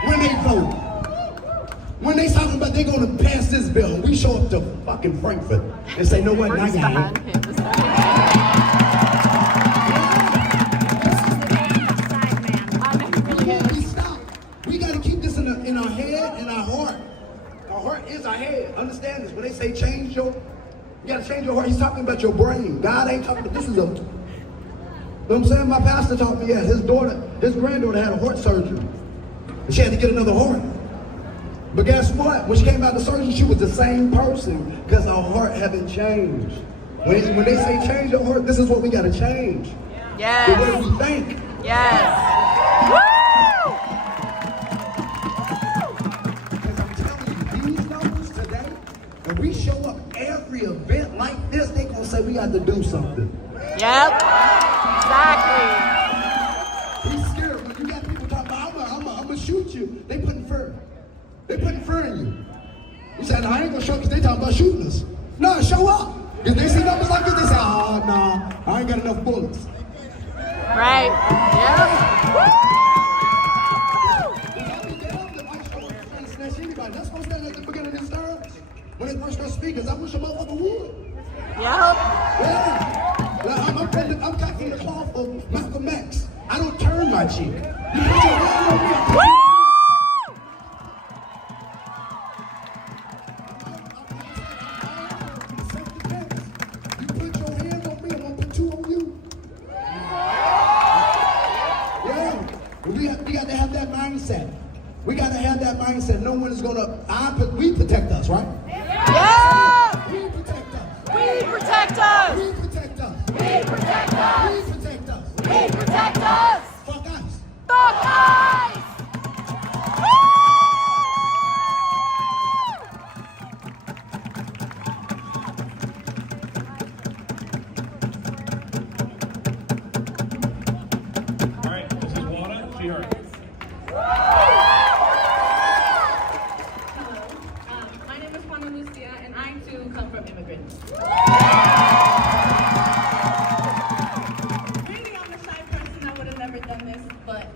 when they vote. When they talking about they're gonna pass this bill, we show up to fucking Frankfurt and say, no what, I got it. We gotta keep this in our head and our heart. Our heart is our head. Understand this. When they say change you gotta change your heart, he's talking about your brain. God ain't talking about this is a. You know what I'm saying? My pastor taught me, yeah, his granddaughter had a heart surgery. And she had to get another heart. But guess what? When she came out of the surgery, she was the same person because her heart hadn't changed. When they say change your heart, this is what we got to change. Yes. The way we think. Yes. Because I'm telling you, these numbers today, if we show up every event like this, they going to say we got to do something. Yep. Exactly. He's scared. When you got people talking about, I'm gonna shoot you, they putting fear. They putting fear in you. You said, no, I ain't gonna show because they talking about shooting us. No, show up. If they see numbers like this, they say, oh, no, I ain't got enough bullets. Right. Anybody. That's supposed to stand at the beginning of this term. When they first start speaking, I wish a motherfucker would. Yep. Yeah. I'm cocking the cloth of Malcolm X. I don't turn my cheek. You put your hand on me. You put your hand on me, I'm gonna put two on you. Yeah. We got to have that mindset. We got to have that mindset. No one is gonna. We protect us, right? Yeah. We protect us. We protect us. We protect us. We protect us. We protect us. We protect us. Fuck us. Fuck us. All right, this is Wanda. She heard. My name is Juana Lucia, and I too come from immigrants. Maybe I'm a shy person, I would have never done this, but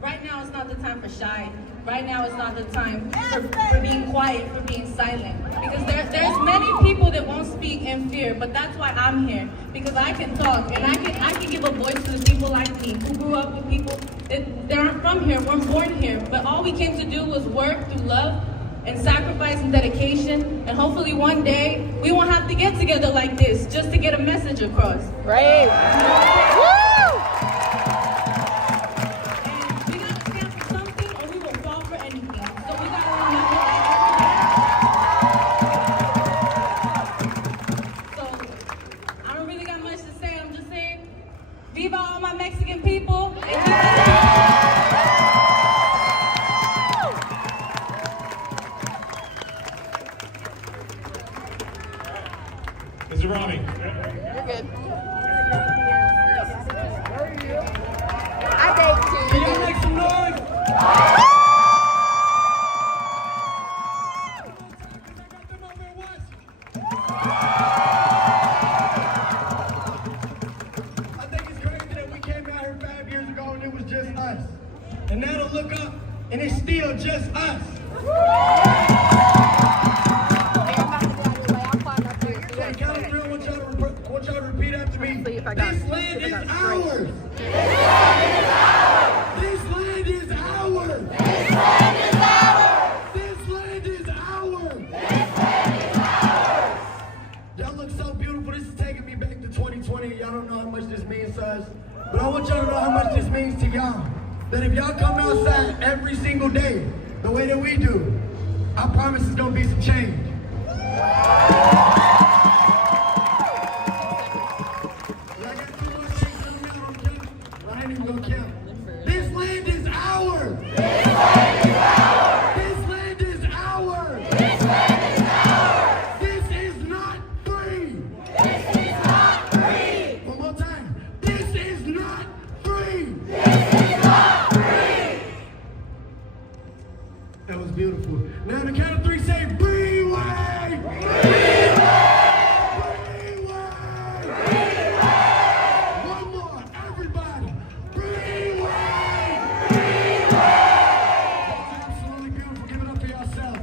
right now it's not the time for shy. Right now it's not the time for being quiet, for being silent. Because there's many people that won't speak in fear, but that's why I'm here. Because I can talk, and I can give a voice to the people like me, who grew up with people that aren't from here, weren't born here. But all we came to do was work through love and sacrifice and dedication, and hopefully one day we won't have to get together like this just to get a message across. Right. Woo! And we gotta stand for something or we will fall for anything. So we gotta remember So I don't really got much to say. I'm just saying, viva all my Mexican people. This is Rami. You're good. Can y'all make some noise? I think it's crazy that we came out here 5 years ago and it was just us. And now to look up and it's still just us. Okay, count of real, want y'all to repeat after me. This land is ours. This land is ours. This land is ours. This land is ours. This land is ours. Y'all Y'all look so beautiful. This is taking me back to 2020. Y'all don't know how much this means to us. But I want y'all to know how much this means to y'all. That if y'all come outside every single day, the way that we do, I promise it's gonna be some change. But I got 2 more things coming out on camera, but I ain't even gonna count. This land is ours! This land is ours! This land is ours! This land is ours! This is not free! This is not free! One more time. This is not free! This is not free! That was beautiful. Now on the count of 3, say freeway! Freeway! One more, everybody! Freeway! That's absolutely beautiful. Give it up for yourself.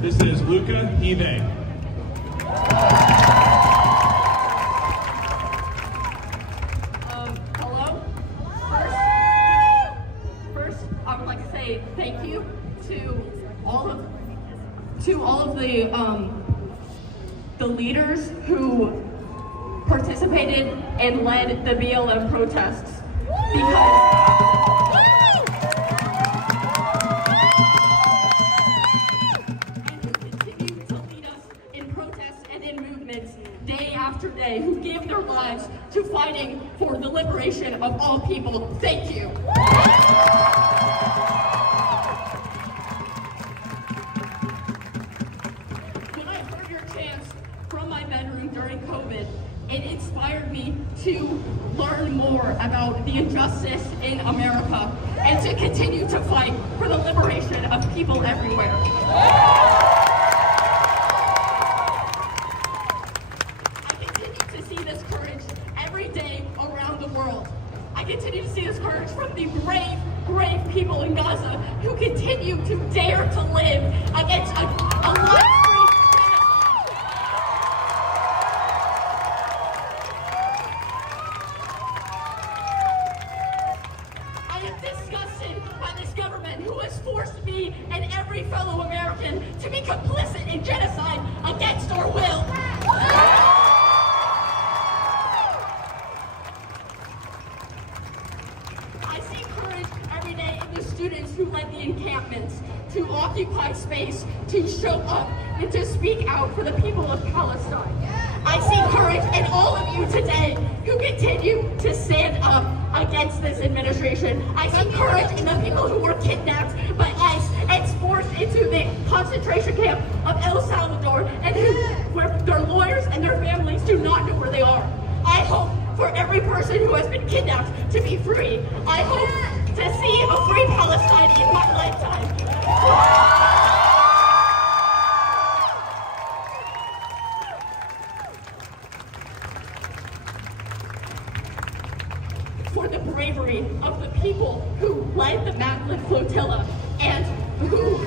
This is Luca Ime. Hello. First, I would like to say thank you to all of the leaders who participated and led the BLM protests, day after day, who give their lives to fighting for the liberation of all people. Thank you. When I heard your chants from my bedroom during COVID, it inspired me to learn more about the injustice in America and to continue to fight for the liberation of people everywhere. I continue to see this courage from the brave people in Gaza who continue to dare to live against a life-free genocide. I am disgusted by this government who has forced me and every fellow American to be complicit in genocide against our will. Students who led the encampments, to occupy space, to show up, and to speak out for the people of Palestine. I see courage in all of you today who continue to stand up against this administration. I see courage in the people who were kidnapped by ICE and forced into the concentration camp of El Salvador, and where their lawyers and their families do not know where they are. I hope for every person who has been kidnapped to be free. I hope to see a free Palestine in my lifetime. For the bravery of the people who led the Magnet Flotilla and who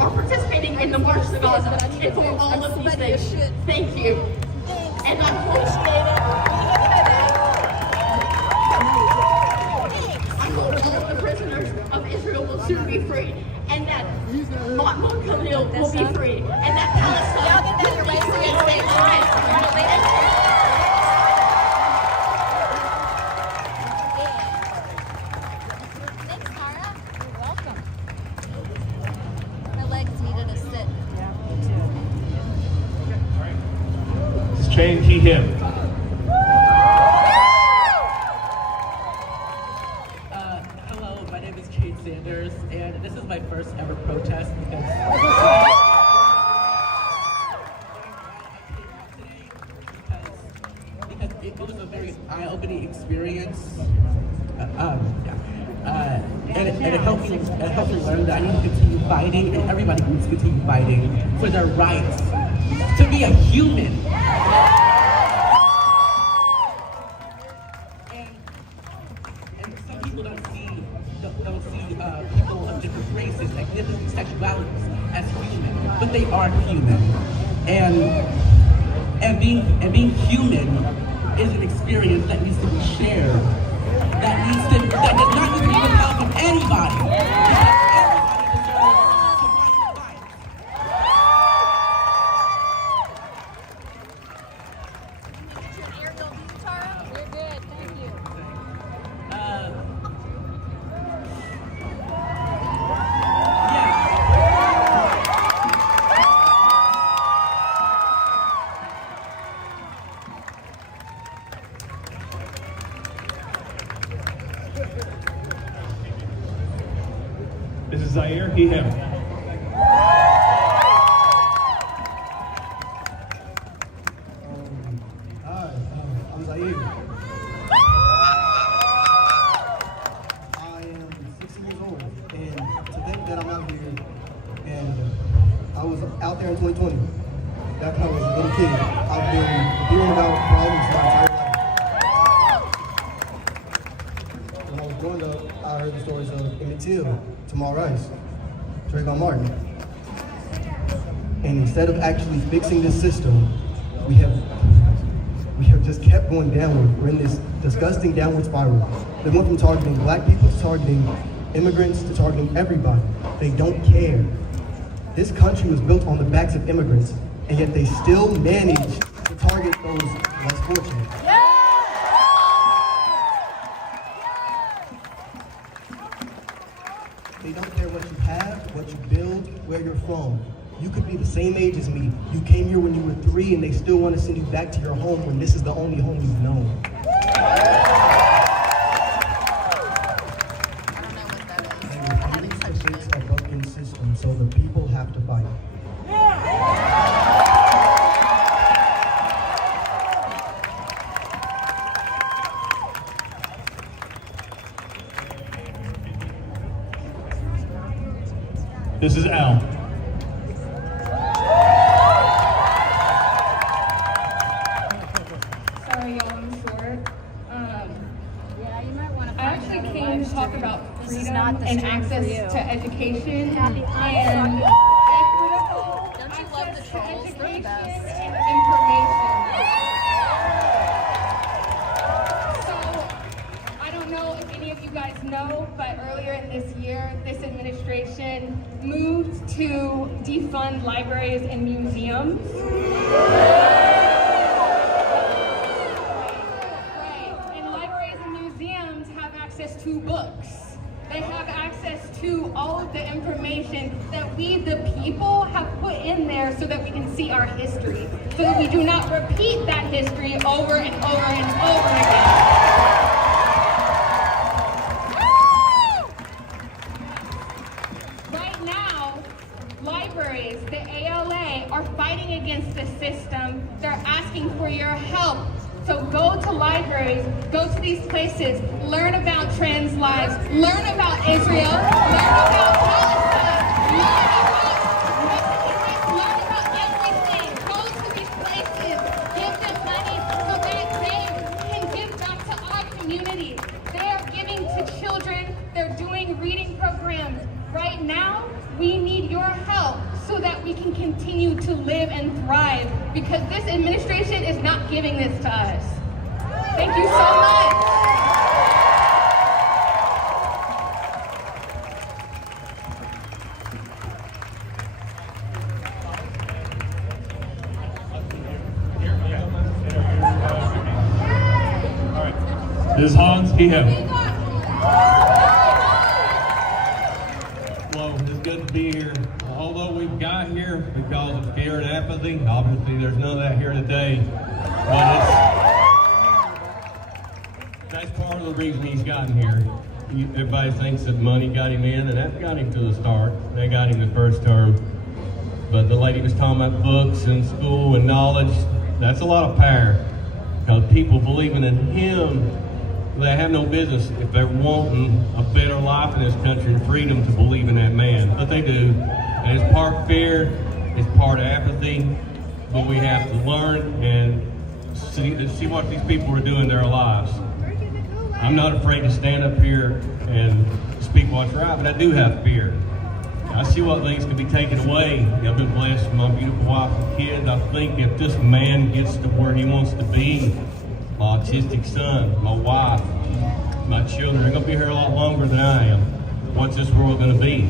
are participating in the March to Gaza, and for all of these things, thank you. And I hope all of the prisoners of Israel will soon be free, and that Mahmoud Khalil will be free, and that Palestine will be free and safe. Thanks, Tara. You're welcome. My legs needed a sit. Yeah, me too. This is Chain Key Him. Hello, my name is Kate Sanders, and this is my first ever protest because it was a very eye-opening experience, and it helped me learn that I need to continue fighting, and everybody needs to continue fighting for their rights to be a human. And some people don't see people of different races, like different sexualities as human, but they are human, and being human is an experience that needs to be shared. That does not need to be withheld from anybody. This is Zaire, he, him. Hi, I'm Zaire. I am 16 years old, and to think that I'm out here, and I was out there in 2020. Back when I was a little kid, I've been hearing about problems my entire life. When I was growing up, I heard the stories of Emmett Till, Tamar Rice, Trayvon Martin. And instead of actually fixing this system, we have just kept going downward. We're in this disgusting downward spiral. They went from targeting black people to targeting immigrants to targeting everybody. They don't care. This country was built on the backs of immigrants, and yet they still manage to target those less fortunate. They don't care what you have, what you build, where you're from. You could be the same age as me. You came here when you were 3 and they still want to send you back to your home when this is the only home you've known. They refuse to fix a broken system, so the people have to fight. This is Al. Sorry, y'all, I'm short. I actually came to talk about freedom and access to education and equitable access to education and information. So, I don't know if any of you guys know, but earlier in this year, this administration moved to defund libraries and museums. To books. They have access to all of the information that we, the people, have put in there so that we can see our history, so that we do not repeat that history over and over and over again. Right now, libraries, the ALA, are fighting against the system. They're asking for your help. So go to libraries, go to these places, learn about trans lives, learn about Israel, learn about Palestine, learn about everything. Go to these places, give them money so that they can give back to our community. They are giving to children, they're doing reading programs. Right now, we need your help so that we can continue to live and thrive, because this administration is not giving this to us. Thank you so much. This is Hans, he, him. Hello, it's good to be here. Although we've got here because of fear and apathy, obviously there's none of that here today. But that's part of the reason he's gotten here. Everybody thinks that money got him in, and that got him to the start. They got him the first term. But the lady was talking about books and school and knowledge. That's a lot of power. Because people believing in him, they have no business if they're wanting a better life in this country and freedom to believe in that man. But they do. And it's part fear, it's part apathy, but we have to learn and see what these people are doing in their lives. I'm not afraid to stand up here and speak what's right, but I do have fear. I see what things can be taken away. I've been blessed with my beautiful wife and kids. I think if this man gets to where he wants to be, my autistic son, my wife, my children. They're going to be here a lot longer than I am. What's this world going to be?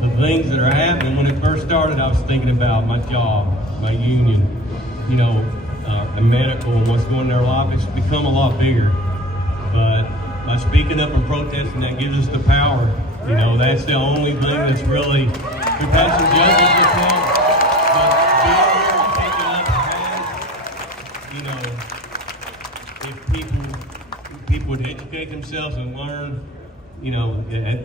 The things that are happening. When it first started, I was thinking about my job, my union, the medical, and what's going in their life. It's become a lot bigger. But by speaking up and protesting, that gives us the power. That's the only thing that's really, we've had some judges that come, but being here, taking up, if people would educate themselves and learn,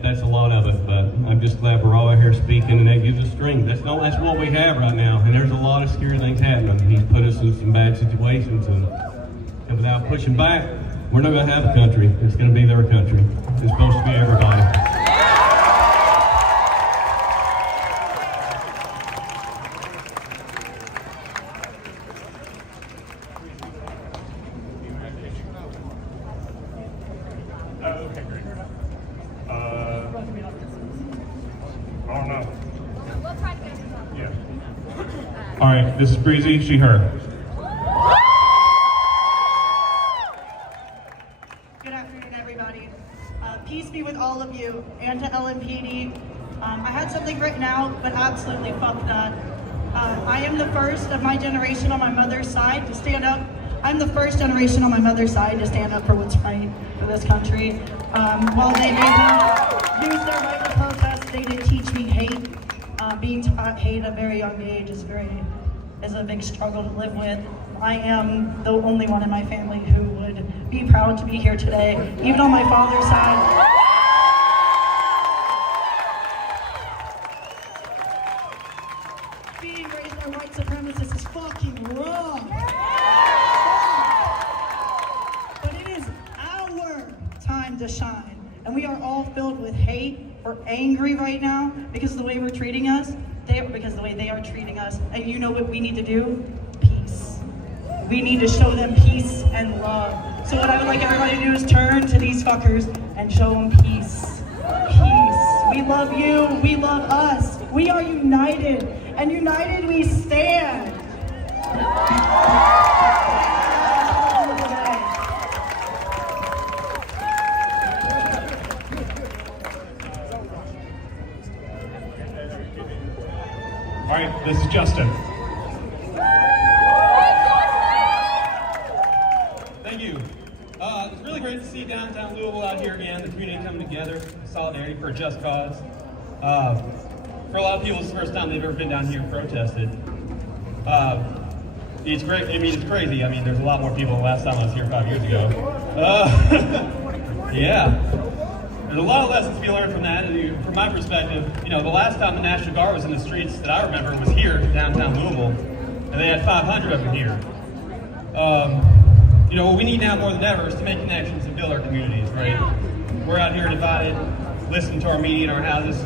that's a lot of it. But I'm just glad we're all out here speaking, and that gives us strength. That's what we have right now, and there's a lot of scary things happening. He's put us in some bad situations, and without pushing back, we're not going to have a country. It's going to be their country. It's supposed to be everybody. Okay, great. I don't know. Yeah. All right, this is Breezy, she, her. Good afternoon, everybody. Peace be with all of you, and to LMPD. I had something written out, but absolutely fuck that. I am the first of my generation on my mother's side to stand up. I'm the first generation on my mother's side to stand up for what's right for this country. While they may not use their right to protest, they did teach me hate. Being taught hate at a very young age is a big struggle to live with. I am the only one in my family who would be proud to be here today, even on my father's side. Being raised by white supremacists is fucking wrong. But it is our time to shine, and we are all filled with hate. We're angry right now because of the way we're treating us, because of the way they are treating us. And you know what we need to do? Peace. We need to show them peace and love. So what I would like everybody to do is turn to these fuckers and show them peace. Peace. We love you. We love us. We are united. And united we stand. All right, this is Justin. Thank you. It's really great to see downtown Louisville out here again, the community coming together, solidarity for a just cause. For a lot of people, it's the first time they've ever been down here and protested. It's great. I mean, it's crazy. I mean, there's a lot more people than last time I was here 5 years ago. Yeah. There's a lot of lessons to be learned from that. From my perspective, the last time the National Guard was in the streets that I remember was here, downtown Louisville, and they had 500 of them here. What we need now more than ever is to make connections and build our communities, right? We're out here divided, listening to our media in our houses.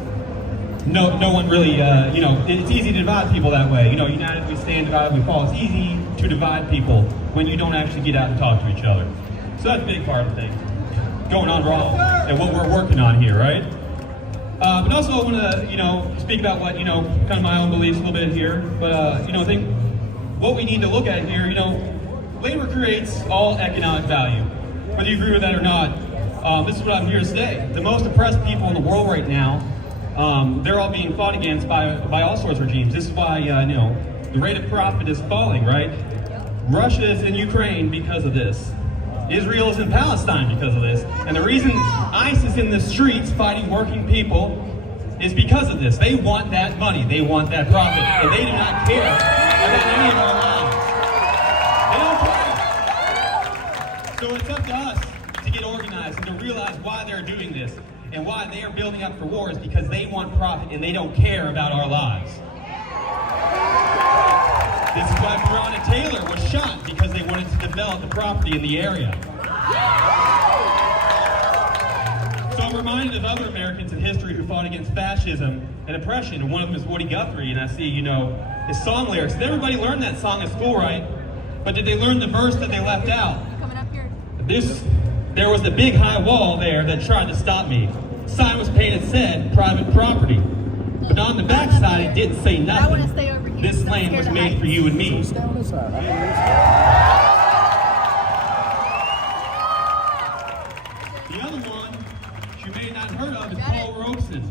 No one really, it's easy to divide people that way. United we stand, divided we fall. It's easy to divide people when you don't actually get out and talk to each other. So that's a big part of things going on wrong and what we're working on here, right? But also I want to, speak about what, kind of my own beliefs a little bit here. But, I think what we need to look at here, labor creates all economic value. Whether you agree with that or not, this is what I'm here to say. The most oppressed people in the world right now, they're all being fought against by all sorts of regimes. This is why, the rate of profit is falling, right? Russia is in Ukraine because of this. Israel is in Palestine because of this. And the reason ICE is in the streets fighting working people is because of this. They want that money. They want that profit. And they do not care about any of our lives. They don't care. So it's up to us to get organized and to realize why they're doing this and why they are building up for wars, because they want profit and they don't care about our lives. This is why Breonna Taylor was shot, because they wanted to develop the property in the area. So I'm reminded of other Americans in history who fought against fascism and oppression, and one of them is Woody Guthrie, and I see, his song lyrics. Did everybody learn that song at school, right? But did they learn the verse that they left out? Coming up here. There was the big high wall there that tried to stop me. Sign was painted, said, private property. But on the backside, it didn't say nothing. I want to stay over here. This land was made for you and me. The other one you may not have heard of is Paul Robeson.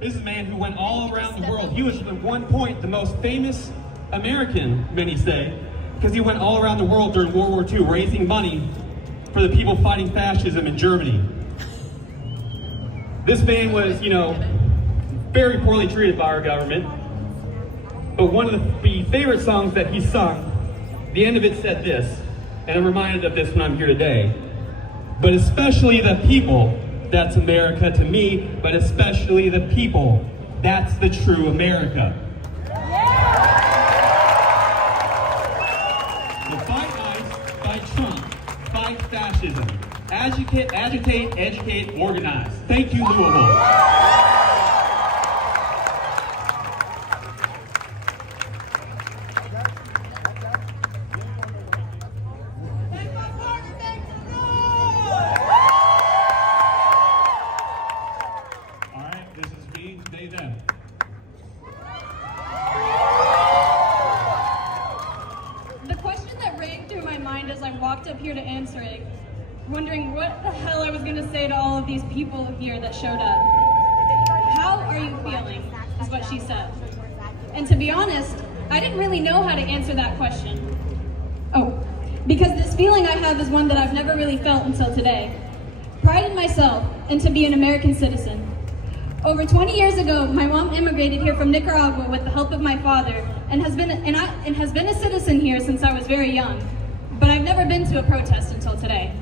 This is a man who went all around the world. He was at one point the most famous American, many say, because he went all around the world during World War II raising money for the people fighting fascism in Germany. This man was, very poorly treated by our government. But one of the favorite songs that he sung, the end of it said this, and I'm reminded of this when I'm here today. But especially the people, that's America to me, but especially the people, that's the true America. So fight ICE, fight Trump, fight fascism. Agitate, educate, organize. Thank you, Louisville. The question that rang through my mind as I walked up here to answer it, wondering what the hell I was going to say to all of these people here that showed up. How are you feeling, is what she said. And to be honest, I didn't really know how to answer that question. Oh, because this feeling I have is one that I've never really felt until today. Pride in myself and to be an American citizen. Over 20 years ago, my mom immigrated here from Nicaragua with the help of my father and has been a citizen here since I was very young. But I've never been to a protest until today.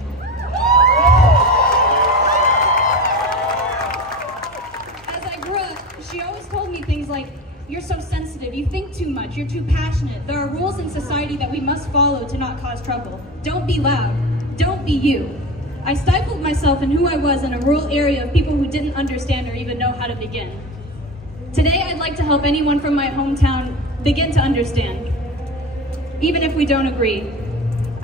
As I grew up, she always told me things like, "You're so sensitive, you think too much, you're too passionate. There are rules in society that we must follow to not cause trouble. Don't be loud, don't be you." I stifled myself in who I was in a rural area of people who didn't understand or even know how to begin. Today, I'd like to help anyone from my hometown begin to understand, even if we don't agree.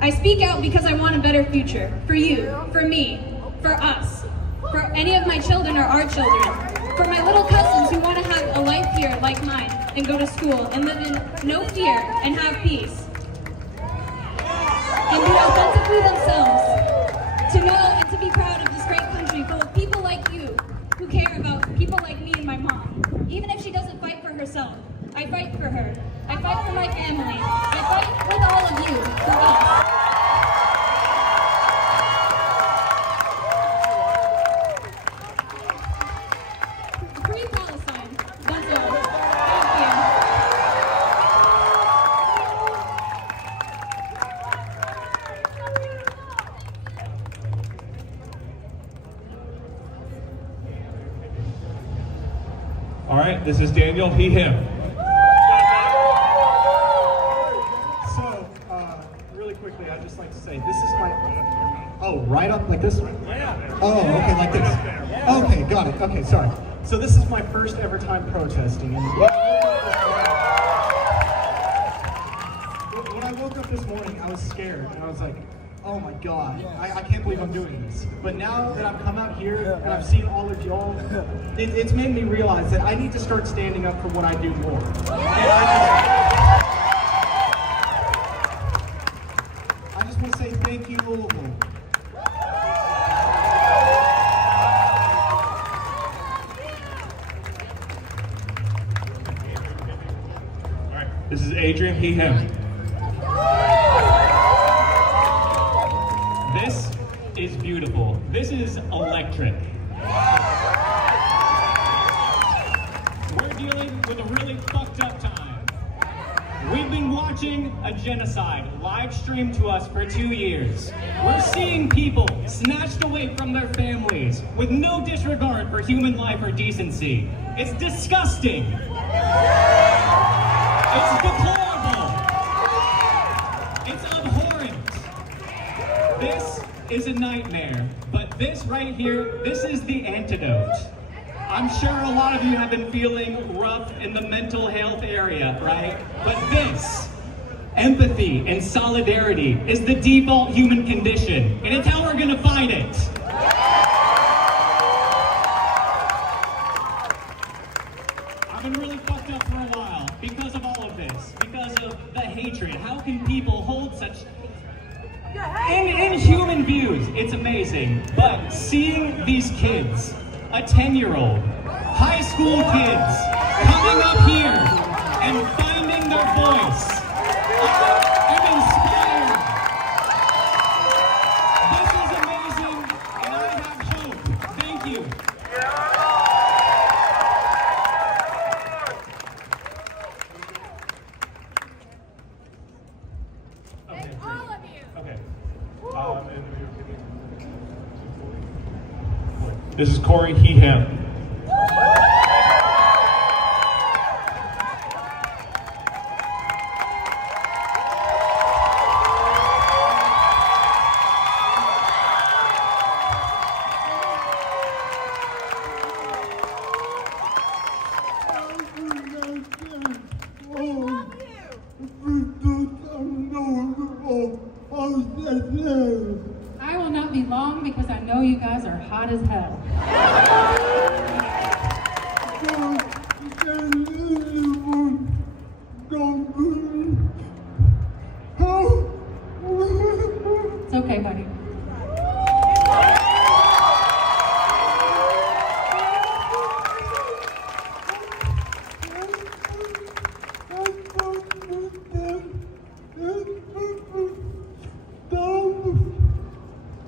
I speak out because I want a better future, for you, for me, for us, for any of my children or our children, for my little cousins who want to have a life here like mine and go to school and live in no fear and have peace. And be authentically themselves. To know and to be proud of this great country full of people like you who care about people like me and my mom. Even if she doesn't fight for herself, I fight for her. I fight for my family. I fight with all of you for us. Free Palestine. That's all. Thank you. All right, this is Daniel, he, him. So, really quickly, I'd just like to say, this is my, right up like this? Yeah. Oh, okay, like this. Okay, got it, okay, sorry. So this is my first ever time protesting. And when I woke up this morning, I was scared, and I was like, oh my God, I can't believe I'm doing this. But now that I've come out here and I've seen all of y'all, it's made me realize that I need to start standing up for what I do more. I just want to say thank you, Louisville. All right, this is Adrian, he, him. This is beautiful. This is electric. We're dealing with a really fucked up time. We've been watching a genocide live streamed to us for 2 years. We're seeing people snatched away from their families with no disregard for human life or decency. It's disgusting. It's deplorable. It's abhorrent. This is a nightmare, but this right here, this is the antidote. I'm sure a lot of you have been feeling rough in the mental health area, right? But this, empathy and solidarity, is the default human condition, and it's how we're gonna fight it. I've been really fucked up for a while because of all of this, because of the hatred. How can people hold such In human views, it's amazing. But seeing these kids, a 10-year-old, high school kids, coming up here and finding their voice, I'm inspired. This is amazing, and I have hope. Thank you. This is Corey, he, him. I will not be long because I know you guys are hot as hell. It's okay, buddy.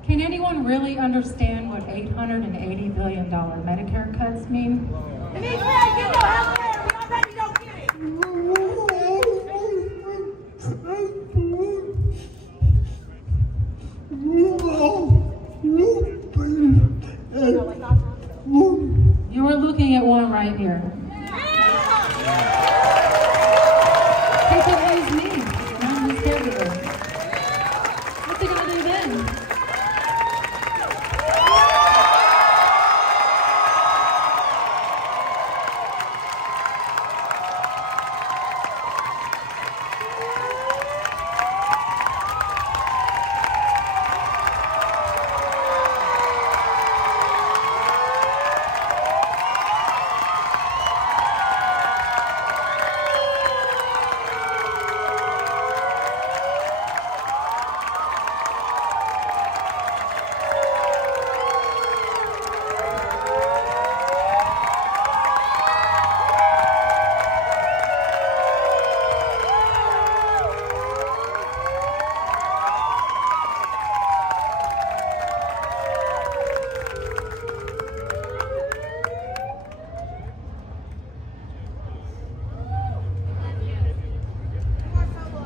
Can anyone really understand what $880 billion Medicare cuts mean? It means we ain't get no health care. We already don't get it. You are looking at one right here. People lose me, and I'm his caregiver. What's he gonna do then?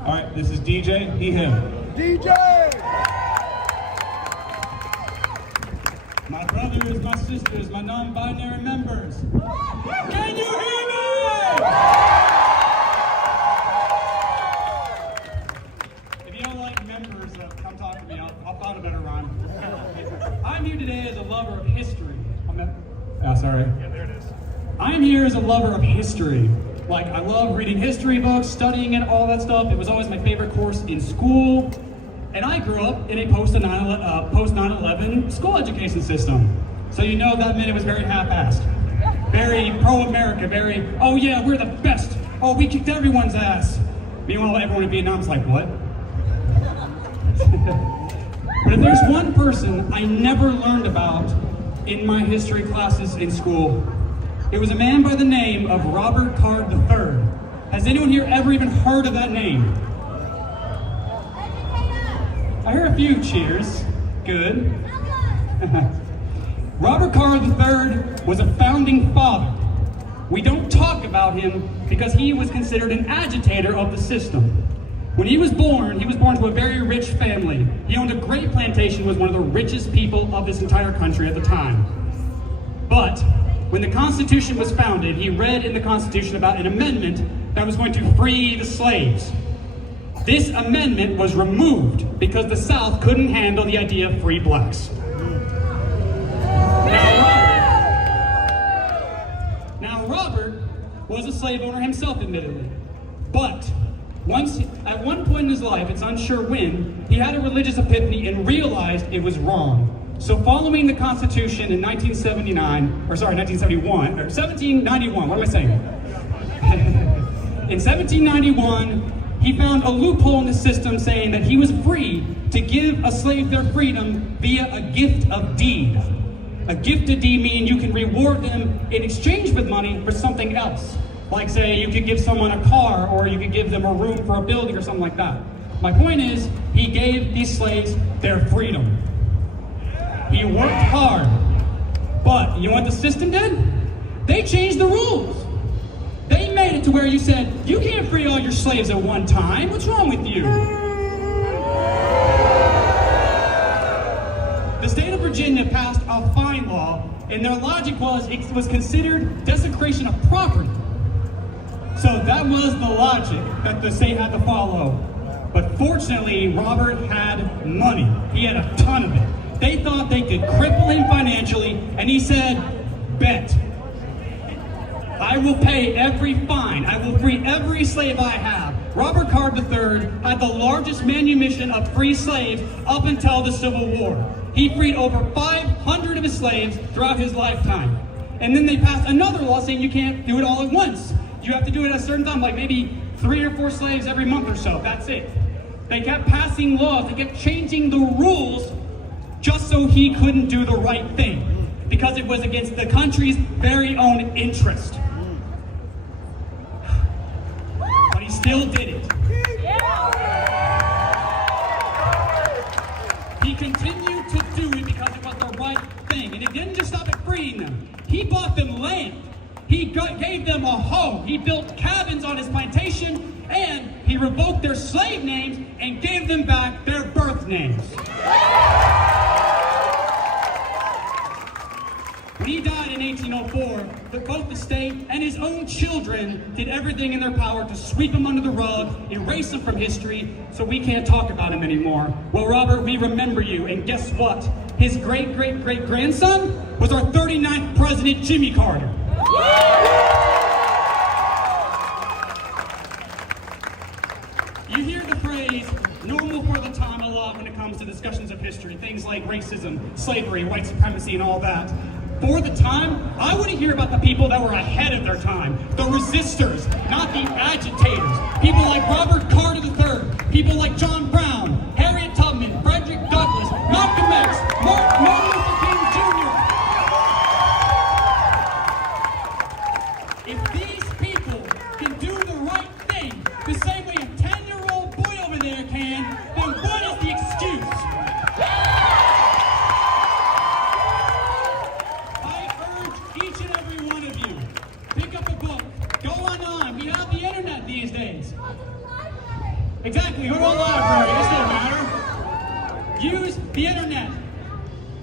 All right, this is DJ, he, him. DJ! My brothers, my sisters, my non-binary members. Can you hear me? If you don't like members, come talk to me. I'll find a better rhyme. I'm here today as a lover of history. Sorry. Yeah, there it is. I'm here as a lover of history. Like, I love reading history books, studying it, all that stuff. It was always my favorite course in school. And I grew up in a post-9/11 school education system. So you know that meant it was very half-assed. Very pro-America, very, oh yeah, we're the best. Oh, we kicked everyone's ass. Meanwhile, everyone in Vietnam's like, what? But if there's one person I never learned about in my history classes in school, it was a man by the name of Robert Card III. Has anyone here ever even heard of that name? I hear a few cheers. Good. Robert Card III was a founding father. We don't talk about him because he was considered an agitator of the system. When he was born to a very rich family. He owned a great plantation, was one of the richest people of this entire country at the time. But when the Constitution was founded, he read in the Constitution about an amendment that was going to free the slaves. This amendment was removed because the South couldn't handle the idea of free blacks. Now Robert was a slave owner himself, admittedly. But at one point in his life, it's unsure when, he had a religious epiphany and realized it was wrong. So following the Constitution in 1791, what am I saying? In 1791, he found a loophole in the system saying that he was free to give a slave their freedom via a gift of deed. A gift of deed means you can reward them in exchange with money for something else. Like say you could give someone a car, or you could give them a room for a building or something like that. My point is, he gave these slaves their freedom. He worked hard, but you know what the system did? They changed the rules. They made it to where you said, you can't free all your slaves at one time. What's wrong with you? The state of Virginia passed a fine law, and their logic was it was considered desecration of property. So that was the logic that the state had to follow. But fortunately, Robert had money. He had a ton of it. They thought they could cripple him financially, and he said, bet. I will pay every fine. I will free every slave I have. Robert Card III had the largest manumission of free slaves up until the Civil War. He freed over 500 of his slaves throughout his lifetime. And then they passed another law saying you can't do it all at once. You have to do it at a certain time, like maybe 3 or 4 slaves every month or so. That's it. They kept passing laws. They kept changing the rules just so he couldn't do the right thing, because it was against the country's very own interest. But he still did it. He continued to do it because it was the right thing. And it didn't just stop at freeing them. He bought them land. He gave them a home. He built cabins on his plantation, and he revoked their slave names and gave them back their birth names. When he died in 1804, both the state and his own children did everything in their power to sweep him under the rug, erase him from history, so we can't talk about him anymore. Well, Robert, we remember you, and guess what? His great-great-great-grandson was our 39th president, Jimmy Carter. You hear the phrase, normal for the time, a lot when it comes to discussions of history, things like racism, slavery, white supremacy, and all that. For the time, I want to hear about the people that were ahead of their time, the resistors, not the agitators. People like Robert Carter III, people like John Brown, Harriet Tubman, Frederick Douglass, Malcolm X, Martin Luther King Jr. If these people can do the right thing the same way a 10-year-old boy over there can, then what is the excuse? I urge each and every one of you, pick up a book, go online. We have the internet these days. Exactly, go to a library, it doesn't matter. Use the internet.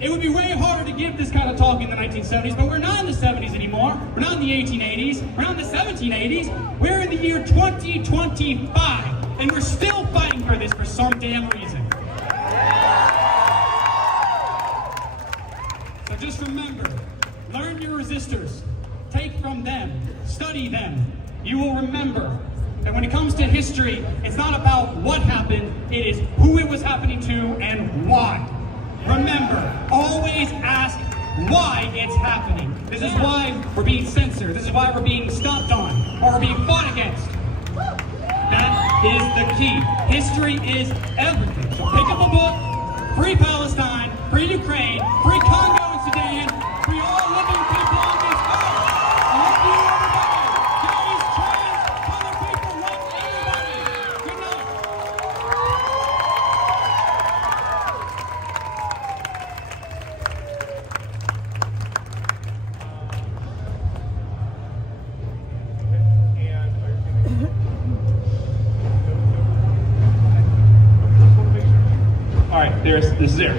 It would be way harder to give this kind of talk in the 1970s, but we're not in the 70s anymore. We're not in the 1880s. We're not in the 1780s. We're in the year 2025, and we're still fighting for this for some damn reason. So just remember, learn your resistors. Take from them. Study them. You will remember that when it comes to history, it's not about what happened, it is who it was happening to and why. Remember, always ask why it's happening. This is why we're being censored. This is why we're being stomped on or we're being fought against. That is the key. History is everything. So pick up a book, free Palestine, free Ukraine, free Congo and Sudan, free all living people on this earth. I love you, everybody. Gays, trans, color people, love everybody. Good night. All right, this is Eric.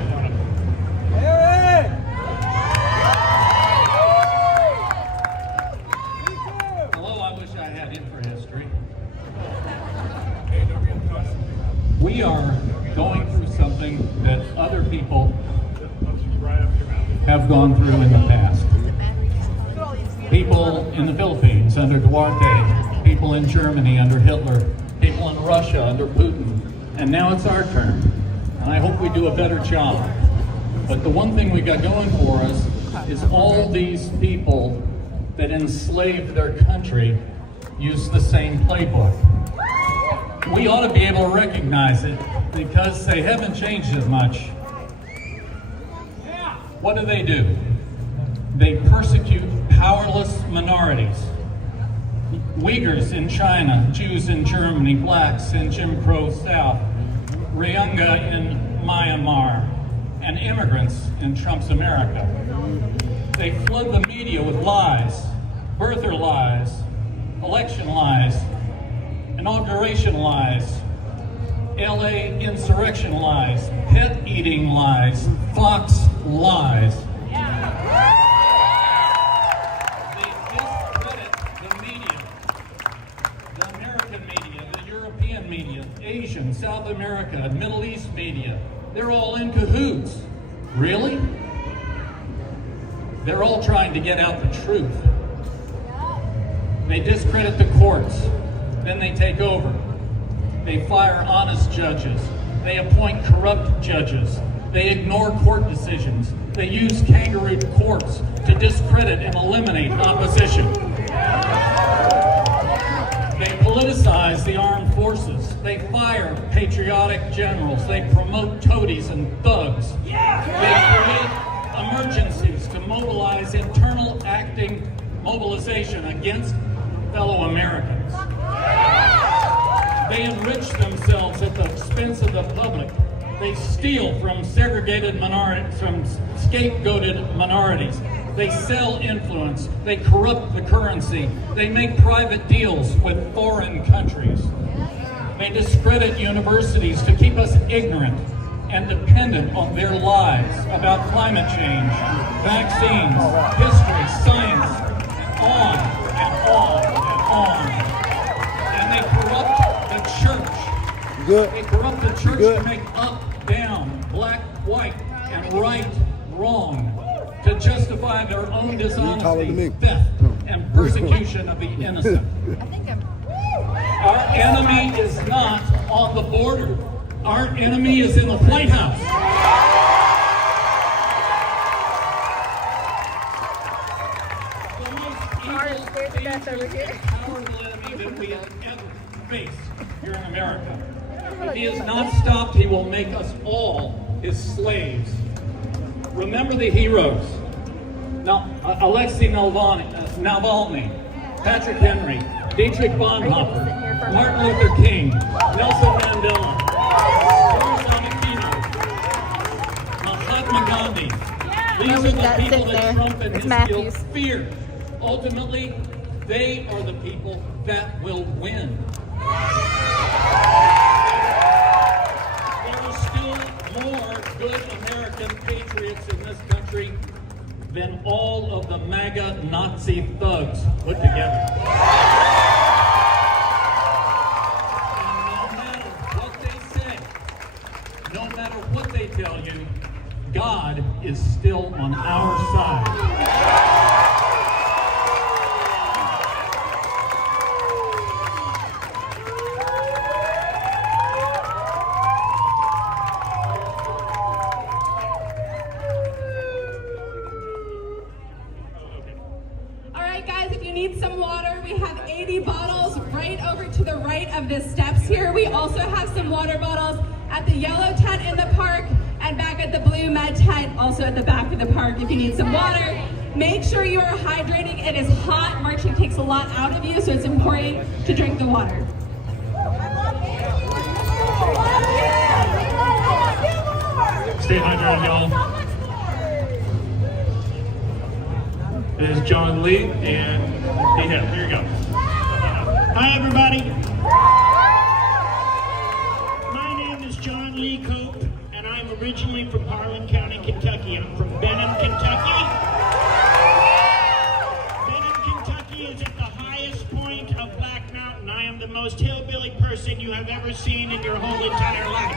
Hello, I wish I had him for history. We are going through something that other people have gone through in the past. People in the Philippines under Duarte, people in Germany under Hitler, people in Russia under Putin, and now it's our turn. And I hope we do a better job. But the one thing we got going for us is all these people that enslaved their country use the same playbook. We ought to be able to recognize it Because they haven't changed as much. What do? They persecute powerless minorities. Uyghurs in China, Jews in Germany, blacks in Jim Crow South, Rohingya in Myanmar, and immigrants in Trump's America. They flood the media with lies, birther lies, election lies, inauguration lies, LA insurrection lies, pet eating lies, Fox lies. They discredit the media, the American media, the European media, Asian, South America, Middle East media. They're all in cahoots. Really? They're all trying to get out the truth. They discredit the courts, then they take over. They fire honest judges. They appoint corrupt judges. They ignore court decisions. They use kangaroo courts to discredit and eliminate opposition. They politicize the armed forces. They fire patriotic generals. They promote toadies and thugs. They create emergencies to mobilize internal acting mobilization against fellow Americans. They enrich themselves at the expense of the public. They steal from segregated minorities, from scapegoated minorities. They sell influence. They corrupt the currency. They make private deals with foreign countries. They discredit universities to keep us ignorant and dependent on their lies about climate change, vaccines, history, science, and on and on and on. And they corrupt the church. They corrupt the church to make up, down, black, white, and right, wrong, to justify their own dishonesty, theft, and persecution of the innocent. Our enemy is not on the border. Our enemy is in the White House. The most evil, dangerous, and powerful enemy that we have ever faced here in America. If he is not stopped, he will make us all his slaves. Remember the heroes. Now, Alexei Navalny, Patrick Henry, Dietrich Bonhoeffer, Martin Luther King, Nelson Mandela, Mahatma Gandhi. These are the people that Trump and his guild fear. Ultimately, they are the people that will win. There are still more good American patriots in this country than all of the MAGA Nazi thugs put together. And no matter what they say, no matter what they tell you, God is still on our side. Of the steps here. We also have some water bottles at the yellow tent in the park and back at the blue med tent, also at the back of the park if you need some water. Make sure you are hydrating. It is hot. Marching takes a lot out of you, so it's important to drink the water. Stay hydrated, y'all. This is John Lee and here you go. Hi, everybody. My name is John Lee Cope, and I'm originally from Harlan County, Kentucky. I'm from Benham, Kentucky. Benham, Kentucky is at the highest point of Black Mountain. I am the most hillbilly person you have ever seen in your whole entire life.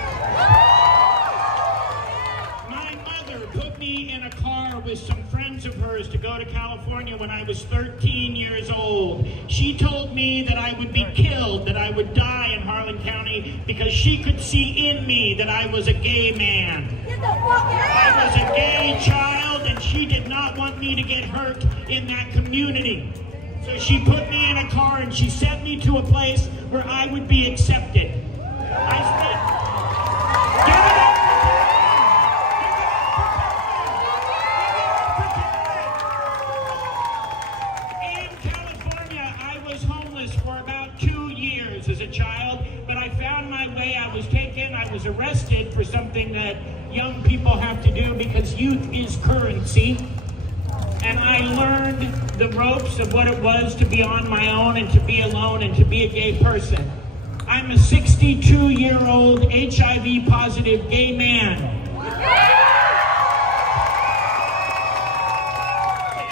My mother put me in a car with some friends of hers to go to California when I was 13 years old. She told me that I would be killed, that I would die in Harlan County because she could see in me that I was a gay man. I was a gay child and she did not want me to get hurt in that community. So she put me in a car and she sent me to a place where I would be accepted. I child, but I found my way. I was taken, I was arrested for something that young people have to do because youth is currency. And I learned the ropes of what it was to be on my own and to be alone and to be a gay person. I'm a 62-year-old HIV positive gay man.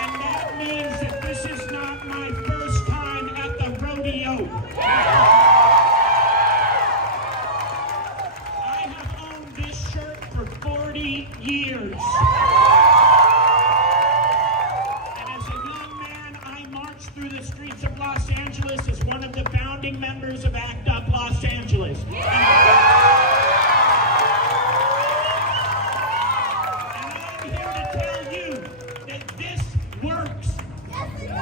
And that means that this is not my first time at the rodeo. I have owned this shirt for 40 years. Through the streets of Los Angeles as one of the founding members of ACT UP Los Angeles. And I'm here to tell you that this works.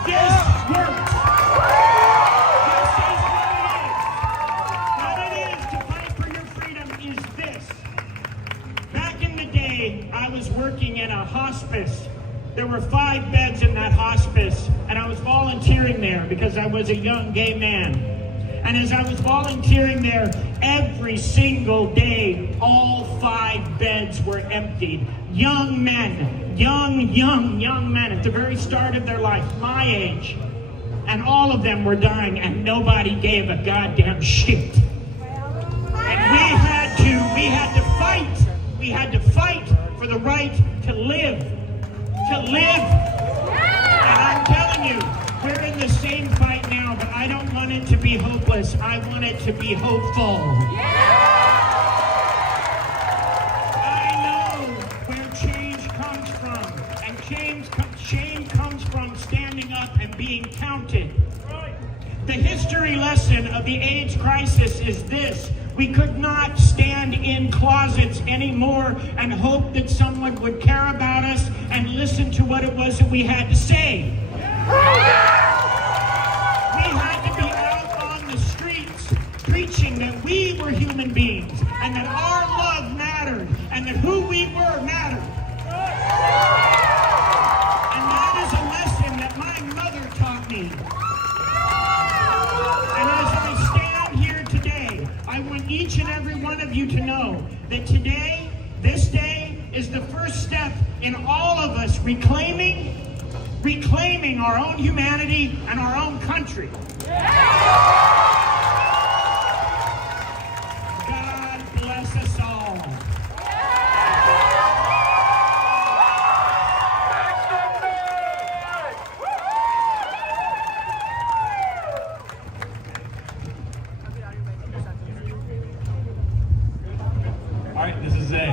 This works. This is what it is. What it is to fight for your freedom is this. Back in the day, I was working in a hospice. There were 5 beds in that hospice, and I was volunteering there because I was a young gay man. And as I was volunteering there, every single day, all 5 beds were emptied. Young men, young men at the very start of their life, my age. And all of them were dying, and nobody gave a goddamn shit. And we had to fight. We had to fight for the right to live. And I'm telling you, we're in the same fight now, but I don't want it to be hopeless. I want it to be hopeful. I know where change comes from, and change comes from standing up and being counted. The history lesson of the AIDS crisis is this: we could not stand in closets anymore and hope that someone would care about us and listen to what it was that we had to say. We had to be out on the streets preaching that we were human beings and that our love mattered and that who we were mattered. And that is a lesson that my mother taught me. And as I stand here today, I want each and every one of you to know that today, this day, is the first step in all of us reclaiming our own humanity and our own country. God bless us all. All right, this is Zay.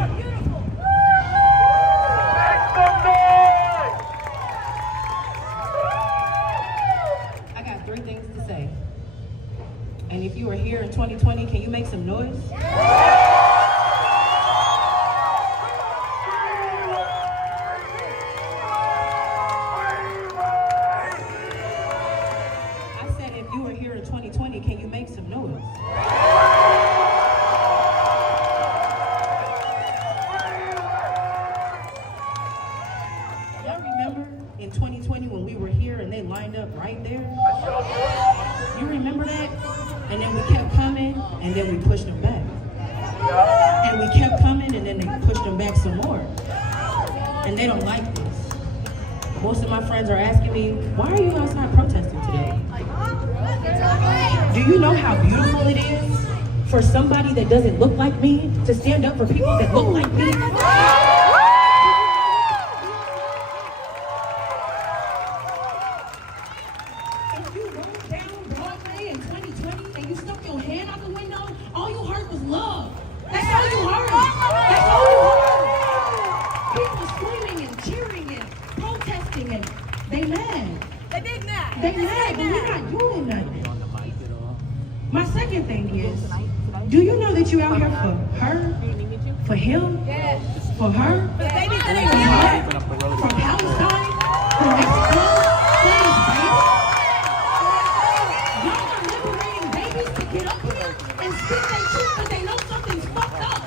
I got 3 things to say. And if you are here in 2020, can you make some noise? I said if you are here in 2020, can you make some noise? Y'all remember in 2020 when we were here and they lined up right there? You remember that? And then we kept coming and then we pushed them back. And we kept coming and then they pushed them back some more. And they don't like this. Most of my friends are asking me, why are you outside protesting today? Do you know how beautiful it is for somebody that doesn't look like me to stand up for people that look like me? If you rolled down Broadway in 2020 and you stuck your hand out the window, all you heard was love. That's all you heard. That's all you heard. People screaming and cheering and protesting and they mad. They big mad. They mad, but we're not doing nothing. My second thing is, do you know that you're out here for her? For him? Yes. For her? For the babies that ain't here. From Palestine? From Mexico? For his baby? Y'all are liberating babies to get up here and speak their truth because they know something's fucked up.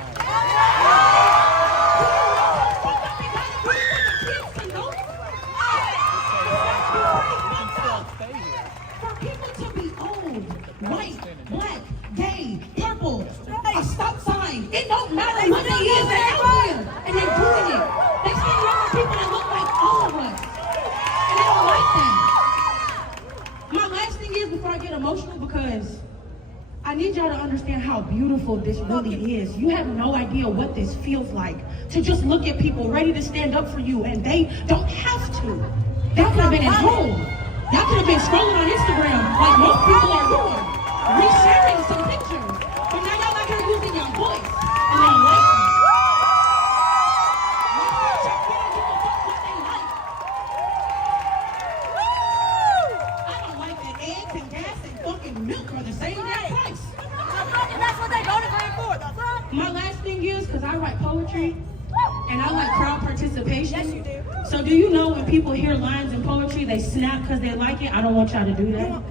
For people to be old, white, black, emotional because I need y'all to understand how beautiful this really is. You have no idea what this feels like to just look at people ready to stand up for you and they don't have to. Y'all could have been at home. Y'all could have been scrolling on Instagram like most people are doing, resharing some pictures. But now y'all out here using your voice and they don't like it. I don't like that eggs and gas and fucking milk are the same damn price. That's what they go to grade for. That's right. My last thing is, because I write poetry, and I like crowd participation. Yes, you do. So do you know when people hear lines in poetry, they snap because they like it? I don't want y'all to do that.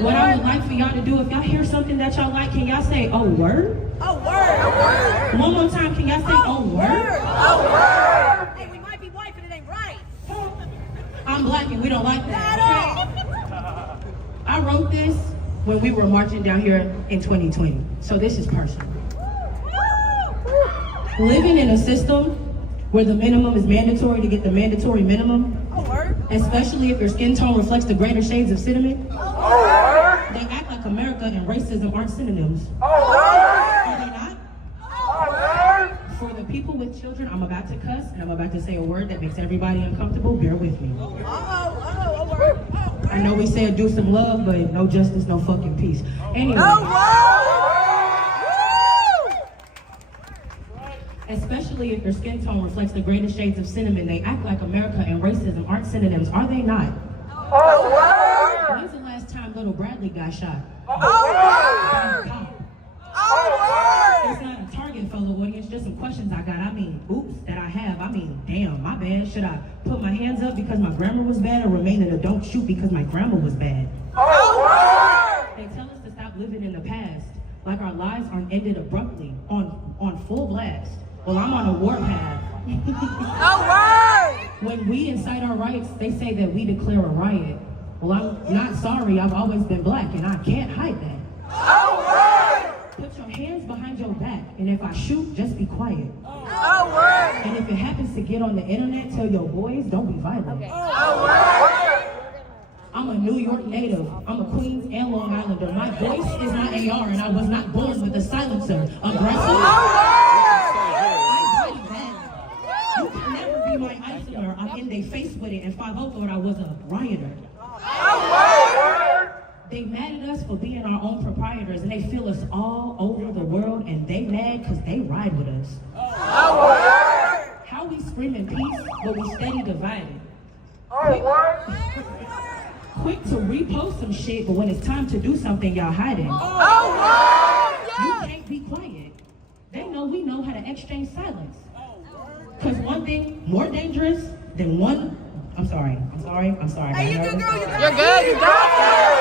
What I would like for y'all to do, if y'all hear something that y'all like, can y'all say, oh, word? Oh, word. One more time, can y'all say, oh, word? Oh, word. Hey, we might be white, but it ain't right. I'm black and we don't like that. Okay? I wrote this when we were marching down here in 2020. So this is personal. Living in a system where the minimum is mandatory to get the mandatory minimum, especially if your skin tone reflects the greater shades of cinnamon, they act like America and racism aren't synonyms. Are they not? For the people with children, I'm about to cuss and I'm about to say a word that makes everybody uncomfortable. Bear with me. I know we said do some love, but no justice, no fucking peace. Anyway. Especially if your skin tone reflects the greatest shades of cinnamon, they act like America and racism aren't synonyms, are they not? When's the last time little Bradley got shot? It's not a target, fellow audience, just some questions I got. I mean, oops, that I have. I mean, damn, my bad. Should I put my hands up because my grammar was bad or remain in a don't shoot because my grammar was bad? They tell us to stop living in the past, like our lives aren't ended abruptly, on full blast. Well, I'm on a warpath. When we incite our rights, they say that we declare a riot. Well, I'm not sorry, I've always been black and I can't hide that. Put your hands behind your back, and if I shoot, just be quiet. And if it happens to get on the internet, tell your boys, don't be violent. I'm a New York native. I'm a Queens and Long Islander. My voice is my AR, and I was not born with a silencer. Aggressive. You can never be my isomer. I'm in their face with it, and 5-0 thought I was a rioter. They mad at us for being our own proprietors, and they feel us all over the world, and they mad because they ride with us. How we screaming peace, but we steady divided. Quick to repost some shit, but when it's time to do something, y'all hiding. You can't be quiet. They know we know how to exchange silence. Because one thing more dangerous than one... I'm sorry. Hey, you good, girl. You're good, you got it.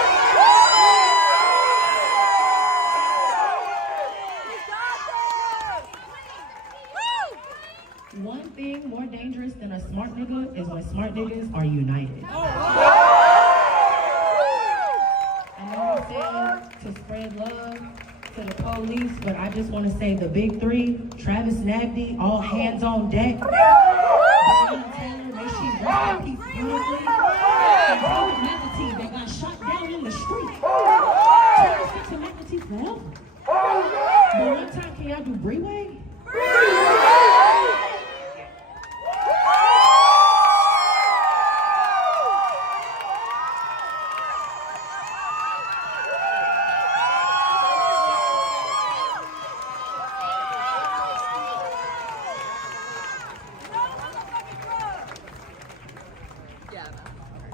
One thing more dangerous than a smart nigga is when smart niggas are united. I know we said to spread love to the police, but I just want to say the big three, Travis Nagdy, all hands on deck. Breonna Taylor, may she rest in peace beautifully. And Robert McAtee, that got shot down in the street. Travis to McAtee forever. But one time, can y'all do Breeway?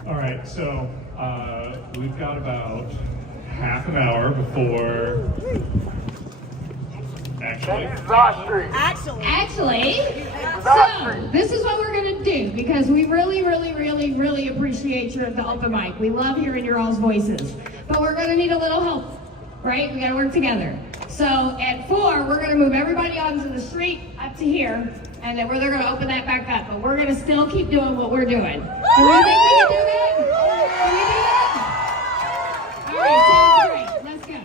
All right, so we've got about half an hour before Actually, so this is what we're gonna do because we really appreciate you at the open mic. We love hearing your all's voices, but we're gonna need a little help, right? We gotta work together. So at 4, we're gonna move everybody onto the street up to here, and then they're gonna open that back up. But we're gonna still keep doing what we're doing. Do we think we can do that? Can we do that? All right, sounds great. Let's go.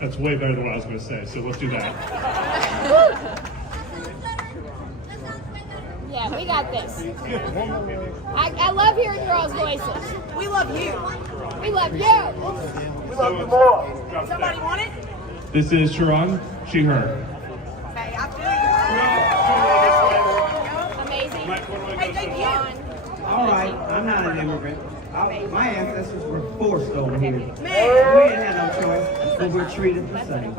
That's way better than what I was going to say, so let's do that. on, we got this. I love hearing your all's voices. We love you. We love you. We love you more. Somebody want it? This is Sharon, she, her. Hey, I feel you. Amazing. Hey, thank you. All right, I'm not an immigrant. My ancestors were forced over here. Man. We didn't have no choice, but we're treated the same.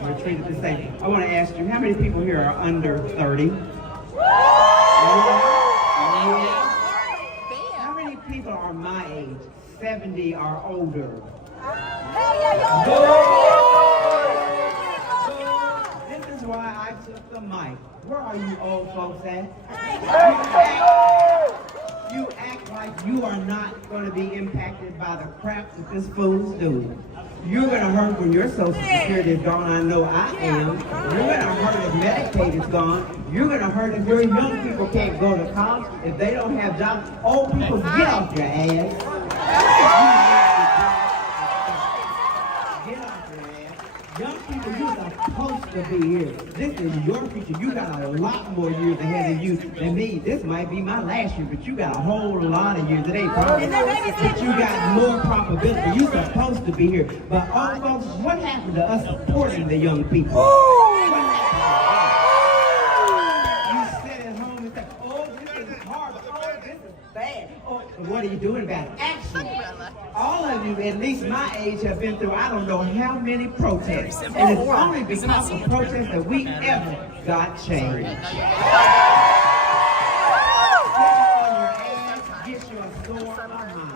We're treated the same. I want to ask you, how many people here are under 30? How many people are my age, 70 or older? This is why I took the mic. Where are you old folks at? You act like you are not going to be impacted by the crap that this fool's doing. You're going to hurt when your Social Security is gone. I know I am. You're going to hurt if Medicaid is gone. You're going to hurt if your young people can't go to college, if they don't have jobs. Old people, get off your ass. Get off your ass. Young people, you're supposed to be here. This is your future. You got a lot more years ahead of you than me. This might be my last year, but you got a whole lot of years. It ain't probably, but you got more probability. You're supposed to be here. But all folks, what happened to us supporting the young people? What happened to that? You sit at home and say, oh, this is horrible. Oh, this is bad. Oh, what are you doing about it? Action. All of you, at least my age, have been through I don't know how many protests. And it's only because of protests that we ever got change. Sit on your ass, get you a sore of mind.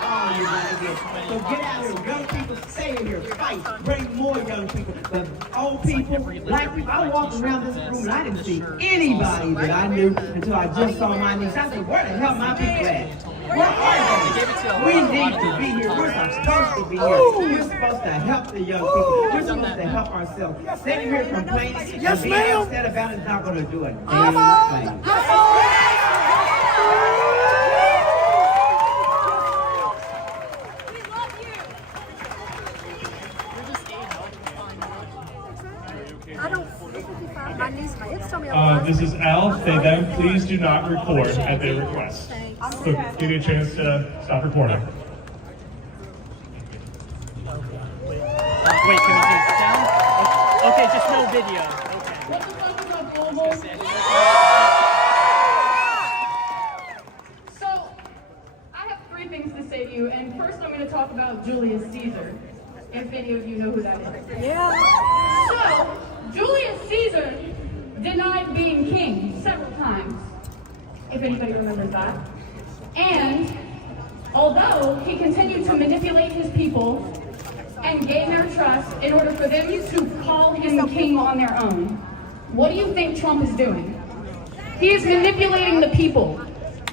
All you gotta get. So get out here, young people, stay in here, fight, bring more young people. The old people, like I walked around this room and I didn't see anybody that I knew until I just saw my niece. I said, where the hell my people at? Where are they? We need to be here. We're supposed to be here. We're supposed to help the young people. We're supposed to help ourselves. Sitting here complaining and being upset about it is not going to do a damn thing. This is Al. Say them. Please do not record at their request. So give you a chance to stop recording. Wait, can we take it down? Okay, just no video. Okay. So, I have three things to say to you, and first I'm going to talk about Julius Caesar, if any of you know who that is. Yeah. So, Julius Caesar denied being king several times, if anybody remembers that. And although he continued to manipulate his people and gain their trust in order for them to call him king on their own, what do you think Trump is doing? He is manipulating the people,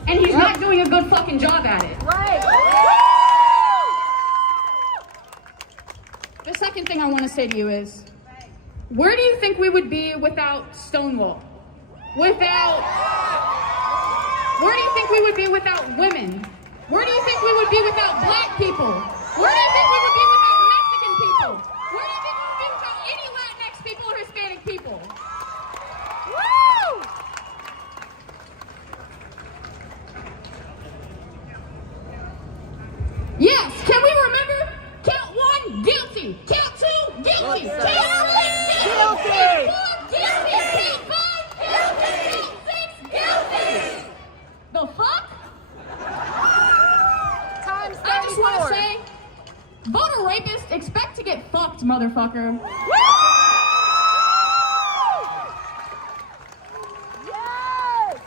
and he's not doing a good fucking job at it. Right. The second thing I want to say to you is, where do you think we would be without Stonewall? Where do you think we would be without women? Where do you think we would be without black people? Where do you think we would be without Mexican people? Where do you think we would be without any Latinx people or Hispanic people? Woo! Yes, can we remember? Count one, guilty. Count two, guilty. Count three, guilty. Count 4, guilty. Count 5, guilty. Count 6, guilty. The fuck? Times 34. I just want to say, voter rapist, expect to get fucked, motherfucker. Yes!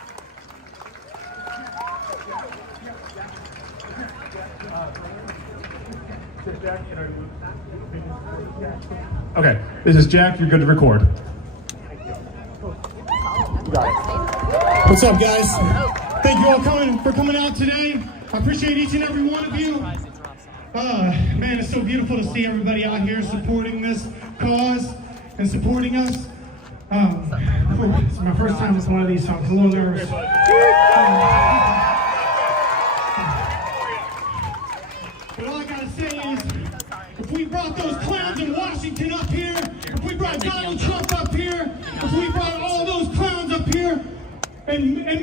Okay, this is Jack. You're good to record. What's up, guys? Thank you all for coming out today. I appreciate each and every one of you. Man, it's so beautiful to see everybody out here supporting this cause and supporting us. It's my first time with one of these, so I'm a little nervous. But all I gotta say is, if we brought those clowns in Washington up here, if we brought Donald Trump up here, if we brought all those clowns up here, and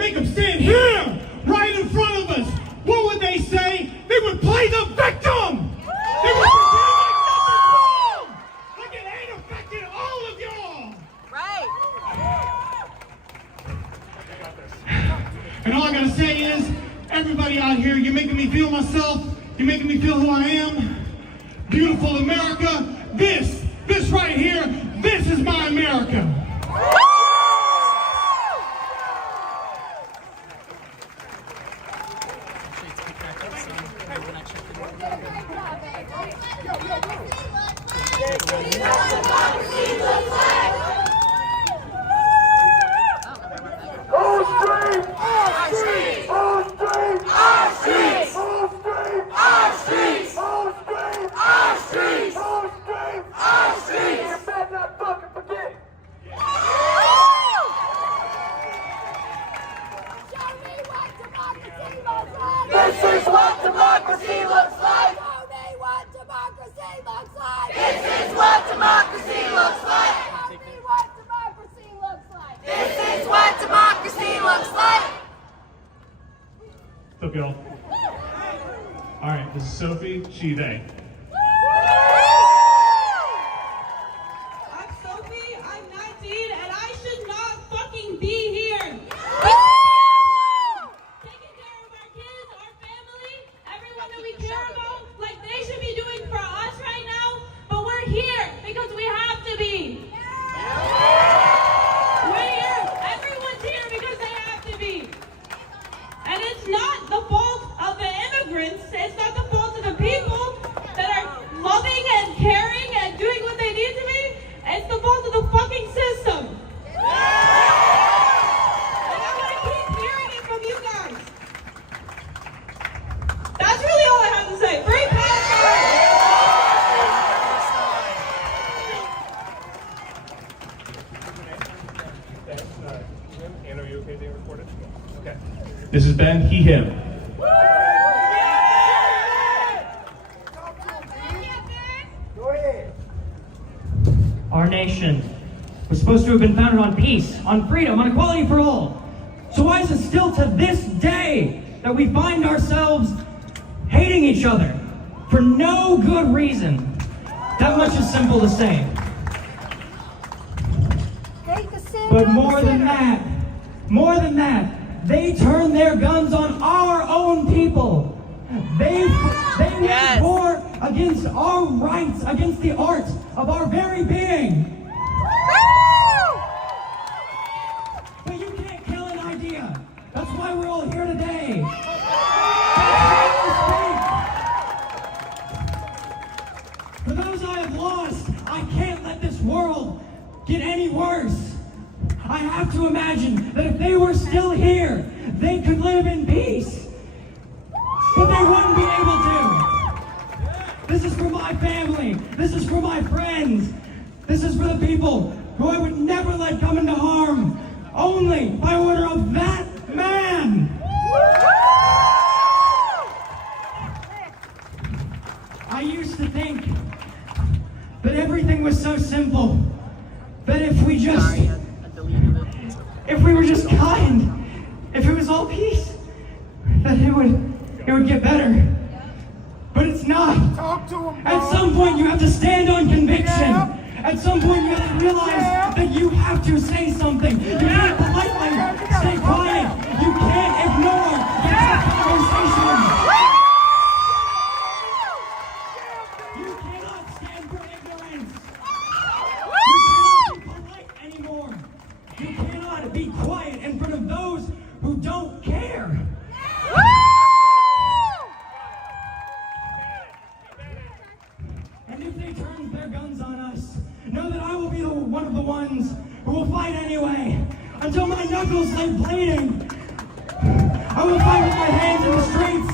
everybody out here. You're making me feel myself. You're making me feel who I am. Beautiful America. This right here, this is my America. This is what democracy looks like. Show me what democracy looks like. This is what democracy looks like. Show me what democracy looks like. This is what democracy looks like. What's up, y'all? All right, this is Sophie, she, they. I'm Sophie, I'm 19, and I should not fucking be here. We care about, like they should be doing for us right now, but we're here because we have to be. We're here, everyone's here because they have to be. And it's not the fault of the immigrants, it's not the fault of the people that are loving and caring and doing what they need to be, it's the fault of the fucking system. And I'm gonna keep hearing it from you guys. That's really all I have to say. Free Palestine! Anna, are you okay being recorded? Okay. This is Ben, he, him. Our nation was supposed to have been founded on peace, on freedom, on equality for all. So why is it still to this day that we find ourselves hating each other for no good reason? That much is simple to say. But more than that, they turn their guns on our own people. They wage war against our rights, against the art of our very being. But you can't kill an idea. That's why we're all here today. For those I have lost, I can't let this world get any worse. I have to imagine that if they were still here, they could live in peace. But they wouldn't be able to. This is for my family. This is for my friends. This is for the people who I would never let come into harm, only by order of that man. I used to think that everything was so simple, that if we were just kind, if it was all peace, that it would get better. But it's not. At some point you have to stand on conviction. At some point you have to realize that you have to say something. You can't politely stay quiet. You can't ignore the tough conversation. You cannot stand for ignorance. You cannot be polite anymore. You cannot be quiet in front of those who don't care. And if they turn their guns on us, know that I will be one of the ones who will fight anyway, until my knuckles lay bleeding. I will fight with my hands in the streets.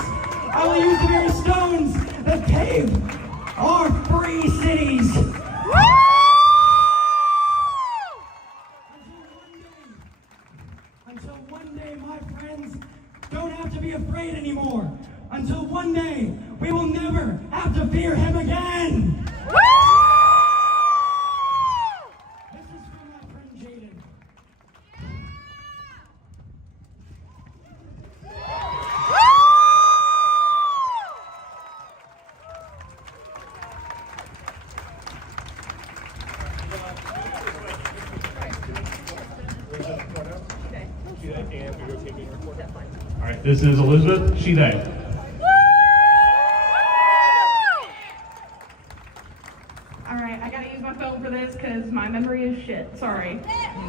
I will use the very stones that pave our free cities. Until one day, my friends don't have to be afraid anymore. Until one day, we will never have to fear him again. This is for my friend Jaden. All right, This is Elizabeth, she, they. Alright, I gotta use my phone for this because my memory is shit. Sorry.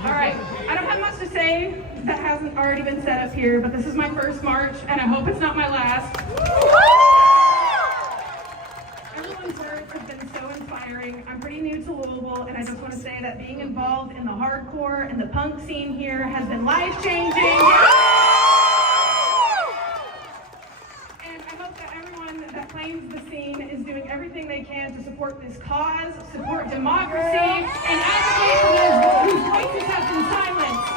Alright, I don't have much to say that hasn't already been said up here, but this is my first march, and I hope it's not my last. Everyone's words have been so inspiring. I'm pretty new to Louisville, and I just want to say that being involved in the hardcore and the punk scene here has been life-changing. And I hope that everyone that claims the scene is doing everything they can to support this cause, support democracy, and advocate for those whose voices have been silenced.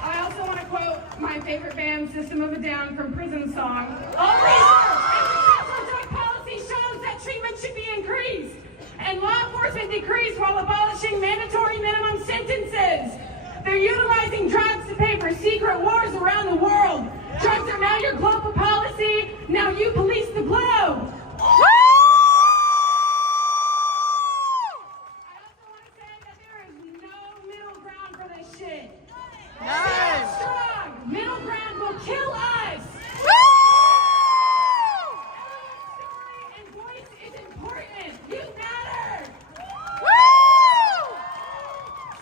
I also want to quote my favorite band, System of a Down, from Prison Song. All research and successful drug policy shows that treatment should be increased and law enforcement decreased while abolishing mandatory minimum sentences. They're utilizing drugs to pay for secret wars around the world. Drugs are now your global policy. Now you police the globe. Middle ground will kill us! Everyone's story and voice is important. You matter!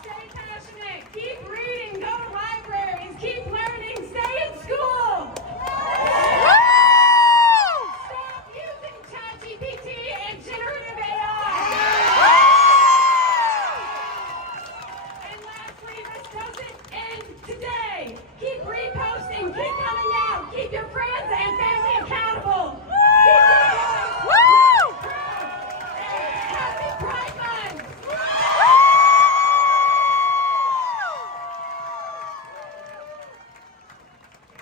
Stay passionate. Keep reading. Go to libraries. Keep learning. Stay in school. Stop using ChatGPT and generative AI. And lastly, this doesn't end today. Keep reposting, keep coming out, keep your friends and family accountable. Keep your voice. Happy Pride Month.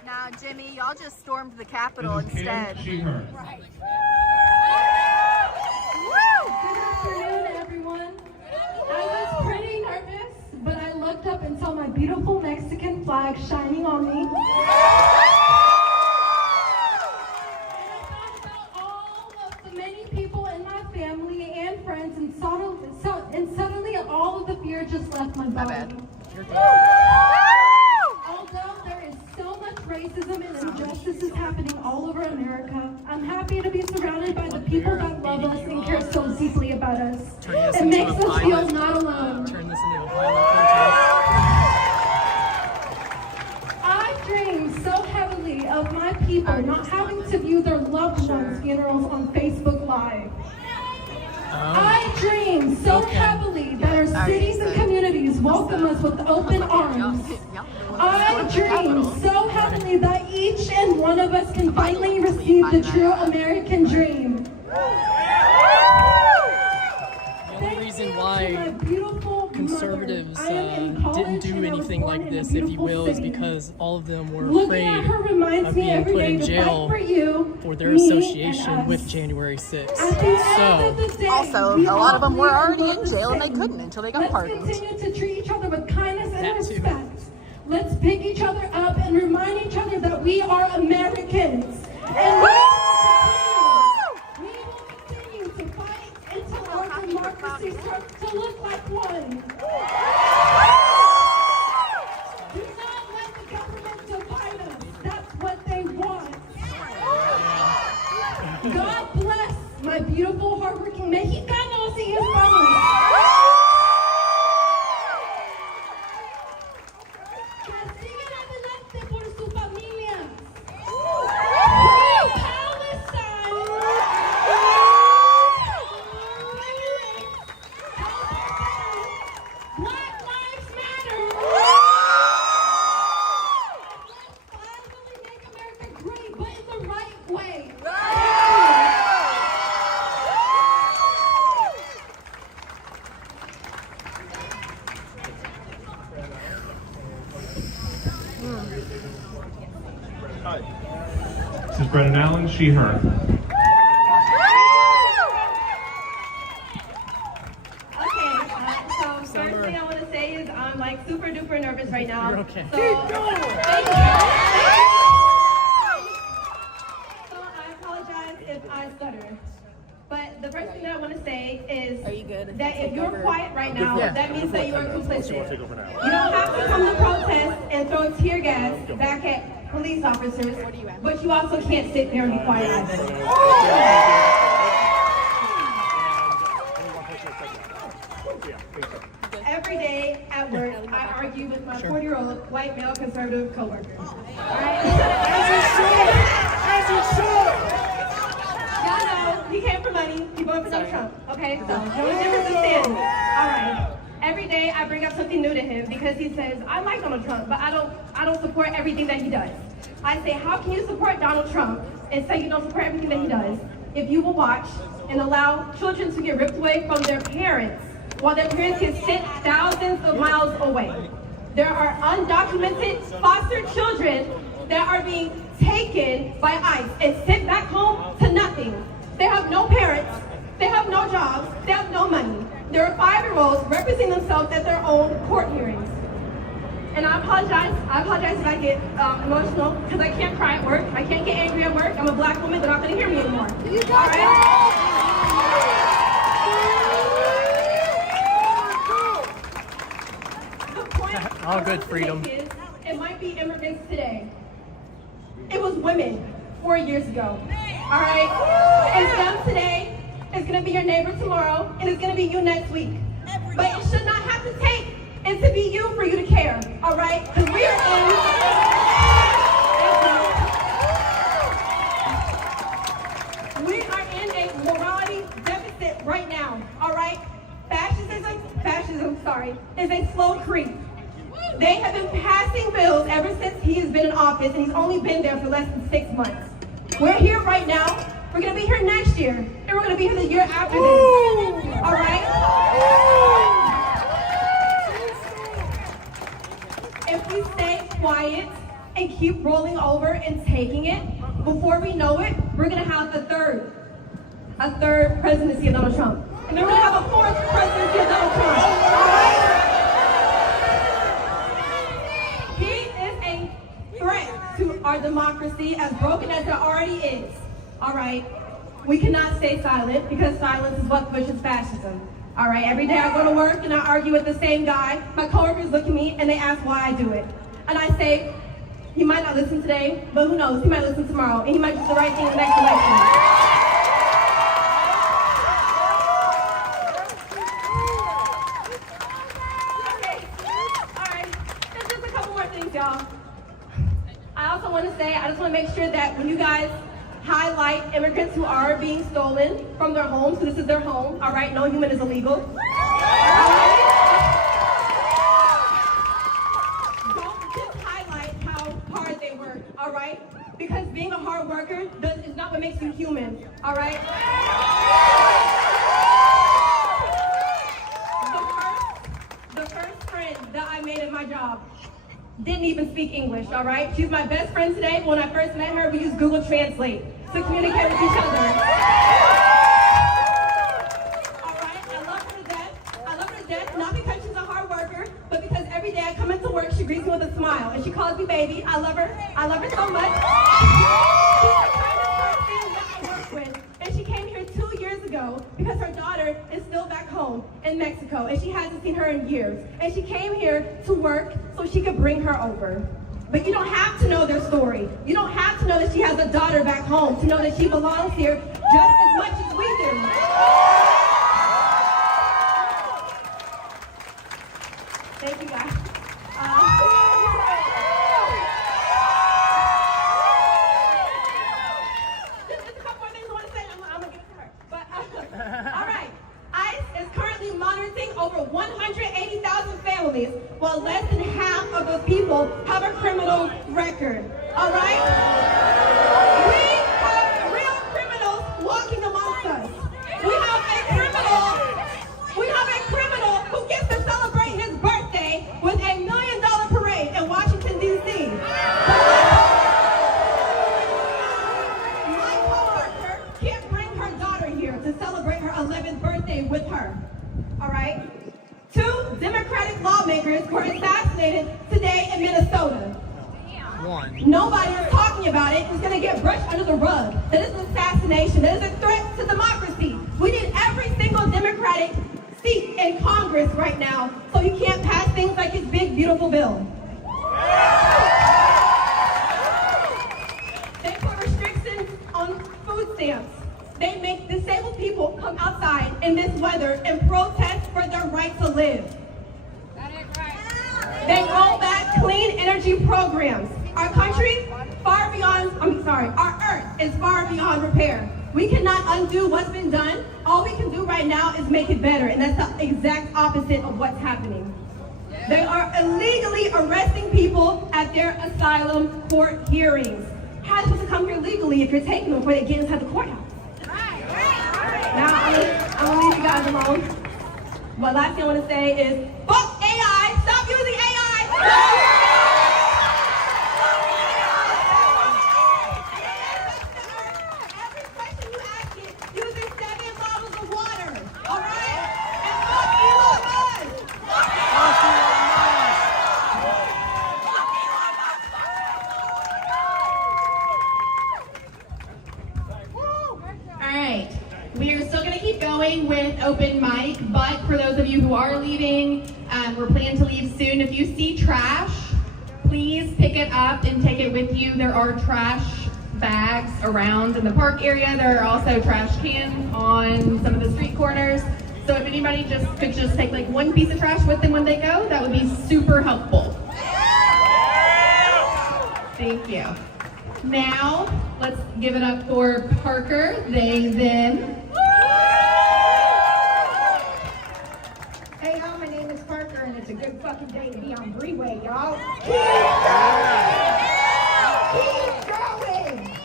Now, Jimmy, y'all just stormed the Capitol instead. Right. Good afternoon, everyone. I was pretty nervous, but I looked up and saw my beautiful Mexican flag shining on me. And I thought about all of the many people in my family and friends, and suddenly all of the fear just left my body. Although there is so much racism and injustices happening all over America, I'm happy to be surrounded by the people that love us and care so deeply about us. It makes us feel not alone. I dream so heavily of my people not having to view their loved ones' funerals on Facebook Live. I dream so heavily that our cities and communities welcome us with open arms. I dream so heavily that each and one of us can finally receive the true American dream. The only reason why conservatives didn't do anything like this, if you will, is because all of them were afraid of being put in jail for their association with January 6th. So, also, a lot of them were already in jail and they couldn't until they got pardoned. Let's continue to treat each other with kindness and respect. Let's pick each other up and remind each other that we are Americans. And we will continue to fight until our democracy starts to look like one. Do not let the government divide us. That's what they want. God bless my beautiful, hardworking Mexicanos y Hispanos. This is Brennan Allen, she, her. So first thing I want to say is I'm like super duper nervous right now. You're okay. So, thank you. So I apologize if I stutter. But the first thing that I want to say is that if you're quiet right now, that means that you are complicit. You don't have to come to protest and throw tear gas back at police officers, but you also can't sit there and be quiet either. Every day at work, I argue with my 40-year-old white male conservative coworker. Y'all know he came for money. He voted for Donald Trump. Okay, so no difference in standing. All right. Every day I bring up something new to him because he says I like Donald Trump, but I don't support everything that he does. I say, how can you support Donald Trump and say you don't support everything that he does if you will watch and allow children to get ripped away from their parents while their parents get sent thousands of miles away? There are undocumented foster children that are being taken by ICE and sent back home to nothing. They have no parents, they have no jobs, they have no money. There are 5-year-olds representing themselves at their own court hearings. And I apologize if I get emotional, because I can't cry at work, I can't get angry at work. I'm a black woman, they're not gonna hear me anymore. All right? The point all good, freedom. Is, it might be immigrants today. It was women 4 years ago. All right? It's them today, it's gonna be your neighbor tomorrow, and it's gonna be you next week. But it should not have to take it to be you for you to care, all right? Because we are in a morality deficit right now, all right? Fascism, is a slow creep. They have been passing bills ever since he has been in office, and he's only been there for less than 6 months. We're here right now, we're gonna be here next year, and we're gonna be here the year after this, all right? If we stay quiet and keep rolling over and taking it, before we know it, we're gonna have a third presidency of Donald Trump. And then we're gonna have a 4th presidency of Donald Trump. All right? He is a threat to our democracy, as broken as it already is. All right? We cannot stay silent, because silence is what pushes fascism. All right, every day I go to work and I argue with the same guy. My coworkers look at me and they ask why I do it. And I say, he might not listen today, but who knows, he might listen tomorrow, and he might do the right thing in the next election. Okay, all right, there's just a couple more things, y'all. I also want to say, I just want to make sure that when you guys highlight immigrants who are being stolen from their homes, because this is their home, all right? No human is illegal. All right? Don't just highlight how hard they work, all right? Because being a hard worker is not what makes you human, all right? The first friend that I made at my job didn't even speak English, all right? She's my best friend today, but when I first met her, we used Google Translate to communicate with each other. All right, I love her to death. I love her to death, not because she's a hard worker, but because every day I come into work, she greets me with a smile, and she calls me baby. I love her so much. She's the kindest person that I work with, and she came here 2 years ago because her daughter is still back home in Mexico, and she hasn't seen her in years. And she came here to work so she could bring her over. But you don't have to know their story. You don't have to know that she has a daughter back home to know that she belongs here just as much as we do. Thank you, guys. Just a couple more things I want to say. I'm going to give it to her. But, all right. ICE is currently monitoring over 180,000 families, while less than half of those people have a criminal record. All right? We have real criminals walking amongst us. We have a criminal who gets to celebrate his birthday with a $1 million parade in Washington, D.C. My coworker can't bring her daughter here to celebrate her 11th birthday with her. All right? 2 Democratic lawmakers were assassinated today in Minnesota. Nobody is talking about it. It's going to get brushed under the rug. That is an assassination. That is a threat to democracy. We need every single Democratic seat in Congress right now, so you can't pass things like his big, beautiful bill. They put restrictions on food stamps. They make disabled people come outside in this weather and protest for their right to live. They roll back clean energy programs. Our country, our earth is far beyond repair. We cannot undo what's been done. All we can do right now is make it better, and that's the exact opposite of what's happening. They are illegally arresting people at their asylum court hearings. How are they supposed to come here legally if you're taking them before they get inside the courthouse? Now, I'm gonna leave you guys alone. But last thing I want to say is, fuck AI! Stop using AI! Every question you ask it, using 7 bottles of water, all right? And fuck Elon All right, we are still going to keep going with open mic, but for those of you who are leaving, we're planning to leave soon. If you see trash, please pick it up and take it with you. There are trash bags around in the park area. There are also trash cans on some of the street corners. So if anybody could just take like one piece of trash with them when they go, that would be super helpful. Thank you. Now, let's give it up for Parker, they, them. Hey y'all, my name is Parker and it's a good fucking day to be on Breeway, y'all. Keep going!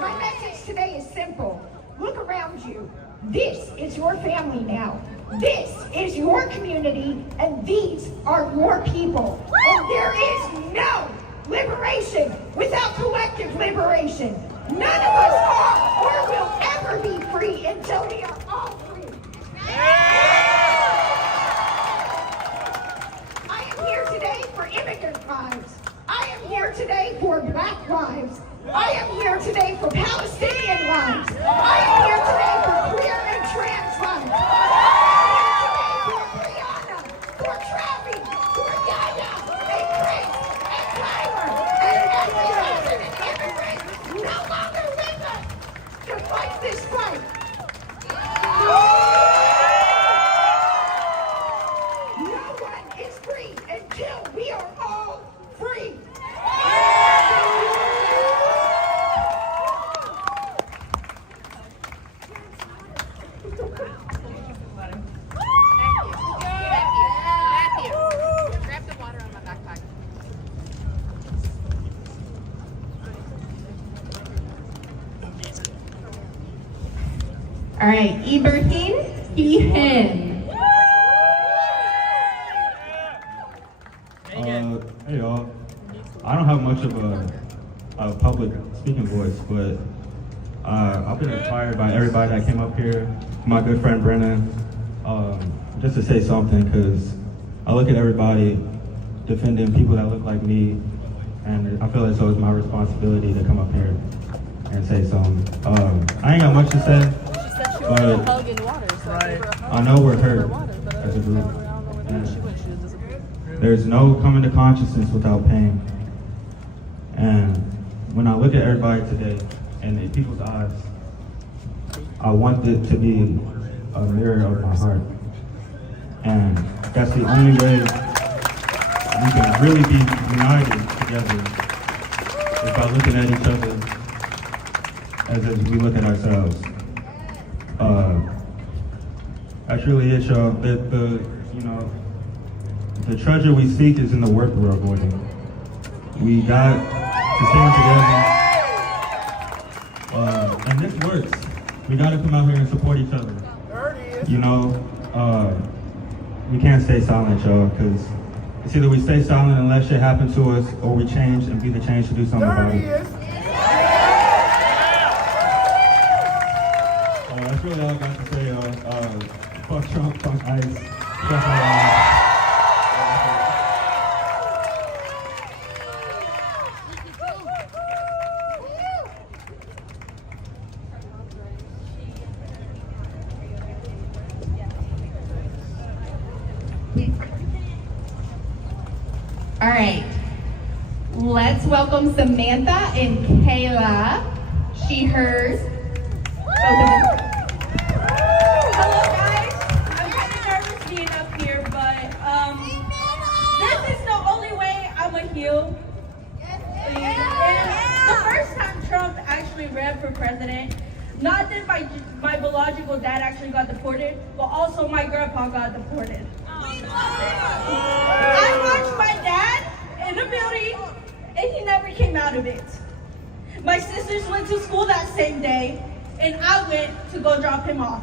My message today is simple. Look around you. This is your family now. This is your community and these are your people. And there is no liberation without collective liberation. None of us are or will ever be free until we are all free. I am here today for immigrant lives. I am here today for black lives. I am here today for Palestinian lives. I am here today for queer and trans lives. I am here today for Brianna, for Travi, for Yaya, and Chris, and Tyler, and every resident immigrant no longer with us to fight this fight. No one is free until we are all free. Grab the water out of my backpack. All right, Eberheen, Ehan. Hey y'all, I don't have much of a public speaking voice, but I've been inspired by everybody that came up here, my good friend Brennan, just to say something, because I look at everybody defending people that look like me, and I feel as though it's my responsibility to come up here and say something. I ain't got much to say, but I know we're hurt as a group. There's no coming to consciousness without pain. And when I look at everybody today and in people's eyes, I want it to be a mirror of my heart. And that's the only way we can really be united together, is by looking at each other as we look at ourselves. That's really it, y'all. The treasure we seek is in the work we're avoiding. We got to stand together. And this works. We got to come out here and support each other. You know, we can't stay silent, y'all, because it's either we stay silent and let shit happen to us, or we change and be the change to do something about it. That's really all I got to say, y'all. Fuck Trump, fuck ICE. All right, Let's welcome Samantha and Kayla. She, hers. Hello guys, I'm kind of nervous being up here, but this is the only way I'm a heal. And the first time Trump actually ran for president, not that my biological dad actually got deported, but also my grandpa got deported. I watched my dad in a building and he never came out of it. My sisters went to school that same day and I went to go drop him off.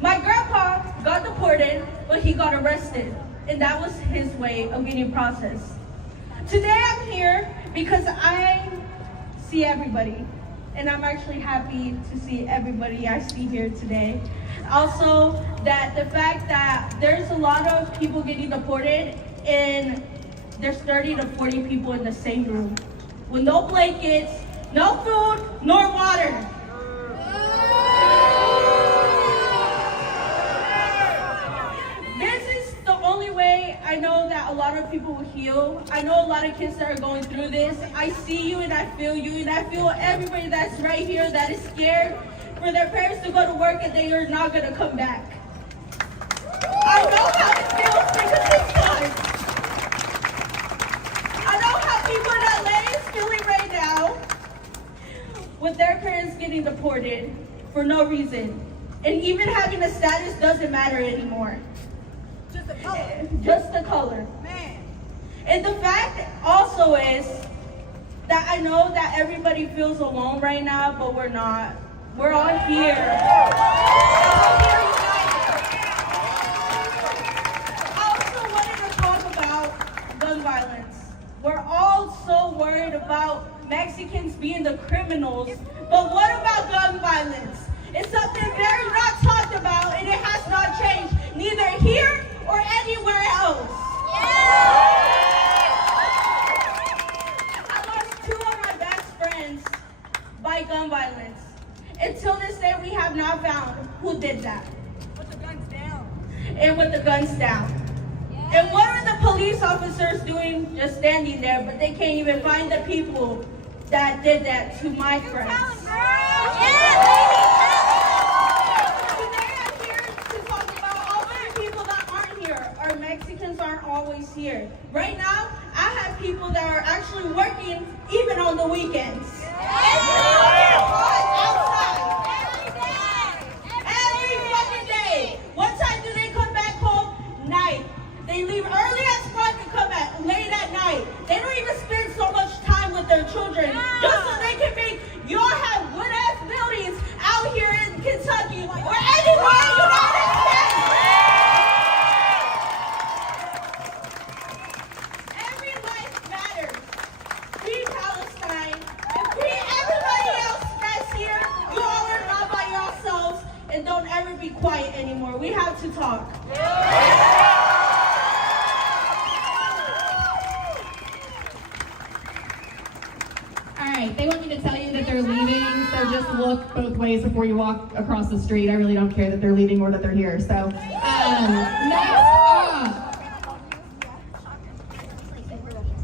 My grandpa got deported, but he got arrested, and that was his way of getting processed. Today I'm here because I see everybody, and I'm actually happy to see everybody I see here today. Also, that the fact that there's a lot of people getting deported, and there's 30 to 40 people in the same room with no blankets, no food, nor water. This is the only way I know that a lot of people will heal. I know a lot of kids that are going through this. I see you and I feel you, and I feel everybody that's right here that is scared for their parents to go to work and they are not going to come back. I know how it feels because it's fun. I know how people in LA is feeling right now with their parents getting deported for no reason. And even having a status doesn't matter anymore. Just the color. Just the color. Man. And the fact also is that I know that everybody feels alone right now, but we're not. We're all here. I also wanted to talk about gun violence. We're all so worried about Mexicans being the criminals, but what about gun violence? It's something very not talked about, and it has not changed, neither here or anywhere else. I lost 2 of my best friends by gun violence. Until this day, we have not found who did that. With the guns down. And with the guns down. And what are the police officers doing just standing there, but they can't even find the people that did that to my friends? Today I'm here to talk about all the people that aren't here. Our Mexicans aren't always here. Right now, I have people that are actually working even on the weekends. Every fucking day. What time do they come back home? Night. They leave early as fuck and come back late at night. They don't even spend so much time with their children just so they can make y'all have good ass buildings out here in Kentucky or anywhere in the United States. Every life matters. Free Palestine and free everybody else that's here. You all are not by yourselves, and don't ever be quiet anymore. We have to talk. Alright, they want me to tell you that they're leaving, so just look both ways before you walk across the street. I really don't care that they're leaving or that they're here. So, next up,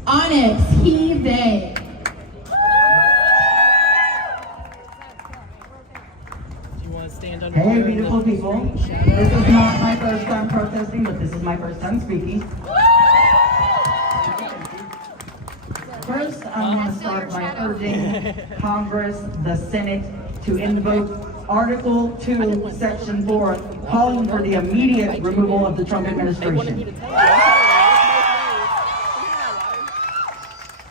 Onyx, he, they. Do you want to stand under Hey, beautiful people. This is not my first time protesting, but this is my first time speaking. First, I want to start by urging Congress, the Senate, to invoke Article 2, Section 4, calling for the immediate removal of the Trump administration.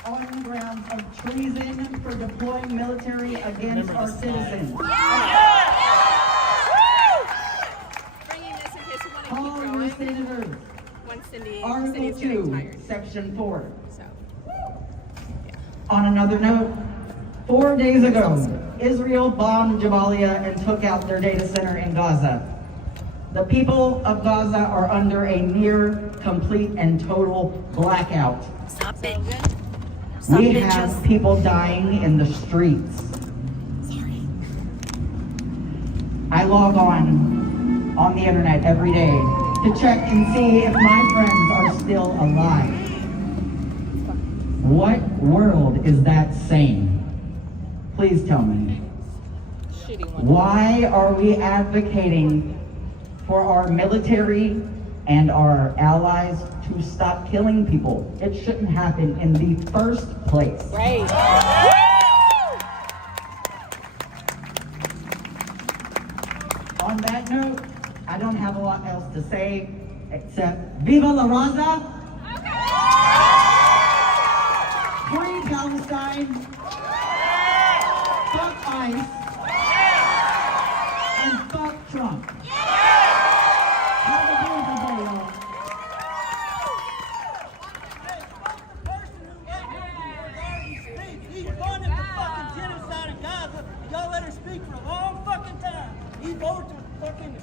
On grounds of treason for deploying military against our citizens. All your senators. Article 2, Section 4. On another note, 4 days ago, Israel bombed Jabalia and took out their data center in Gaza. The people of Gaza are under a near complete and total blackout. Stop it. We have people dying in the streets. I log on the internet every day to check and see if my friends are still alive. What world is that sane? Please tell me. Why are we advocating for our military and our allies to stop killing people? It shouldn't happen in the first place. Right. On that note, I don't have a lot else to say except Viva la Raza! Free Palestine! Fuck ICE! And fuck Trump! Have a beautiful day, y'all. He funded the fucking genocide in Gaza. Y'all let her speak for a long fucking time. He voted to fucking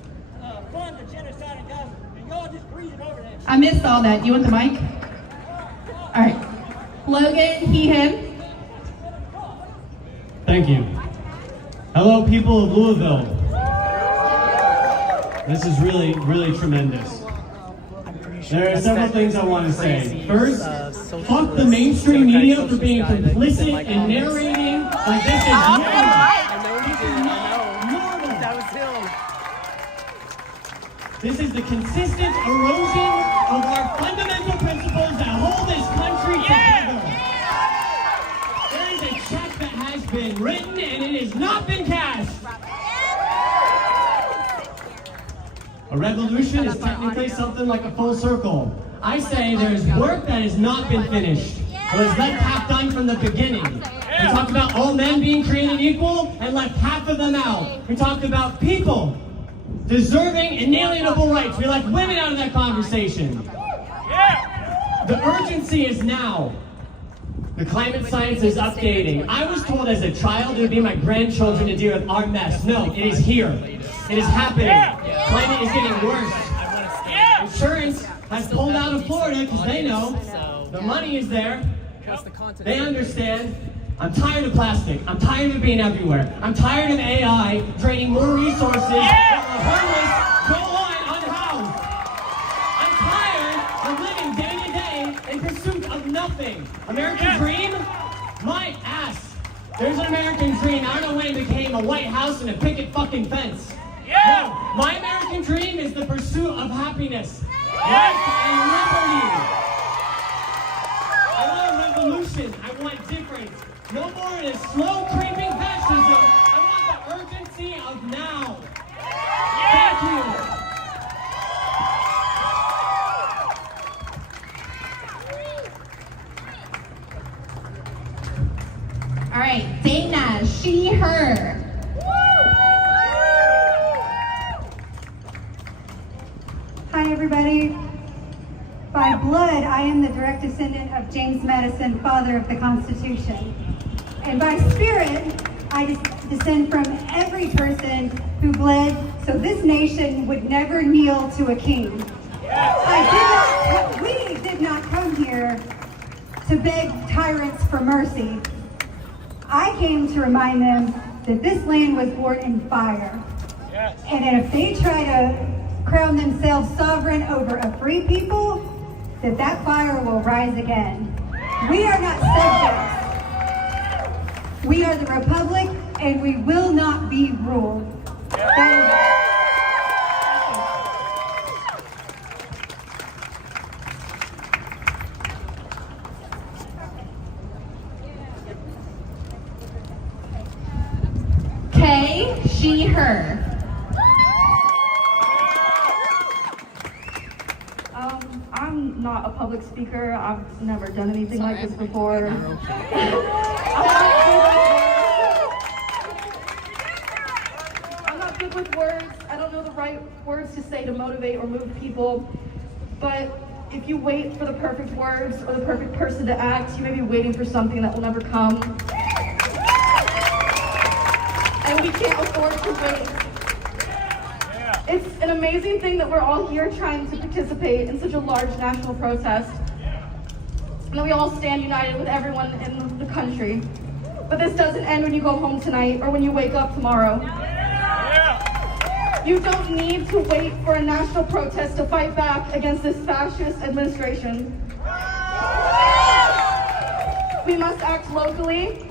fund the genocide in Gaza. And y'all just breezing over that. I missed all that. You want the mic? All right. Logan, he, him. Thank you. Hello, people of Louisville. This is really, really tremendous. There are several things I want to say. First, fuck the mainstream media for being complicit and narrating like this is normal. This is the consistent erosion of our fundamental principles that hold this country together. There is a check that has been written and it has not been cashed. A revolution is technically something like a full circle. I say there's work that has not been finished. It was left half done from the beginning. We talked about all men being created equal and left half of them out. We talked about people deserving inalienable rights. We left women out of that conversation. The urgency is now. The climate science is updating. I was told as a child it would be my grandchildren to deal with our mess. No, it is here. It is happening. Climate is getting worse. Insurance has pulled out of Florida because they know the money is there. They understand. I'm tired of plastic. I'm tired of being everywhere. I'm tired of AI draining more resources while the homeless go on unhoused. I'm tired of living day to day in pursuit of nothing. American dream? My ass. There's an American dream. I don't know when it became a White House and a picket fucking fence. No, my American dream is the pursuit of happiness, life, and liberty. I want a revolution. I want difference. No more of this slow creeping fascism. I want the urgency of now. Thank you. All right, Dana, she, her. Hi, everybody. By blood, I am the direct descendant of James Madison, father of the Constitution. And by spirit, I descend from every person who bled so this nation would never kneel to a king. We did not come here to beg tyrants for mercy. I came to remind them that this land was born in fire. And if they try to crown themselves sovereign over a free people, that fire will rise again. We are not subjects. We are the Republic, and we will not be ruled. K, she, her. I'm not a public speaker. I've never done anything like this before. I'm not good with words. I don't know the right words to say to motivate or move people. But if you wait for the perfect words or the perfect person to act, you may be waiting for something that will never come. And we can't afford to wait. It's an amazing thing that we're all here trying to participate in such a large national protest. And that we all stand united with everyone in the country. But this doesn't end when you go home tonight or when you wake up tomorrow. You don't need to wait for a national protest to fight back against this fascist administration. We must act locally.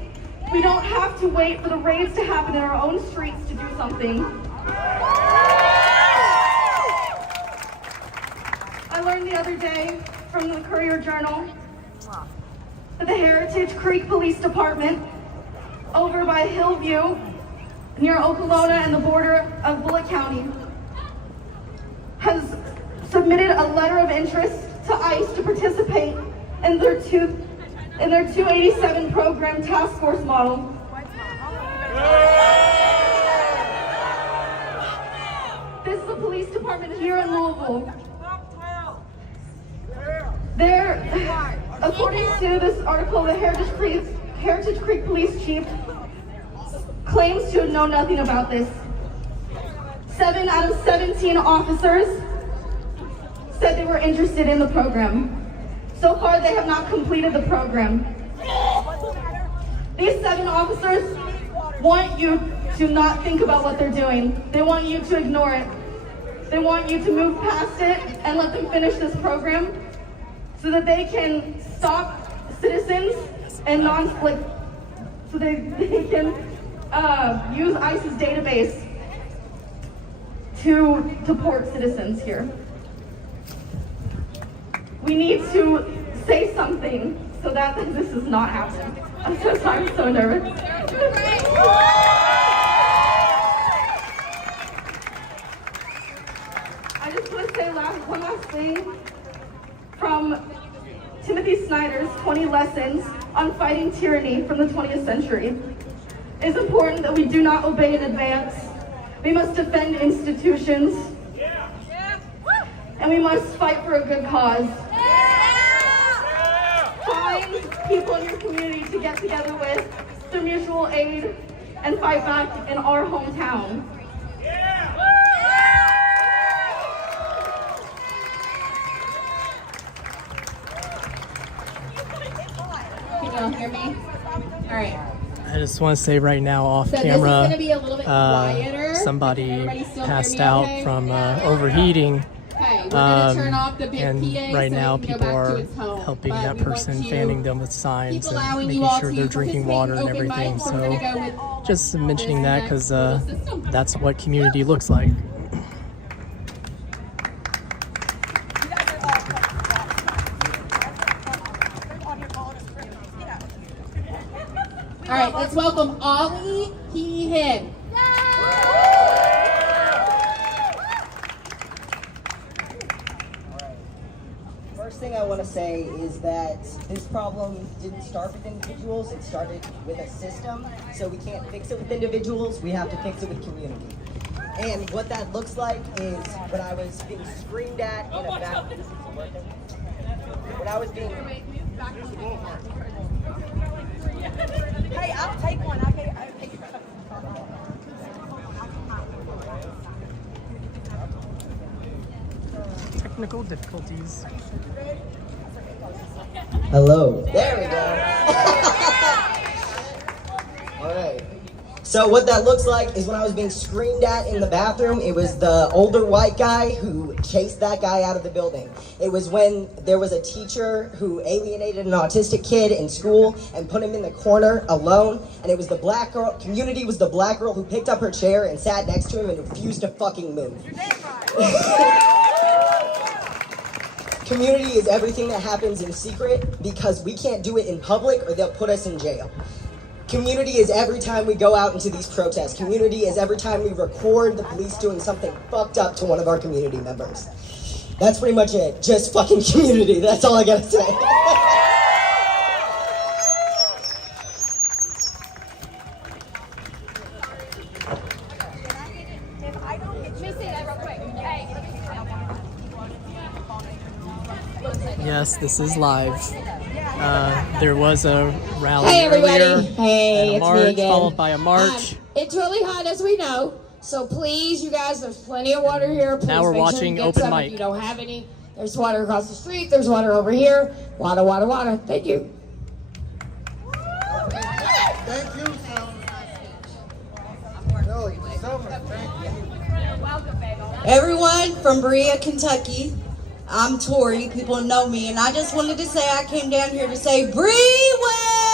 We don't have to wait for the raids to happen in our own streets to do something. I learned the other day from the Courier-Journal that the Heritage Creek Police Department over by Hillview near Okolona and the border of Bullitt County has submitted a letter of interest to ICE to participate in their 287 program task force model. This is the police department here in Louisville. According to this article, the Heritage Creek Police Chief claims to know nothing about this. 7 out of 17 officers said they were interested in the program. So far, they have not completed the program. These 7 officers want you to not think about what they're doing. They want you to ignore it. They want you to move past it and let them finish this program so that they can stop citizens and so they can use ICE's database to deport citizens here. We need to say something so that this is not happening. I'm so sorry, I'm so nervous. I just want to say one last thing from Timothy Snyder's 20 Lessons on Fighting Tyranny from the 20th Century. It's important that we do not obey in advance. We must defend institutions. And we must fight for a good cause. Find people in your community to get together with through mutual aid and fight back in our hometown. Can y'all hear me? All right. I just want to say right now, off So camera, this is gonna be a little bit quieter. somebody Everybody still hear passed me out okay? from overheating. Okay, we're gonna turn off the big and PA right so now it can go people back to are its home. helping But that we want person, to fanning them with signs and allowing you making all sure to they're drinking participate water in and open everything. mic. We're gonna So go with just mentioning this that because that's what community looks like. All right, let's welcome Ollie Heehan. First thing I want to say is that this problem didn't start with individuals, it started with a system. So we can't fix it with individuals, we have to fix it with community. And what that looks like is when I was being screamed at in a bathroom. When I was being... Hey, I'll take one. I'll take Technical difficulties. Hello. There we go. All right. So what that looks like is when I was being screamed at in the bathroom, it was the older white guy who chased that guy out of the building. It was when there was a teacher who alienated an autistic kid in school and put him in the corner alone, and it was the black girl, community was the black girl who picked up her chair and sat next to him and refused to fucking move. Community is everything that happens in secret because we can't do it in public or they'll put us in jail. Community is every time we go out into these protests. Community is every time we record the police doing something fucked up to one of our community members. That's pretty much it. Just fucking community. That's all I gotta say. Yes, this is live. There was a rally Hey everybody! earlier, Hey, and a it's march, me again. followed by a march. It's really hot, as we know. So please, you guys, there's plenty of water here. Please Now we're make sure watching you get open some mic. If you don't have any, there's water across the street. There's water over here. Water, water, water. Thank you. Thank you. Everyone from Berea, Kentucky, I'm Tori. People know me, and I just wanted to say I came down here to say, Bree Way!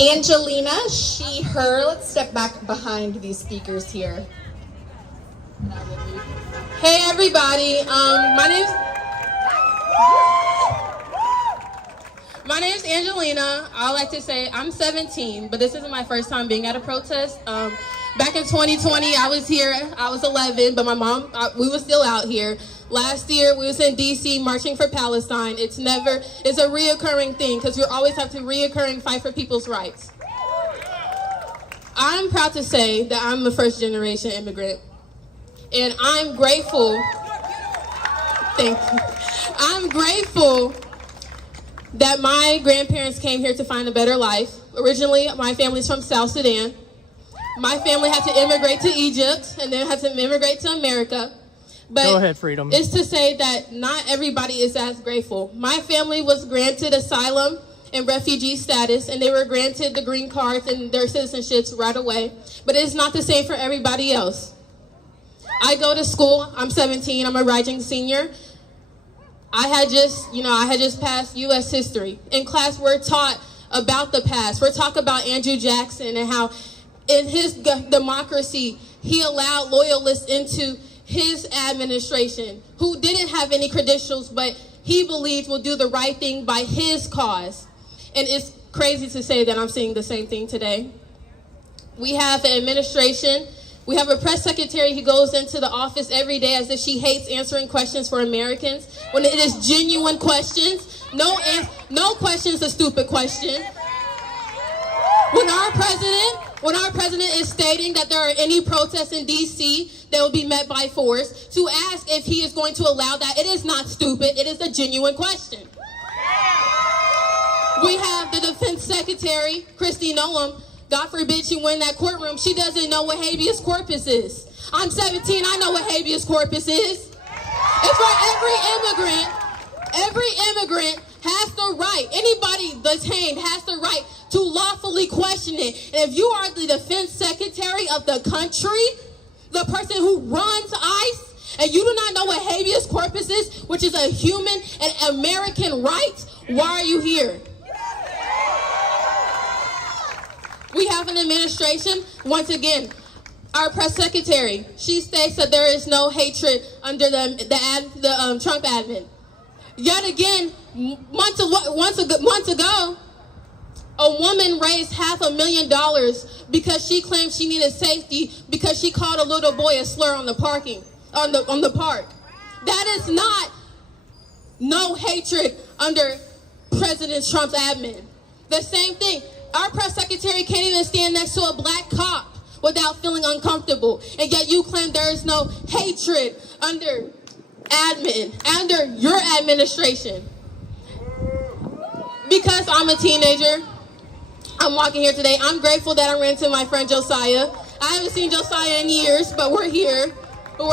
Angelina, she, her. Let's step back behind these speakers here. Hey everybody, my name's Angelina. I like to say I'm 17, but this isn't my first time being at a protest. Back in 2020, I was here. I was 11, but my mom, we were still out here. Last year, we was in DC marching for Palestine. It's a reoccurring thing because we always have to reoccurring fight for people's rights. I'm proud to say that I'm a first generation immigrant. And I'm grateful, thank you. I'm grateful that my grandparents came here to find a better life. Originally, my family's from South Sudan. My family had to immigrate to Egypt and then had to immigrate to America. But go ahead, Freedom. It's to say that not everybody is as grateful. My family was granted asylum and refugee status, and they were granted the green cards and their citizenships right away. But it's not the same for everybody else. I go to school, I'm 17, I'm a rising senior. I had just passed U.S. history. In class, we're taught about the past. We're taught about Andrew Jackson and how in his democracy, he allowed loyalists into his administration who didn't have any credentials, but he believed will do the right thing by his cause. And it's crazy to say that I'm seeing the same thing today. We have an administration. We have a press secretary who goes into the office every day as if she hates answering questions for Americans, when it is genuine questions. No question is a stupid question. When our president is stating that there are any protests in D.C. that will be met by force, to ask if he is going to allow that, it is not stupid, it is a genuine question. We have the defense secretary, Kristi Noem. God forbid she win that courtroom. She doesn't know what habeas corpus is. I'm 17, I know what habeas corpus is. It's for every immigrant has the right, anybody detained has the right to lawfully question it. And if you are the defense secretary of the country, the person who runs ICE, and you do not know what habeas corpus is, which is a human and American right, why are you here? We have an administration, once again, our press secretary, she states that there is no hatred under the Trump admin. Yet again, months ago, a woman raised $500,000 because she claimed she needed safety because she called a little boy a slur on the park. That is not no hatred under President Trump's admin. The same thing. Our press secretary can't even stand next to a black cop without feeling uncomfortable. And yet you claim there is no hatred under your administration. Because I'm a teenager, I'm walking here today. I'm grateful that I ran into my friend Josiah. I haven't seen Josiah in years, but we're here. But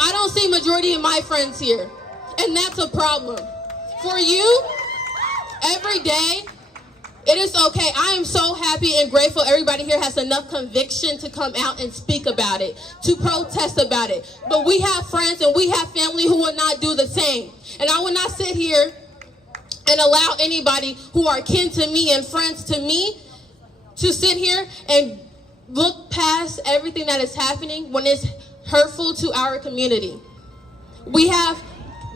I don't see majority of my friends here. And that's a problem. For you, every day, it is okay. I am so happy and grateful everybody here has enough conviction to come out and speak about it, to protest about it. But we have friends and we have family who will not do the same. And I will not sit here and allow anybody who are kin to me and friends to me to sit here and look past everything that is happening when it's hurtful to our community. We have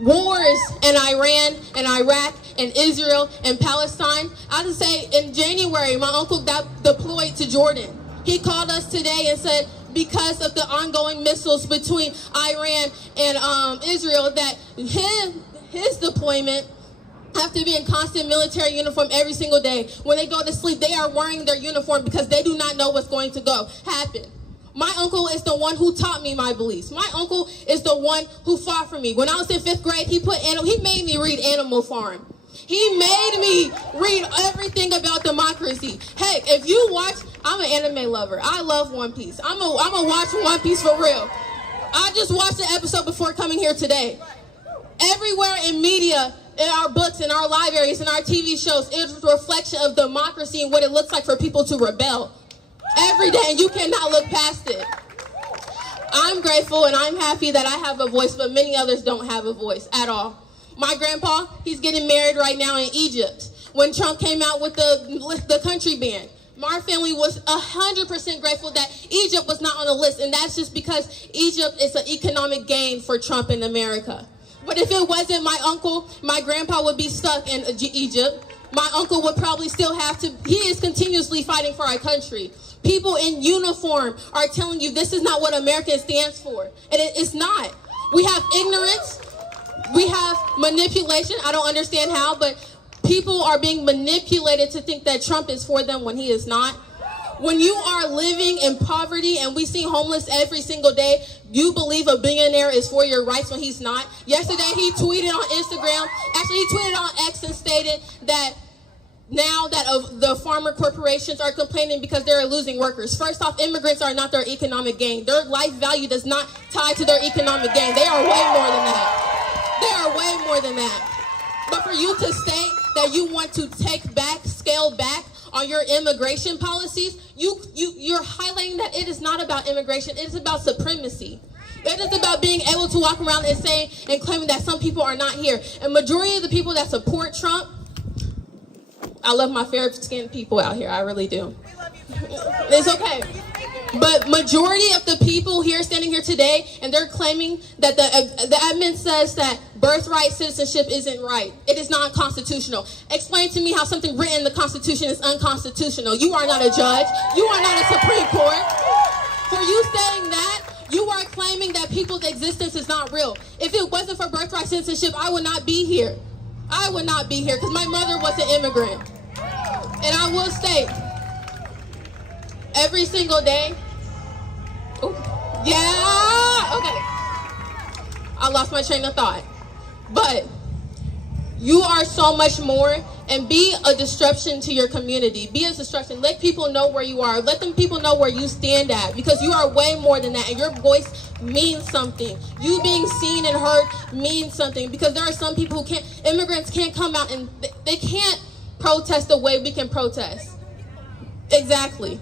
wars in Iran and Iraq and Israel and Palestine. I have to say, in January, my uncle got deployed to Jordan. He called us today and said, because of the ongoing missiles between Iran and Israel, that his deployment have to be in constant military uniform every single day. When they go to sleep, they are wearing their uniform because they do not know what's going to happen. My uncle is the one who taught me my beliefs. My uncle is the one who fought for me. When I was in 5th grade, he made me read Animal Farm. He made me read everything about democracy. Heck, if you watch, I'm an anime lover. I love One Piece. I'm gonna watch One Piece for real. I just watched the episode before coming here today. Everywhere in media, in our books, in our libraries, in our TV shows, it's a reflection of democracy and what it looks like for people to rebel. Every day, and you cannot look past it. I'm grateful and I'm happy that I have a voice, but many others don't have a voice at all. My grandpa, he's getting married right now in Egypt. When Trump came out with the country ban, my family was 100% grateful that Egypt was not on the list, and that's just because Egypt is an economic gain for Trump in America. But if it wasn't my uncle, my grandpa would be stuck in Egypt. My uncle would probably still have to, he is continuously fighting for our country. People in uniform are telling you this is not what America stands for, and it's not. We have ignorance, we have manipulation. I don't understand how, but people are being manipulated to think that Trump is for them when he is not. When you are living in poverty and we see homeless every single day, you believe a billionaire is for your rights when he's not. Yesterday he tweeted on Instagram, actually he tweeted on X and stated that now that the farmer corporations are complaining because they're losing workers. First off, immigrants are not their economic gain. Their life value does not tie to their economic gain. They are way more than that. They are way more than that. But for you to state that you want to scale back on your immigration policies, you're highlighting that it is not about immigration, it is about supremacy. It is about being able to walk around and saying and claiming that some people are not here. And majority of the people that support Trump, I love my fair-skinned people out here, I really do. It's okay. But majority of the people here standing here today, and they're claiming that the admin says that birthright citizenship isn't right. It is not constitutional. Explain to me how something written in the Constitution is unconstitutional. You are not a judge. You are not a Supreme Court. For you saying that, you are claiming that people's existence is not real. If it wasn't for birthright citizenship, I would not be here. I would not be here because my mother was an immigrant. And I will state, every single day, I lost my train of thought. But you are so much more, and be a disruption to your community. Be a disruption. Let people know where you are. Let them people know where you stand at, because you are way more than that, and your voice means something. You being seen and heard means something, because there are some people who immigrants can't come out and they can't protest the way we can protest. Exactly.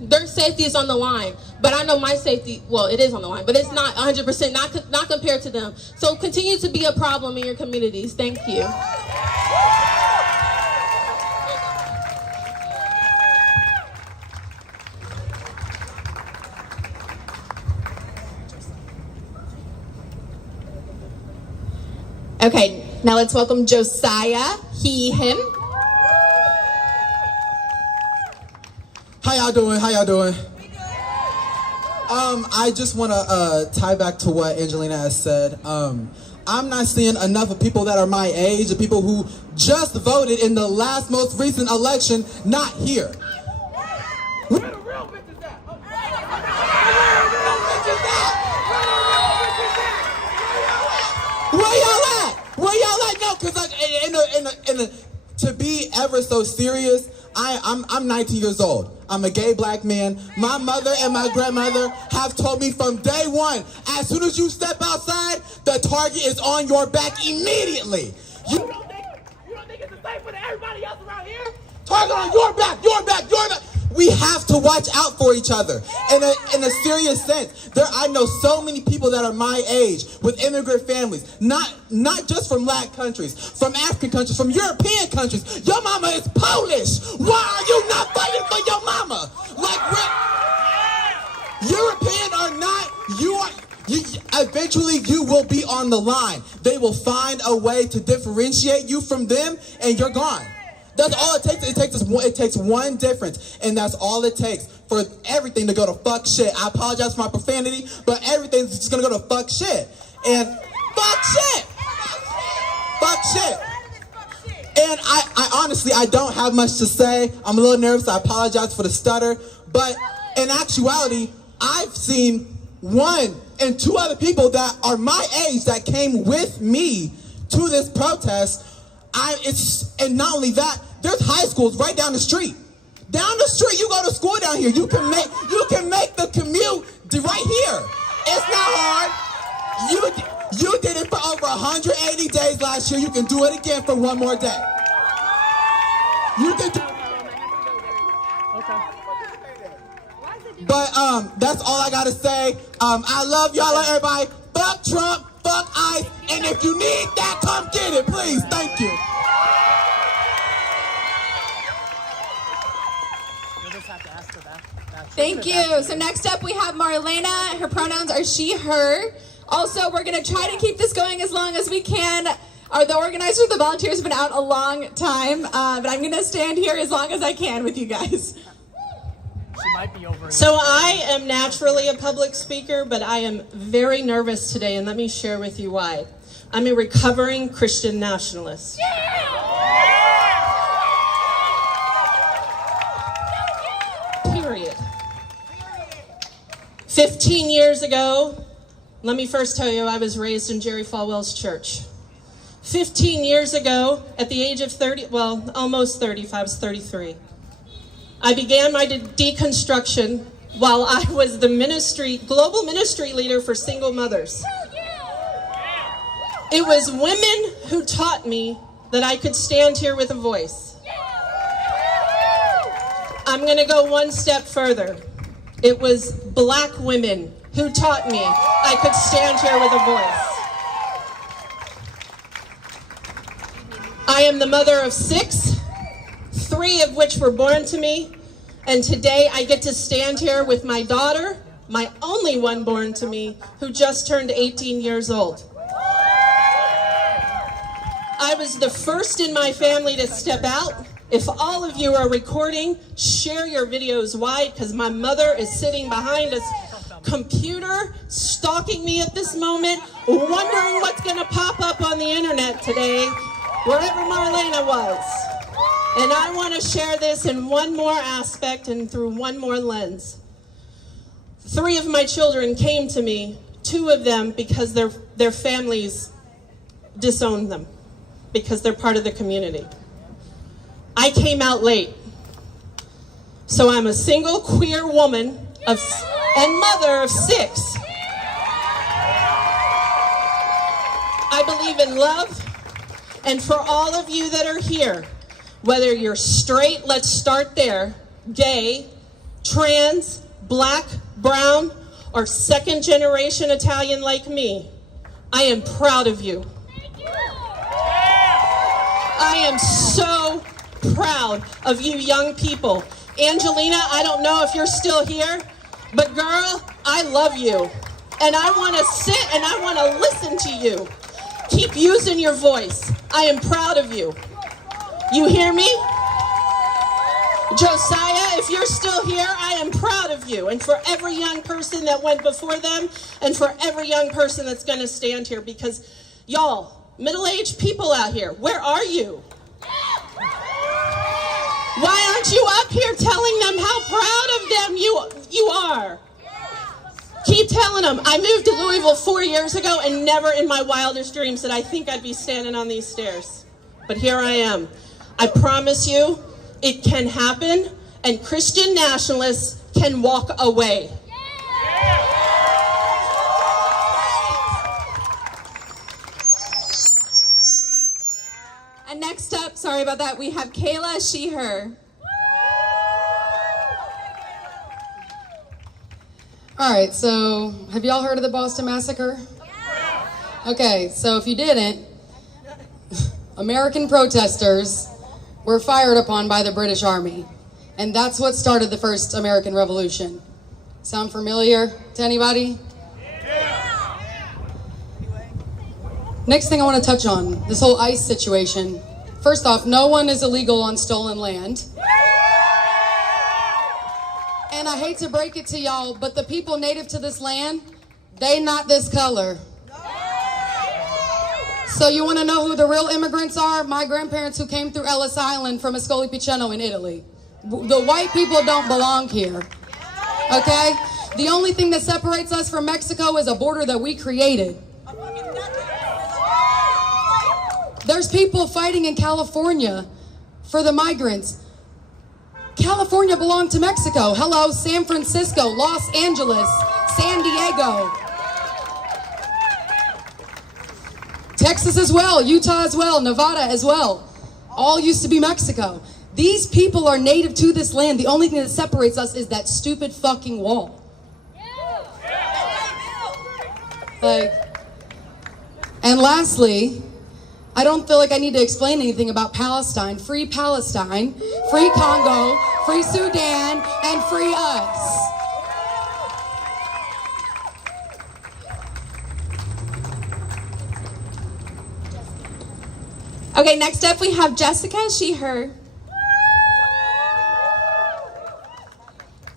Their safety is on the line, but I know my safety, well, it is on the line, but it's not 100%, not compared to them. So continue to be a problem in your communities. Thank you. Okay, now let's welcome Josiah, he, him. How y'all doing? I just want to tie back to what Angelina has said. I'm not seeing enough of people that are my age, the people who just voted in the most recent election, not here. Where the real bitches at? Where y'all at? No, because to be ever so serious, I'm 19 years old. I'm a gay black man. My mother and my grandmother have told me from day one, as soon as you step outside, the target is on your back immediately. You don't think it's the same for everybody else around here? Target on your back. We have to watch out for each other in a serious sense. I know so many people that are my age with immigrant families, not just from black countries, from African countries, from European countries. Your mama is Polish. Why are you not fighting for your mama? European or not, eventually you will be on the line. They will find a way to differentiate you from them, and you're gone. That's all it takes. It takes one difference, and that's all it takes for everything to go to fuck shit. I apologize for my profanity, but everything's just gonna go to fuck shit. And fuck shit. And I honestly, I don't have much to say. I'm a little nervous. I apologize for the stutter. But in actuality, I've seen one and two other people that are my age that came with me to this protest. And not only that, there's high schools right down the street. Down the street, you go to school down here. You can make the commute right here. It's not hard. You did it for over 180 days last year. You can do it again for one more day. You can do. But that's all I gotta say. I love y'all, everybody. Fuck Trump. Fuck ICE. And if you need that, come get it, please. Thank you. Thank you. So next up we have Marlena. Her pronouns are she, her. Also, we're going to try to keep this going as long as we can. The organizers, the volunteers have been out a long time, but I'm going to stand here as long as I can with you guys. So I am naturally a public speaker, but I am very nervous today, and let me share with you why. I'm a recovering Christian nationalist. Period. 15 years ago, let me first tell you, I was raised in Jerry Falwell's church. 15 years ago, at the age of 30, well, almost 35, I was 33. I began my deconstruction while I was the global ministry leader for single mothers. It was women who taught me that I could stand here with a voice. I'm going to go one step further. It was black women who taught me I could stand here with a voice. I am the mother of 6, 3 of which were born to me, and today I get to stand here with my daughter, my only one born to me, who just turned 18 years old. I was the first in my family to step out. If all of you are recording, share your videos wide, because my mother is sitting behind us computer stalking me at this moment, wondering what's going to pop up on the internet today, wherever Marlena was. And I want to share this in one more aspect and through one more lens. 3 of my children came to me, 2 of them because their families disowned them, because they're part of the community. I came out late. So I'm a single queer woman and mother of 6. I believe in love, and for all of you that are here, whether you're straight, let's start there, gay, trans, black, brown, or second generation Italian like me, I am proud of you. I am so proud of you young people. Angelina, I don't know if you're still here, but girl, I love you. And I want to sit and I want to listen to you. Keep using your voice. I am proud of you. You hear me? Josiah, if you're still here, I am proud of you. And for every young person that went before them, and for every young person that's going to stand here, because y'all, middle-aged people out here, where are you? Why aren't you up here telling them how proud of them you are? Keep telling them. I moved to Louisville 4 years ago, and never in my wildest dreams did I think I'd be standing on these stairs. But here I am. I promise you, it can happen, and Christian nationalists can walk away. And next up, sorry about that, we have Kayla, she, her. All right, so have y'all heard of the Boston Massacre? Okay, so if you didn't, American protesters were fired upon by the British Army, and that's what started the first American Revolution. Sound familiar to anybody? Next thing I want to touch on, this whole ICE situation. First off, no one is illegal on stolen land. And I hate to break it to y'all, but the people native to this land, they not this color. So you want to know who the real immigrants are? My grandparents who came through Ellis Island from Ascoli Piceno in Italy. The white people don't belong here. Okay? The only thing that separates us from Mexico is a border that we created. There's people fighting in California for the migrants. California belonged to Mexico. Hello, San Francisco, Los Angeles, San Diego. Texas as well, Utah as well, Nevada as well. All used to be Mexico. These people are native to this land. The only thing that separates us is that stupid fucking wall. Like, And lastly, I don't feel like I need to explain anything about Palestine. Free Palestine, free Congo, free Sudan, and free us. Okay, next up we have Jessica, she, her.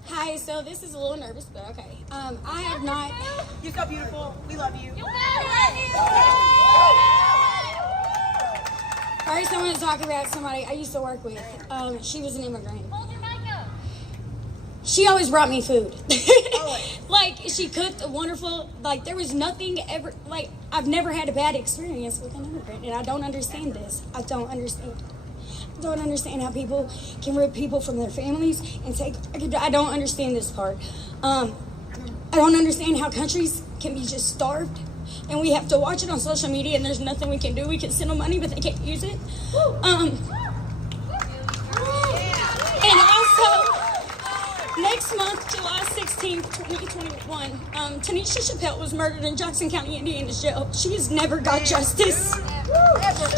Hi, so this is a little nervous, but okay. I have not. You're so beautiful. We love you. First, I want to talk about somebody I used to work with. She was an immigrant. She always brought me food. Like, she cooked wonderful. Like, there was nothing ever, like, I've never had a bad experience with an immigrant, and I don't understand this. I don't understand. I don't understand how people can rip people from their families and take, I don't understand this part. I don't understand how countries can be just starved, and we have to watch it on social media, and there's nothing we can do. We can send them money, but they can't use it. And also, next month, July 16th, 2021, Tanisha Chappelle was murdered in Jackson County, Indiana's jail. She has never got justice.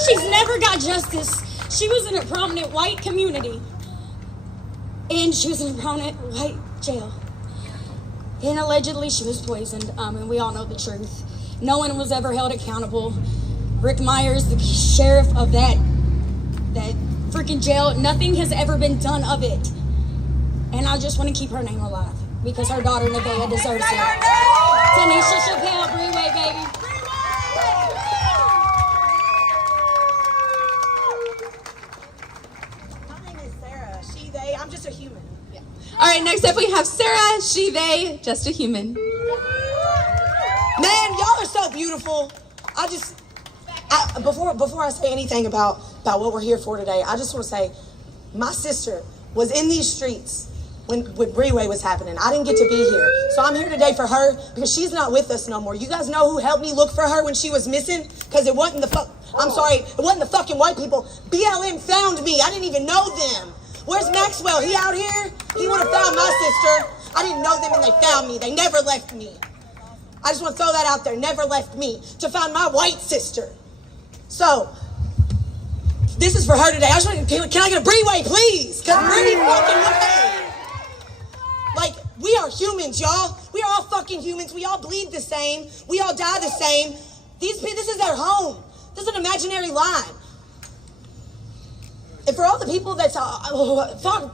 She's never got justice. She was in a prominent white community, and she was in a prominent white jail. And allegedly she was poisoned, and we all know the truth. No one was ever held accountable. Rick Myers, the sheriff of that freaking jail, nothing has ever been done of it. And I just want to keep her name alive because her daughter Nevaeh deserves it. Tanisha Chappelle, Breeway, baby. My name is Sarah. She, they. I'm just a human. Yeah. All right, next up we have Sarah, she, they, just a human. Man, y'all are so beautiful. Before I say anything about what we're here for today, I just want to say my sister was in these streets when Breeway was happening. I didn't get to be here. So I'm here today for her because she's not with us no more. You guys know who helped me look for her when she was missing? Because it wasn't it wasn't the fucking white people. BLM found me. I didn't even know them. Where's Maxwell? He out here? He would have found my sister. I didn't know them and they found me. They never left me. I just want to throw that out there. Never left me to find my white sister. So, this is for her today. I just want to, can I get a Breeway, please? Because Bree fucking way. Like, we are humans, y'all. We are all fucking humans. We all bleed the same. We all die the same. This is their home. This is an imaginary line. And for all the people that's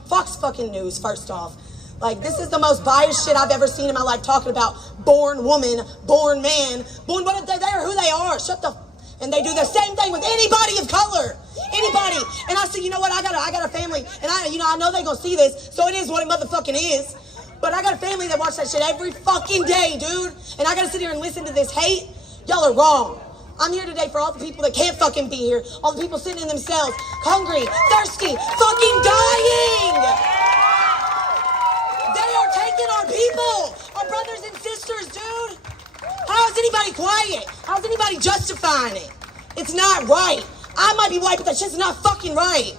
Fox fucking News, first off. Like, this is the most biased shit I've ever seen in my life, talking about born woman, born man, born what they are, who they are. Shut the. And they do the same thing with anybody of color, anybody. And I said, you know what? I got a family, and I know they're gonna see this, so it is what it motherfucking is. But I got a family that watch that shit every fucking day, dude. And I gotta sit here and listen to this hate. Y'all are wrong. I'm here today for all the people that can't fucking be here, all the people sitting in themselves, hungry, thirsty, fucking dying. They are taking our people, our brothers and sisters, dude. How is anybody quiet? How is anybody justifying it? It's not right. I might be white, but that shit's not fucking right.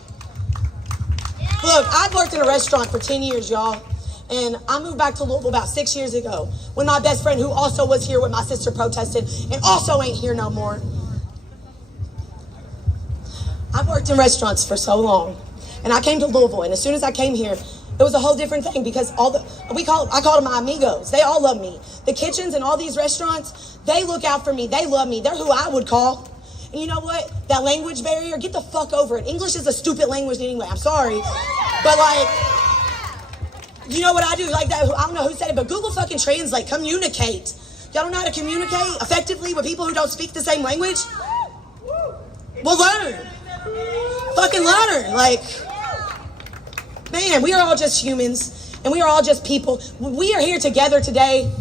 Look, I've worked in a restaurant for 10 years, y'all. And I moved back to Louisville about 6 years ago when my best friend, who also was here when my sister protested and also ain't here no more. I've worked in restaurants for so long. And I came to Louisville, and as soon as I came here, it was a whole different thing because I call them my amigos. They all love me. The kitchens and all these restaurants, they look out for me. They love me. They're who I would call. And you know what? That language barrier, get the fuck over it. English is a stupid language anyway. I'm sorry. But like, you know what I do? Like that, I don't know who said it, but Google fucking Translate, communicate. Y'all don't know how to communicate effectively with people who don't speak the same language? Well, learn. Fucking learn. Like, man, we are all just humans, and we are all just people. We are here together today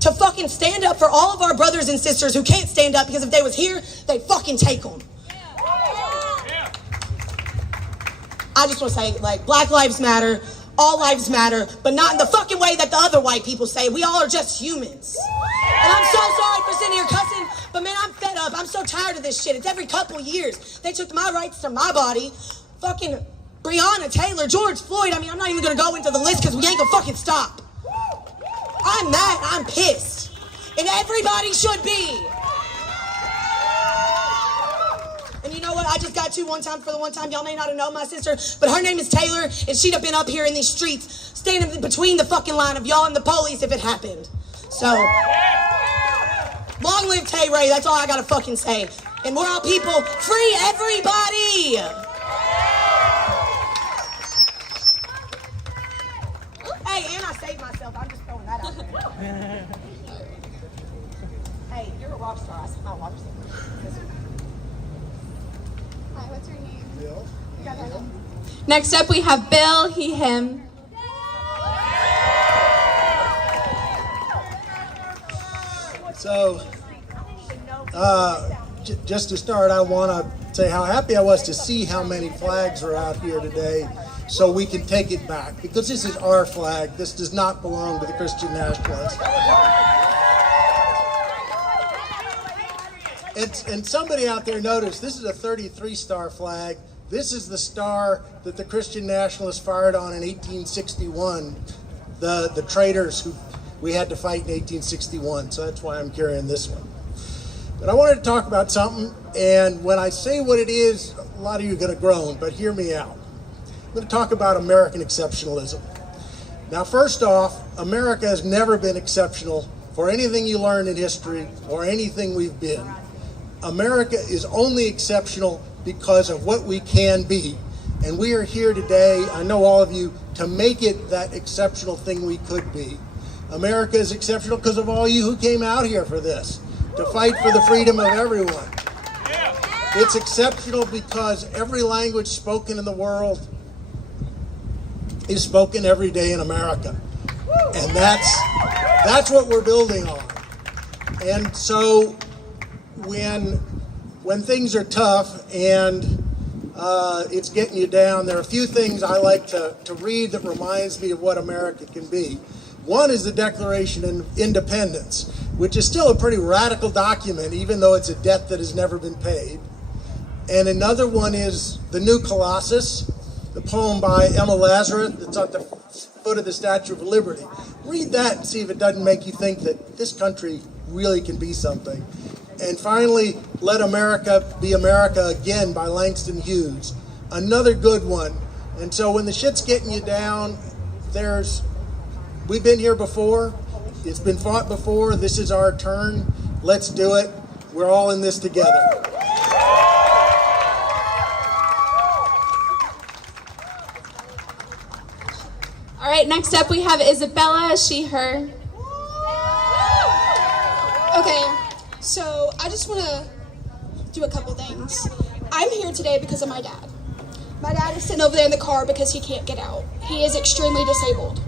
to fucking stand up for all of our brothers and sisters who can't stand up because if they was here, they'd fucking take them. I just want to say, like, Black Lives Matter, all lives matter, but not in the fucking way that the other white people say. We all are just humans. And I'm so sorry for sitting here cussing, but man, I'm fed up. I'm so tired of this shit. It's every couple years. They took my rights to my body. Fucking Breonna Taylor, George Floyd. I mean, I'm not even going to go into the list because we ain't going to fucking stop. I'm mad. I'm pissed. And everybody should be. And you know what? I just got to one time for the one time. Y'all may not have known my sister, but her name is Taylor, and she'd have been up here in these streets, standing between the fucking line of y'all and the police if it happened. So, long live Tay Ray. That's all I gotta fucking say. And we're all people. Free everybody! Hey, and I saved myself. I'm just throwing that out there. Hey, you're a rock star. I see my water sample. Hi, what's your name? Bill. Next up, we have Bill, he, him. So, just to start, I want to say how happy I was to see how many flags are out here today, so we can take it back, because this is our flag. This does not belong to the Christian Nationalists. And somebody out there noticed this is a 33-star flag. This is the star that the Christian Nationalists fired on in 1861, the traitors who we had to fight in 1861. So that's why I'm carrying this one. But I wanted to talk about something, and when I say what it is, a lot of you are going to groan, but hear me out. I'm going to talk about American exceptionalism. Now, first off, America has never been exceptional for anything you learn in history or anything we've been. America is only exceptional because of what we can be. And we are here today, I know all of you, to make it that exceptional thing we could be. America is exceptional because of all you who came out here for this, to fight for the freedom of everyone. It's exceptional because every language spoken in the world is spoken every day in America. And that's what we're building on. And so when things are tough and it's getting you down, there are a few things I like to read that reminds me of what America can be. One is the Declaration of Independence, which is still a pretty radical document, even though it's a debt that has never been paid. And another one is The New Colossus, the poem by Emma Lazarus that's at the foot of the Statue of Liberty. Read that and see if it doesn't make you think that this country really can be something. And finally, Let America Be America Again by Langston Hughes. Another good one. And so when the shit's getting you down, we've been here before. It's been fought before. This is our turn. Let's do it. We're all in this together. All right, next up we have Isabella, she, her. Okay, so I just want to do a couple things. I'm here today because of my dad. My dad is sitting over there in the car because he can't get out. He is extremely disabled.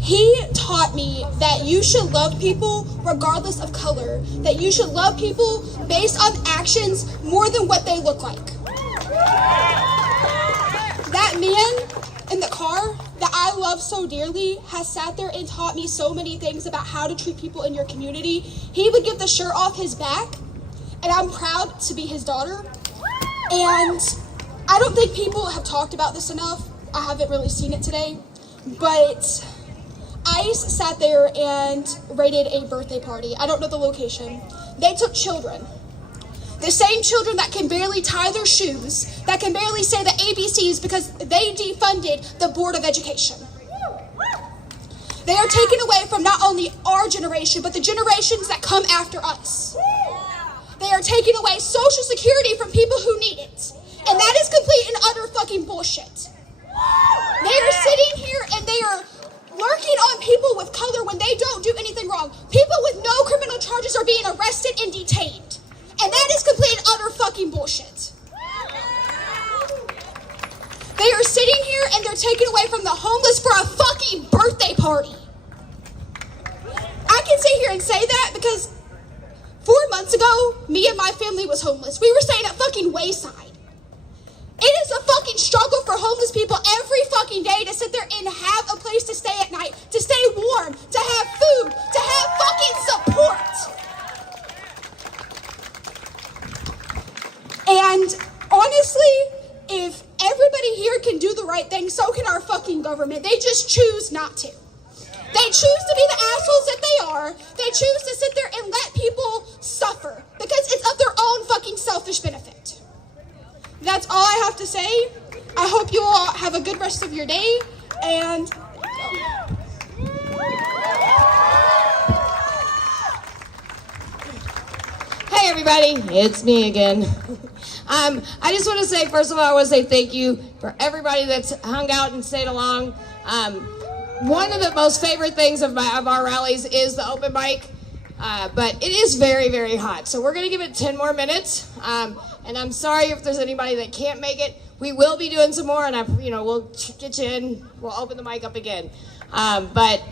He taught me that you should love people regardless of color, that you should love people based on actions more than what they look like. That man in the car that I love so dearly has sat there and taught me so many things about how to treat people in your community. He would get the shirt off his back, and I'm proud to be his daughter. And I don't think people have talked about this enough. I haven't really seen it today, but ICE sat there and raided a birthday party. I don't know the location. They took children. The same children that can barely tie their shoes, that can barely say the ABCs because they defunded the Board of Education. They are taken away from not only our generation, but the generations that come after us. They are taking away Social Security from people who need it. And that is complete and utter fucking bullshit. They are sitting here and they are lurking on people with color when they don't do anything wrong. People with no criminal charges are being arrested and detained. And that is complete and utter fucking bullshit. They are sitting here and they're taken away from the homeless for a fucking birthday party. I can sit here and say that because 4 months ago, me and my family was homeless. We were staying at fucking Wayside. It is a fucking struggle for homeless people every fucking day to sit there and have a place to stay at night, to stay warm, to have food, to have fucking support. And honestly, if everybody here can do the right thing, so can our fucking government. They just choose not to. They choose to be the assholes that they are. They choose to sit there and let people suffer because it's of their own fucking selfish benefit. That's all I have to say. I hope you all have a good rest of your day, and Hey everybody, it's me again. I just want to say, first of all, I want to say thank you for everybody that's hung out and stayed along. One of the most favorite things of our rallies is the open mic, but it is very, very hot. So we're going to give it 10 more minutes, and I'm sorry if there's anybody that can't make it. We will be doing some more, and we'll get you in. We'll open the mic up again, but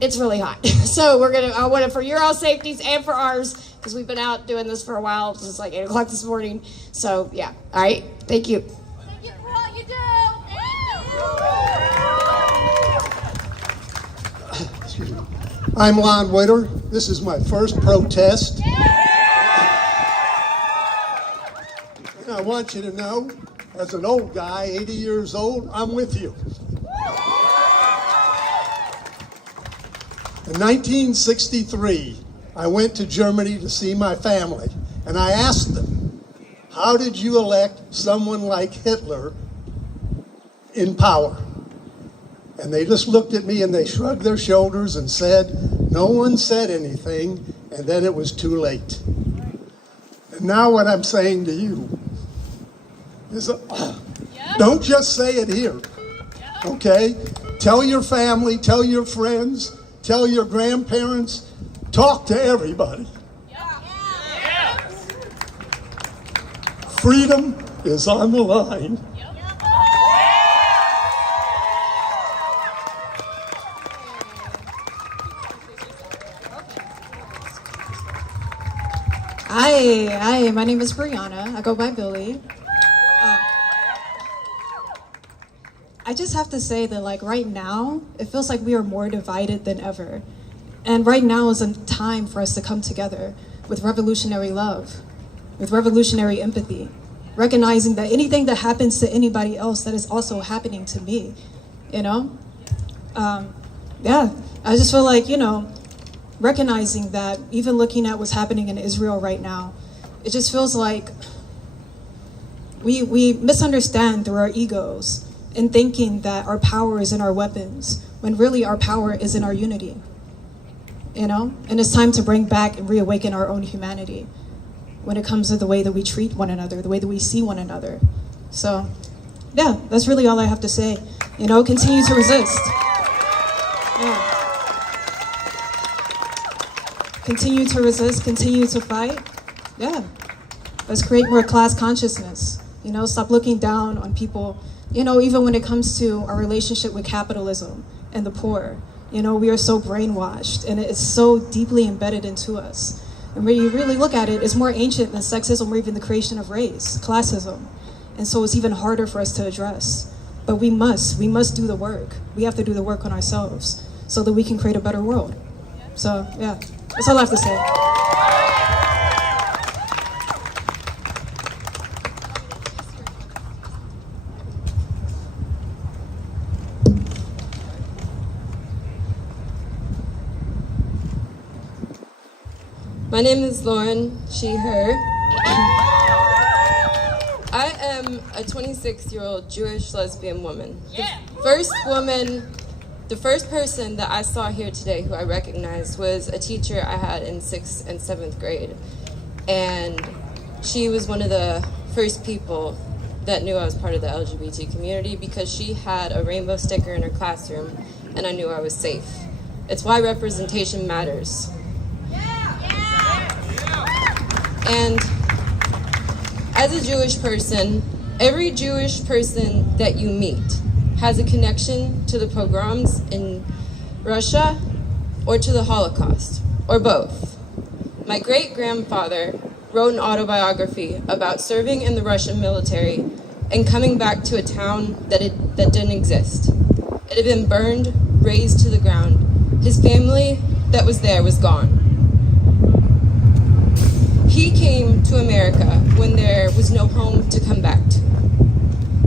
it's really hot. So I want it for your all safeties and for ours, because we've been out doing this for a while since like 8 o'clock this morning. So yeah, all right, thank you. Thank you for all you do. Excuse me. I'm Lon Witter. This is my first protest. And I want you to know, as an old guy, 80 years old, I'm with you. In 1963, I went to Germany to see my family, and I asked them, how did you elect someone like Hitler in power? And they just looked at me and they shrugged their shoulders and said, no one said anything, and then it was too late. And now what I'm saying to you is, don't just say it here, okay? Tell your family, tell your friends, tell your grandparents, talk to everybody. Freedom is on the line. Hi, my name is Brianna. I go by Billy. I just have to say that, like, right now, it feels like we are more divided than ever. And right now is a time for us to come together with revolutionary love, with revolutionary empathy, recognizing that anything that happens to anybody else, that is also happening to me, you know? Yeah, I just feel like, recognizing that, even looking at what's happening in Israel right now, it just feels like we misunderstand through our egos in thinking that our power is in our weapons, when really our power is in our unity, And it's time to bring back and reawaken our own humanity when it comes to the way that we treat one another, the way that we see one another. So, yeah, that's really all I have to say. Continue to resist. Yeah. Continue to resist, continue to fight. Yeah. Let's create more class consciousness. Stop looking down on people, even when it comes to our relationship with capitalism and the poor. We are so brainwashed, and it's so deeply embedded into us. And when you really look at it, it's more ancient than sexism or even the creation of race, classism. And so it's even harder for us to address. But we must do the work. We have to do the work on ourselves so that we can create a better world. So, yeah, that's all I have to say. My name is Lauren, she, her. I am a 26-year-old Jewish lesbian woman. The first person that I saw here today who I recognized was a teacher I had in 6th and 7th grade. And she was one of the first people that knew I was part of the LGBT community because she had a rainbow sticker in her classroom and I knew I was safe. It's why representation matters. And as a Jewish person, every Jewish person that you meet has a connection to the pogroms in Russia or to the Holocaust, or both. My great-grandfather wrote an autobiography about serving in the Russian military and coming back to a town that didn't exist. It had been burned, razed to the ground. His family that was there was gone. He came to America when there was no home to come back to.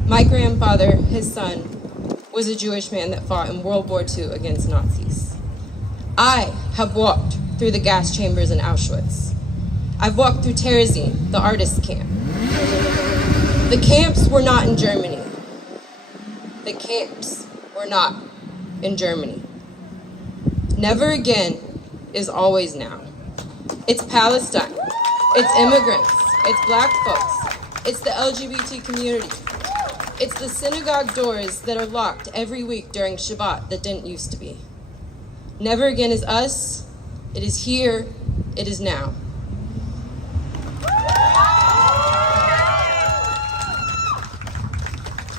My grandfather, his son, was a Jewish man that fought in World War II against Nazis. I have walked through the gas chambers in Auschwitz. I've walked through Terezin, the artist camp. The camps were not in Germany. The camps were not in Germany. Never again is always now. It's Palestine. It's immigrants. It's black folks. It's the LGBT community. It's the synagogue doors that are locked every week during Shabbat that didn't used to be. Never again is us. It is here. It is now.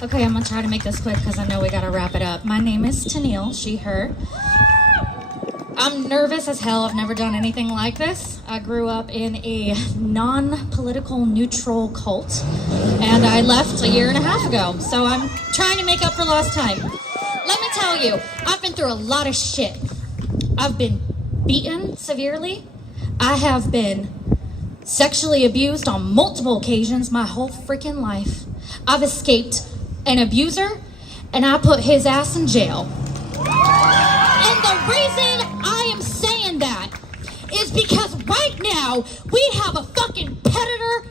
Okay, I'm gonna try to make this quick because I know we gotta wrap it up. My name is Tennille, she, her. I'm nervous as hell. I've never done anything like this. I grew up in a non-political neutral cult, and I left a year and a half ago, so I'm trying to make up for lost time. Let me tell you, I've been through a lot of shit. I've been beaten severely. I have been sexually abused on multiple occasions my whole freaking life. I've escaped an abuser, and I put his ass in jail. And the reason I am saying that is because right now we have a fucking predator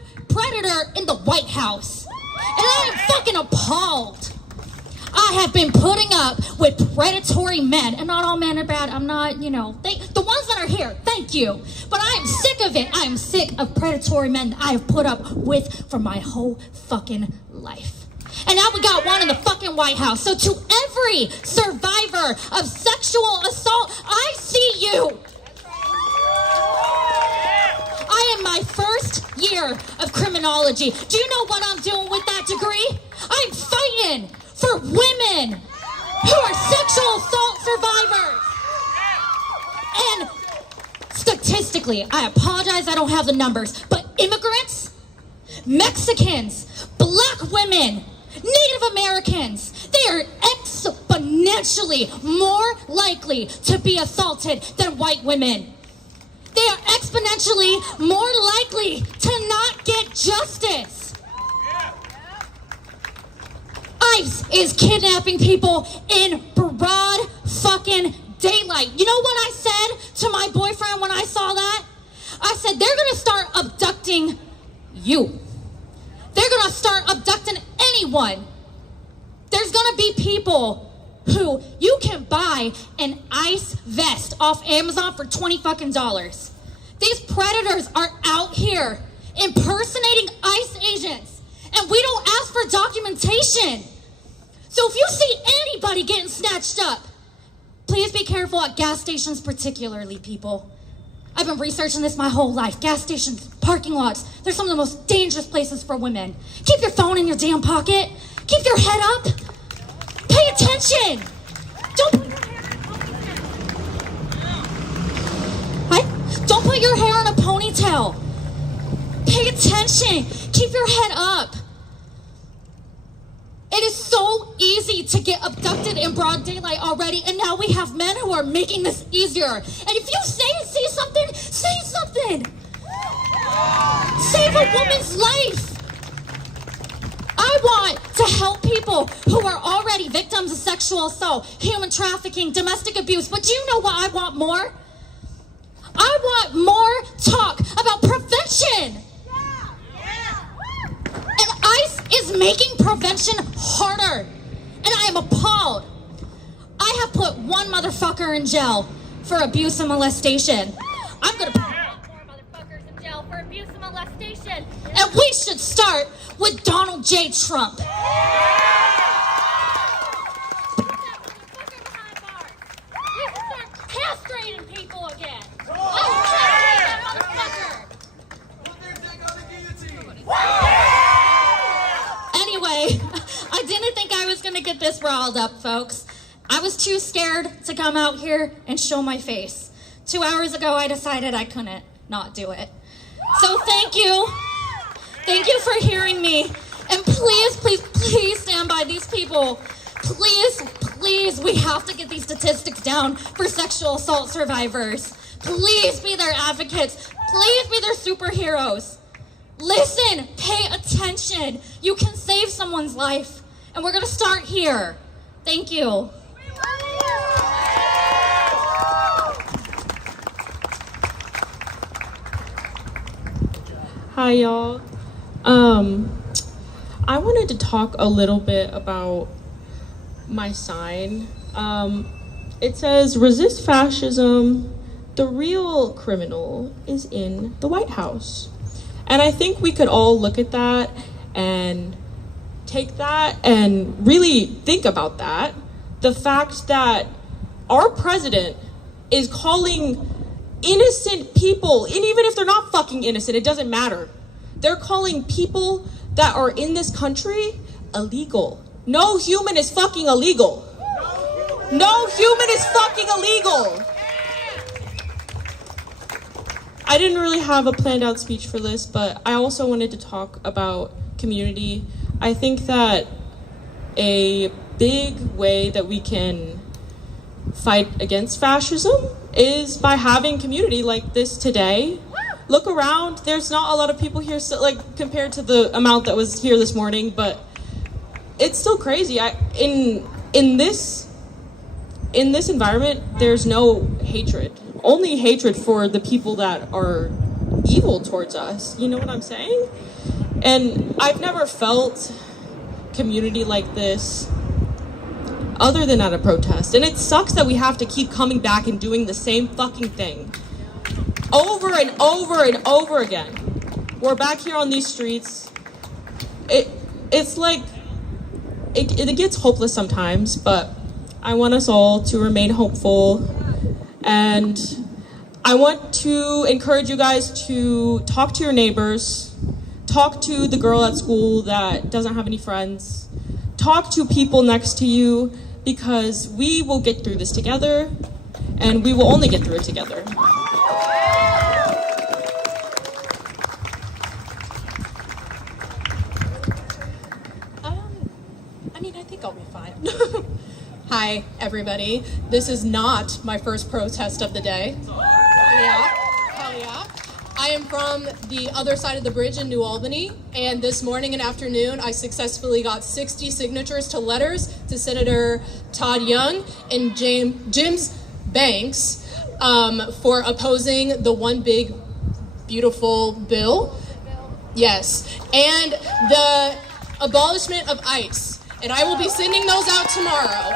in the White House. And I am fucking appalled. I have been putting up with predatory men, and not all men are bad. I'm not, the ones that are here, thank you. But I am sick of it. I am sick of predatory men that I have put up with for my whole fucking life. And now we got one in the fucking White House. So to every survivor of sexual assault, I see you. I am my first year of criminology. Do you know what I'm doing with that degree? I'm fighting for women who are sexual assault survivors. And statistically, I apologize, I don't have the numbers, but immigrants, Mexicans, black women, Native Americans, they are exponentially more likely to be assaulted than white women. They are exponentially more likely to not get justice. ICE is kidnapping people in broad fucking daylight. You know what I said to my boyfriend when I saw that? I said, they're gonna start abducting you. They're gonna start abducting anyone. There's gonna be people who you can buy an ICE vest off Amazon for $20 fucking. These predators are out here impersonating ICE agents, and we don't ask for documentation. So if you see anybody getting snatched up, please be careful at gas stations particularly, people. I've been researching this my whole life. Gas stations, parking lots, they're some of the most dangerous places for women. Keep your phone in your damn pocket. Keep your head up. Pay attention. Don't put your hair in a ponytail. Pay attention. Keep your head up. It is so easy to get abducted in broad daylight already, and now we have men who are making this easier. And if you see something, say something. Save a woman's life. I want to help people who are already victims of sexual assault, human trafficking, domestic abuse, but do you know what I want more? I want more talk about prevention. And ICE is making prevention harder. And I am appalled. I have put one motherfucker in jail for abuse and molestation. I'm going to put a lot more motherfuckers in jail for abuse and molestation. And we should start with Donald J. Trump. We should start castrating people again. Anyway, I didn't think I was gonna get this riled up, folks. I was too scared to come out here and show my face. 2 hours ago, I decided I couldn't not do it. So thank you. Thank you for hearing me. And please, please, please stand by these people. Please, please, we have to get these statistics down for sexual assault survivors. Please be their advocates. Please be their superheroes. Listen, pay attention. You can save someone's life. And we're going to start here. Thank you. Hi, y'all. I wanted to talk a little bit about my sign. It says, resist fascism, the real criminal is in the White House. And I think we could all look at that and take that and really think about that. The fact that our president is calling innocent people, and even if they're not fucking innocent, it doesn't matter. They're calling people that are in this country illegal. No human is fucking illegal. No human is fucking illegal. I didn't really have a planned out speech for this, but I also wanted to talk about community. I think that a big way that we can fight against fascism is by having community like this today. Look around, there's not a lot of people here, so, like, compared to the amount that was here this morning, but it's still crazy. In this environment, there's no hatred. Only hatred for the people that are evil towards us. You know what I'm saying? And I've never felt community like this other than at a protest. And it sucks that we have to keep coming back and doing the same fucking thing over and over and over again. We're back here on these streets. It's like, it gets hopeless sometimes, but I want us all to remain hopeful. And I want to encourage you guys to talk to your neighbors, talk to the girl at school that doesn't have any friends, talk to people next to you, because we will get through this together, and we will only get through it together. I think I'll be fine. Hi, everybody. This is not my first protest of the day. Hell yeah. I am from the other side of the bridge in New Albany, and this morning and afternoon I successfully got 60 signatures to letters to Senator Todd Young and James Banks for opposing the One Big Beautiful Bill. Yes, and the abolishment of ICE. And I will be sending those out tomorrow.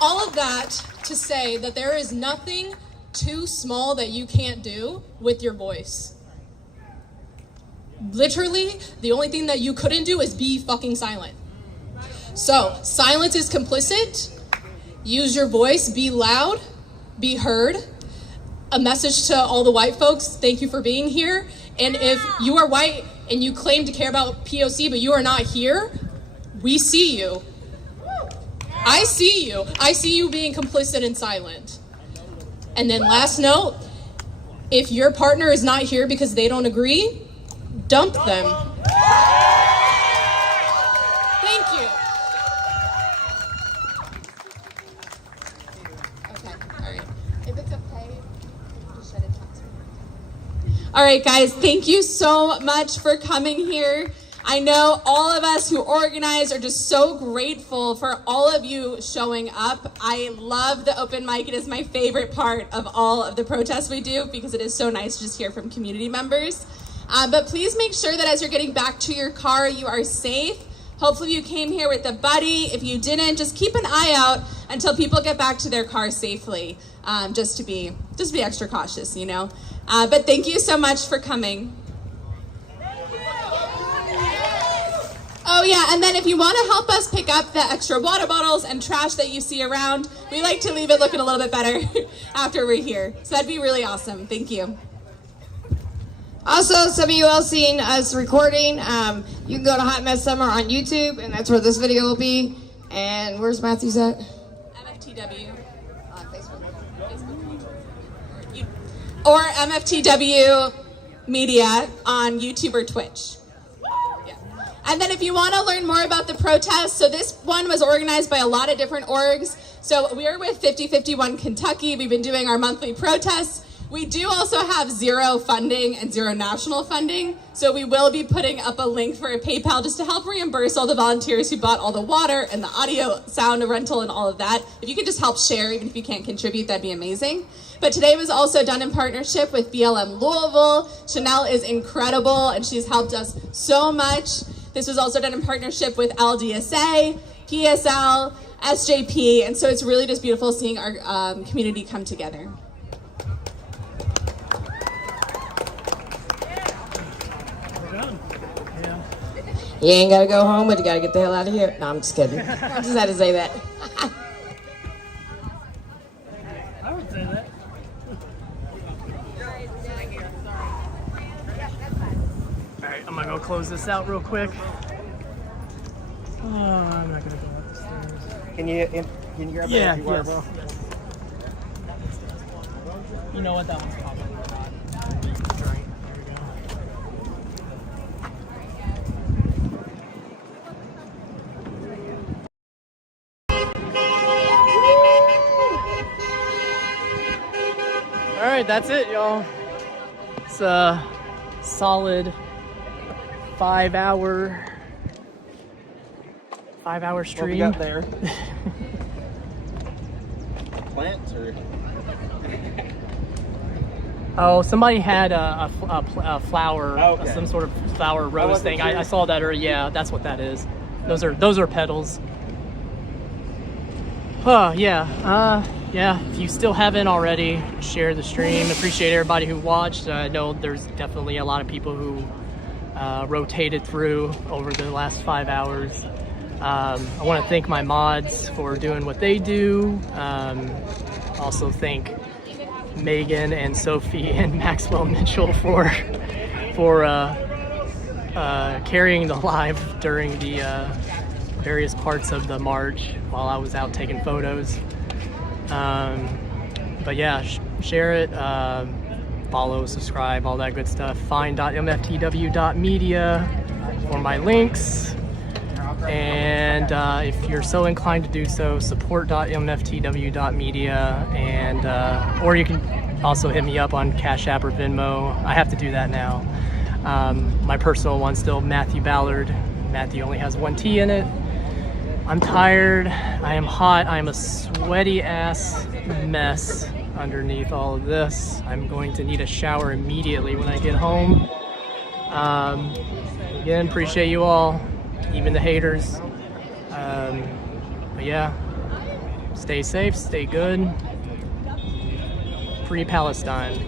All of that to say that there is nothing too small that you can't do with your voice. Literally, the only thing that you couldn't do is be fucking silent. So, silence is complicit. Use your voice, be loud, be heard. A message to all the white folks, thank you for being here. And if you are white and you claim to care about POC, but you are not here, we see you. I see you. I see you being complicit and silent. And then last note, if your partner is not here because they don't agree, dump them. Thank you. Okay, all right. If it's okay, just shut it down. All right, guys, thank you so much for coming here. I know all of us who organize are just so grateful for all of you showing up. I love the open mic. It is my favorite part of all of the protests we do because it is so nice to just hear from community members. But please make sure that as you're getting back to your car, you are safe. Hopefully you came here with a buddy. If you didn't, just keep an eye out until people get back to their car safely, just to be extra cautious, you know. But thank you so much for coming. Oh yeah, and then if you want to help us pick up the extra water bottles and trash that you see around, we like to leave it looking a little bit better after we're here. So that'd be really awesome. Thank you. Also, some of you all seen us recording. You can go to Hot Mess Summer on YouTube, and that's where this video will be. And where's Matthew's at? MFTW on Facebook. Or MFTW Media on YouTube or Twitch. And then if you want to learn more about the protest, so this one was organized by a lot of different orgs. So we're with 5051 Kentucky. We've been doing our monthly protests. We do also have zero funding and zero national funding. So we will be putting up a link for a PayPal just to help reimburse all the volunteers who bought all the water and the audio, sound rental, and all of that. If you could just help share, even if you can't contribute, that'd be amazing. But today was also done in partnership with BLM Louisville. Chanel is incredible and she's helped us so much. This was also done in partnership with LDSA, PSL, SJP, and so it's really just beautiful seeing our community come together. You ain't gotta go home, but you gotta get the hell out of here. No, I'm just kidding. I just had to say that. I would say that. Alright, I'm gonna go close this out real quick. Oh, I'm not gonna go up the stairs. Can you grab Yeah, that? yes. Bro? You know what, that one's probably not. Right, there we go. All right, that's it, y'all. It's a solid 5 hour stream. What we got there? Plants or? Oh, somebody had a flower, Oh, okay. some sort of flower rose thing. I saw that earlier. Yeah, that's what that is. Those are petals. Oh yeah, yeah. If you still haven't already, share the stream. Appreciate everybody who watched. I know there's definitely a lot of people who rotated through over the last 5 hours. I want to thank my mods for doing what they do. Also thank Megan and Sophie and Maxwell Mitchell for carrying the live during the various parts of the march while I was out taking photos. But yeah, share it, follow, subscribe, all that good stuff. Find.mftw.media for my links. And if you're so inclined to do so, support.mftw.media, and or you can also hit me up on Cash App or Venmo. I have to do that now. My personal one's still Matthew Ballard. Matthew only has one T in it. I'm tired, I am hot, I am a sweaty ass mess underneath all of this. I'm going to need a shower immediately when I get home. Again, appreciate you all, even the haters. But yeah, stay safe, stay good. Free Palestine.